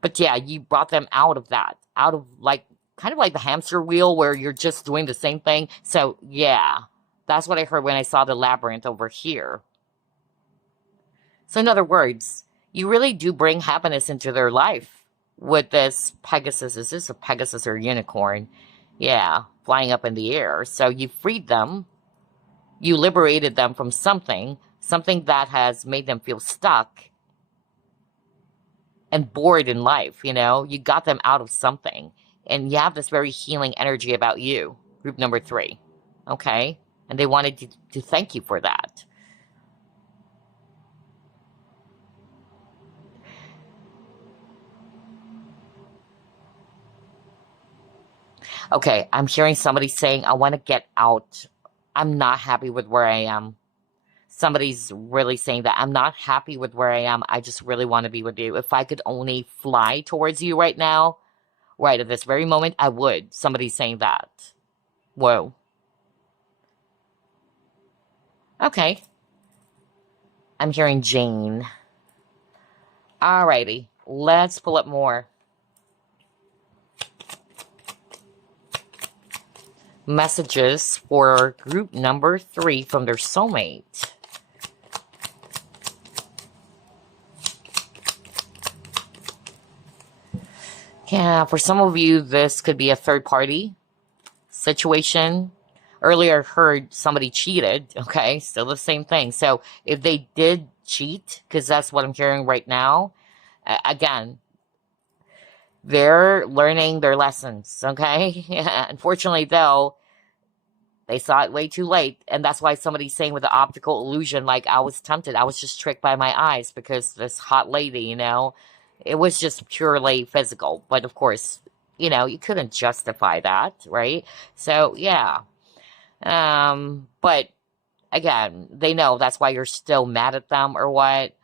But yeah, you brought them out of that, out of like kind of like the hamster wheel where you're just doing the same thing. So yeah, that's what I heard when I saw the labyrinth over here. So in other words, you really do bring happiness into their life with this Pegasus. Is this a Pegasus or a unicorn? Yeah, flying up in the air. So you freed them. You liberated them from something, something that has made them feel stuck and bored in life, you know? You got them out of something. And you have this very healing energy about you, group number 3. Okay? And they wanted to thank you for that. Okay, I'm hearing somebody saying, I want to get out. I'm not happy with where I am. Somebody's really saying that I'm not happy with where I am. I just really want to be with you. If I could only fly towards you right now, right at this very moment, I would. Somebody's saying that. Whoa. Okay. I'm hearing Jane. Alrighty. Let's pull up more. Messages for group number 3 from their soulmate. Yeah, for some of you, this could be a third party situation. Earlier, I heard somebody cheated. Okay, still the same thing. So if they did cheat, because that's what I'm hearing right now, again, they're learning their lessons. Okay, unfortunately, though, they saw it way too late, and that's why somebody's saying with the optical illusion, like, I was tempted. I was just tricked by my eyes because this hot lady, it was just purely physical. But of course, you couldn't justify that, right? So yeah. But again, they know that's why you're still mad at them or what.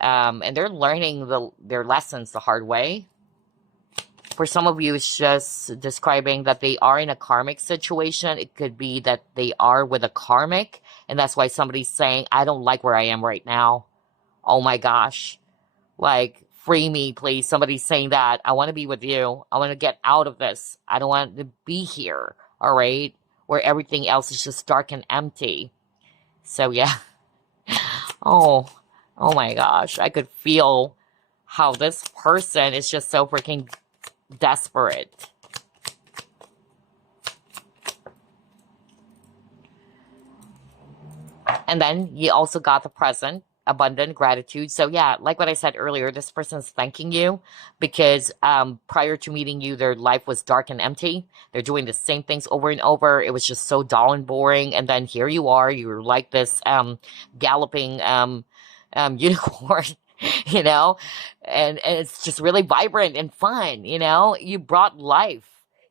And they're learning their lessons the hard way. For some of you, it's just describing that they are in a karmic situation. It could be that they are with a karmic, and that's why somebody's saying, I don't like where I am right now. Oh my gosh. Like, free me, please. Somebody's saying that. I want to be with you. I want to get out of this. I don't want to be here. All right? Where everything else is just dark and empty. So, yeah. Oh, oh my gosh. I could feel how this person is just so freaking desperate. And then you also got the present, abundant gratitude. So yeah, like what I said earlier, this person's thanking you because prior to meeting you, their life was dark and empty. They're doing the same things over and over. It was just so dull and boring. And then here you are, you're like this galloping unicorn, you know, and it's just really vibrant and fun, You brought life.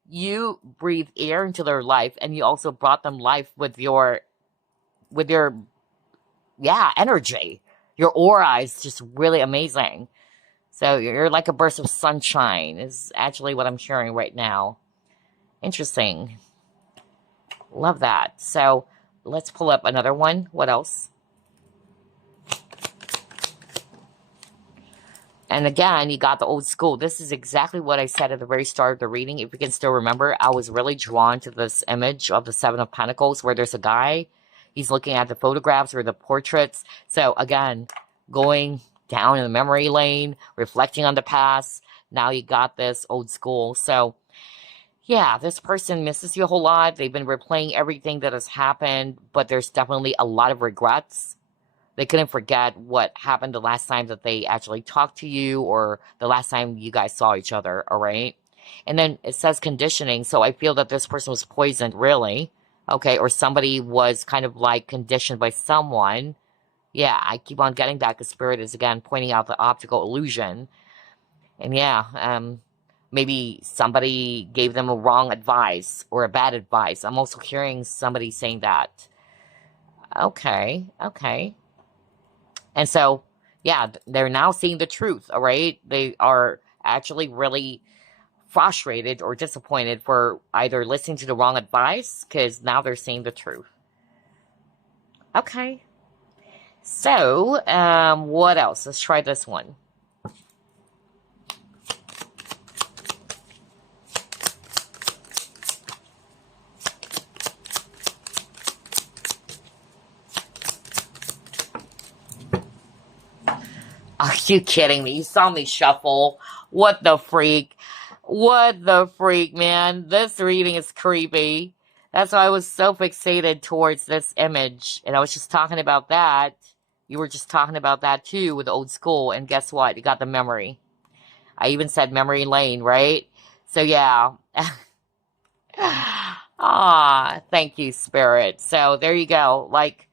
You breathe air into their life, and you also brought them life with your yeah, energy. Your aura is just really amazing. So you're like a burst of sunshine is actually what I'm hearing right now. Interesting. Love that. So let's pull up another one. What else? And again, you got the old school. This is exactly what I said at the very start of the reading. If you can still remember, I was really drawn to this image of the Seven of Pentacles where there's a guy. He's looking at the photographs or the portraits. So again, going down in the memory lane, reflecting on the past. Now you got this old school. So yeah, this person misses you a whole lot. They've been replaying everything that has happened, but there's definitely a lot of regrets. They couldn't forget what happened the last time that they actually talked to you or the last time you guys saw each other, all right? And then it says conditioning, so I feel that this person was poisoned, really, okay? Or somebody was kind of like conditioned by someone. Yeah, I keep on getting that because Spirit is, again, pointing out the optical illusion. And yeah, maybe somebody gave them a wrong advice or a bad advice. I'm also hearing somebody saying that. Okay, okay. And so, yeah, they're now seeing the truth, all right? They are actually really frustrated or disappointed for either listening to the wrong advice, because now they're seeing the truth. Okay. So, what else? Let's try this one. Are you kidding me? You saw me shuffle. What the freak? What the freak, man? This reading is creepy. That's why I was so fixated towards this image. And I was just talking about that. You were just talking about that too with old school. And guess what? You got the memory. I even said memory lane, right? So yeah. Ah, thank you, Spirit. So there you go. Like,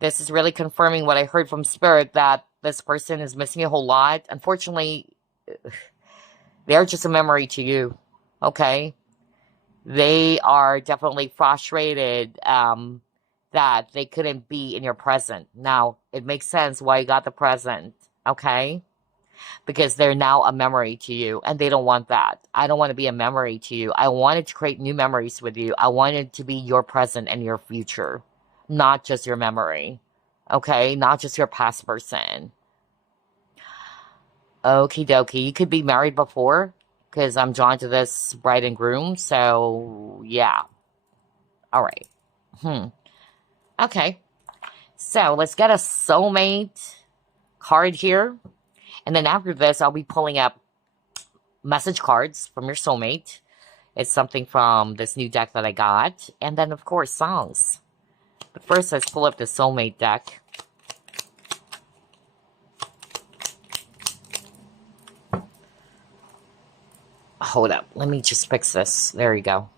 this is really confirming what I heard from Spirit, that this person is missing a whole lot. Unfortunately, they're just a memory to you, okay? They are definitely frustrated that they couldn't be in your present. Now, it makes sense why you got the present, okay? Because they're now a memory to you, and they don't want that. I don't want to be a memory to you. I wanted to create new memories with you. I wanted to be your present and your future, not just your memory, okay? Not just your past person. Okie dokie. You could be married before, because I'm drawn to this bride and groom, so yeah. All right. Okay. So let's get a soulmate card here. And then after this, I'll be pulling up message cards from your soulmate. It's something from this new deck that I got. And then, of course, songs. But first, let's pull up the soulmate deck. Hold up. Let me just fix this. There you go.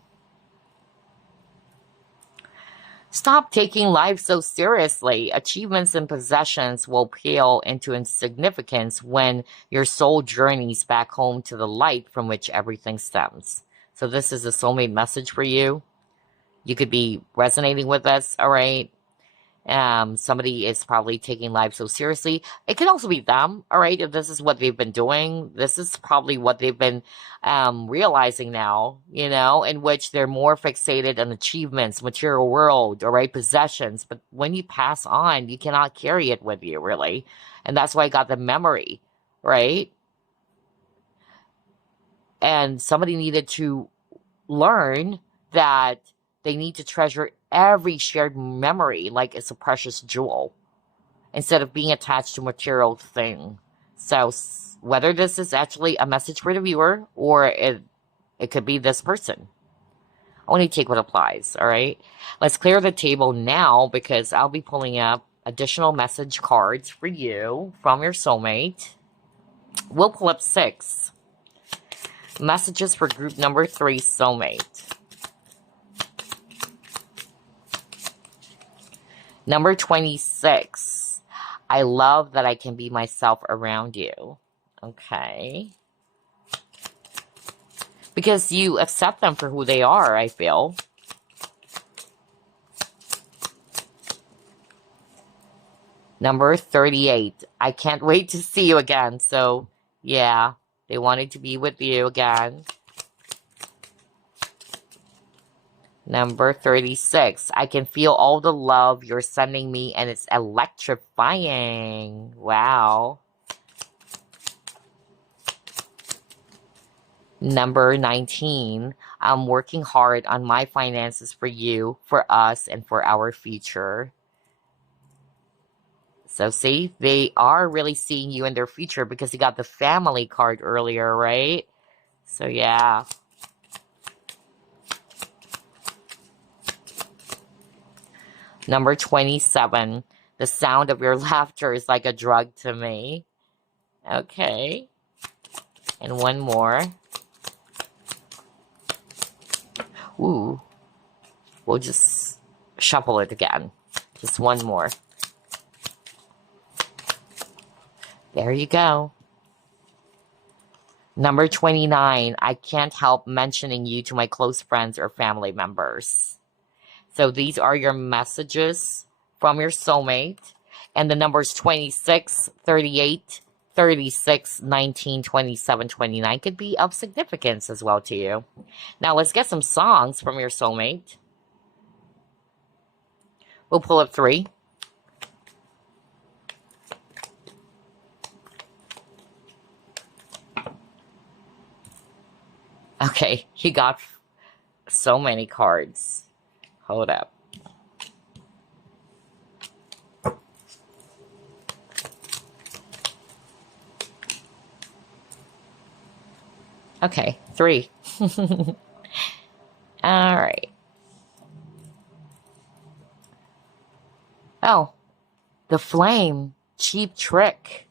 Stop taking life so seriously. Achievements and possessions will pale into insignificance when your soul journeys back home to the light from which everything stems. So this is a soulmate message for you. You could be resonating with this, all right? Somebody is probably taking life so seriously. It could also be them, all right? If this is what they've been doing, this is probably what they've been realizing now, you know, in which they're more fixated on achievements, material world, all right, possessions. But when you pass on, you cannot carry it with you, really. And that's why I got the memory, right? And somebody needed to learn that they need to treasure every shared memory like it's a precious jewel instead of being attached to a material thing. So whether this is actually a message for the viewer or it could be this person. Only take what applies, all right? Let's clear the table now because I'll be pulling up additional message cards for you from your soulmate. We'll pull up 6 messages for group number 3, soulmate. Number 26. I love that I can be myself around you. Okay. Because you accept them for who they are, I feel. Number 38. I can't wait to see you again. So, yeah, they wanted to be with you again. Number 36. I can feel all the love you're sending me and it's electrifying. Wow. Number 19. I'm working hard on my finances for you, for us, and for our future. So see, they are really seeing you in their future because you got the family card earlier, right? So yeah. Number 27, the sound of your laughter is like a drug to me. Okay. And one more. Ooh. We'll just shuffle it again. Just one more. There you go. Number 29, I can't help mentioning you to my close friends or family members. So these are your messages from your soulmate. And the numbers 26, 38, 36, 19, 27, 29 could be of significance as well to you. Now let's get some songs from your soulmate. We'll pull up 3. Okay, he got so many cards. Hold up. Okay, 3. All right. Oh, the flame. Cheap trick.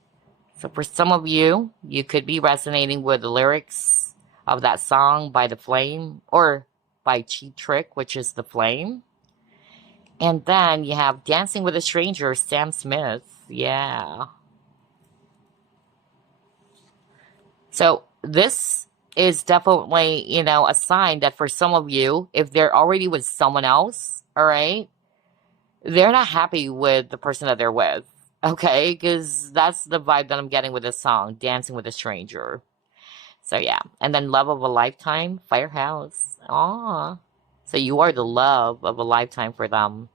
So for some of you, you could be resonating with the lyrics of that song by The Flame or by Cheap Trick, which is The Flame. And then you have Dancing with a Stranger, Sam Smith. Yeah. So this is definitely, you know, a sign that for some of you, if they're already with someone else, all right, they're not happy with the person that they're with. Okay, because that's the vibe that I'm getting with this song, Dancing with a Stranger. So yeah, and then Love of a Lifetime, Firehouse. Aw. So you are the love of a lifetime for them.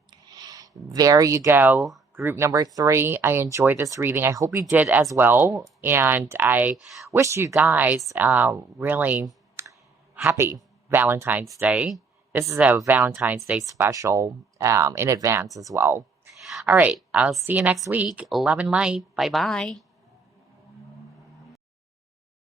There you go. Group number 3. I enjoyed this reading. I hope you did as well. And I wish you guys really happy Valentine's Day. This is a Valentine's Day special in advance as well. All right. I'll see you next week. Love and light. Bye-bye.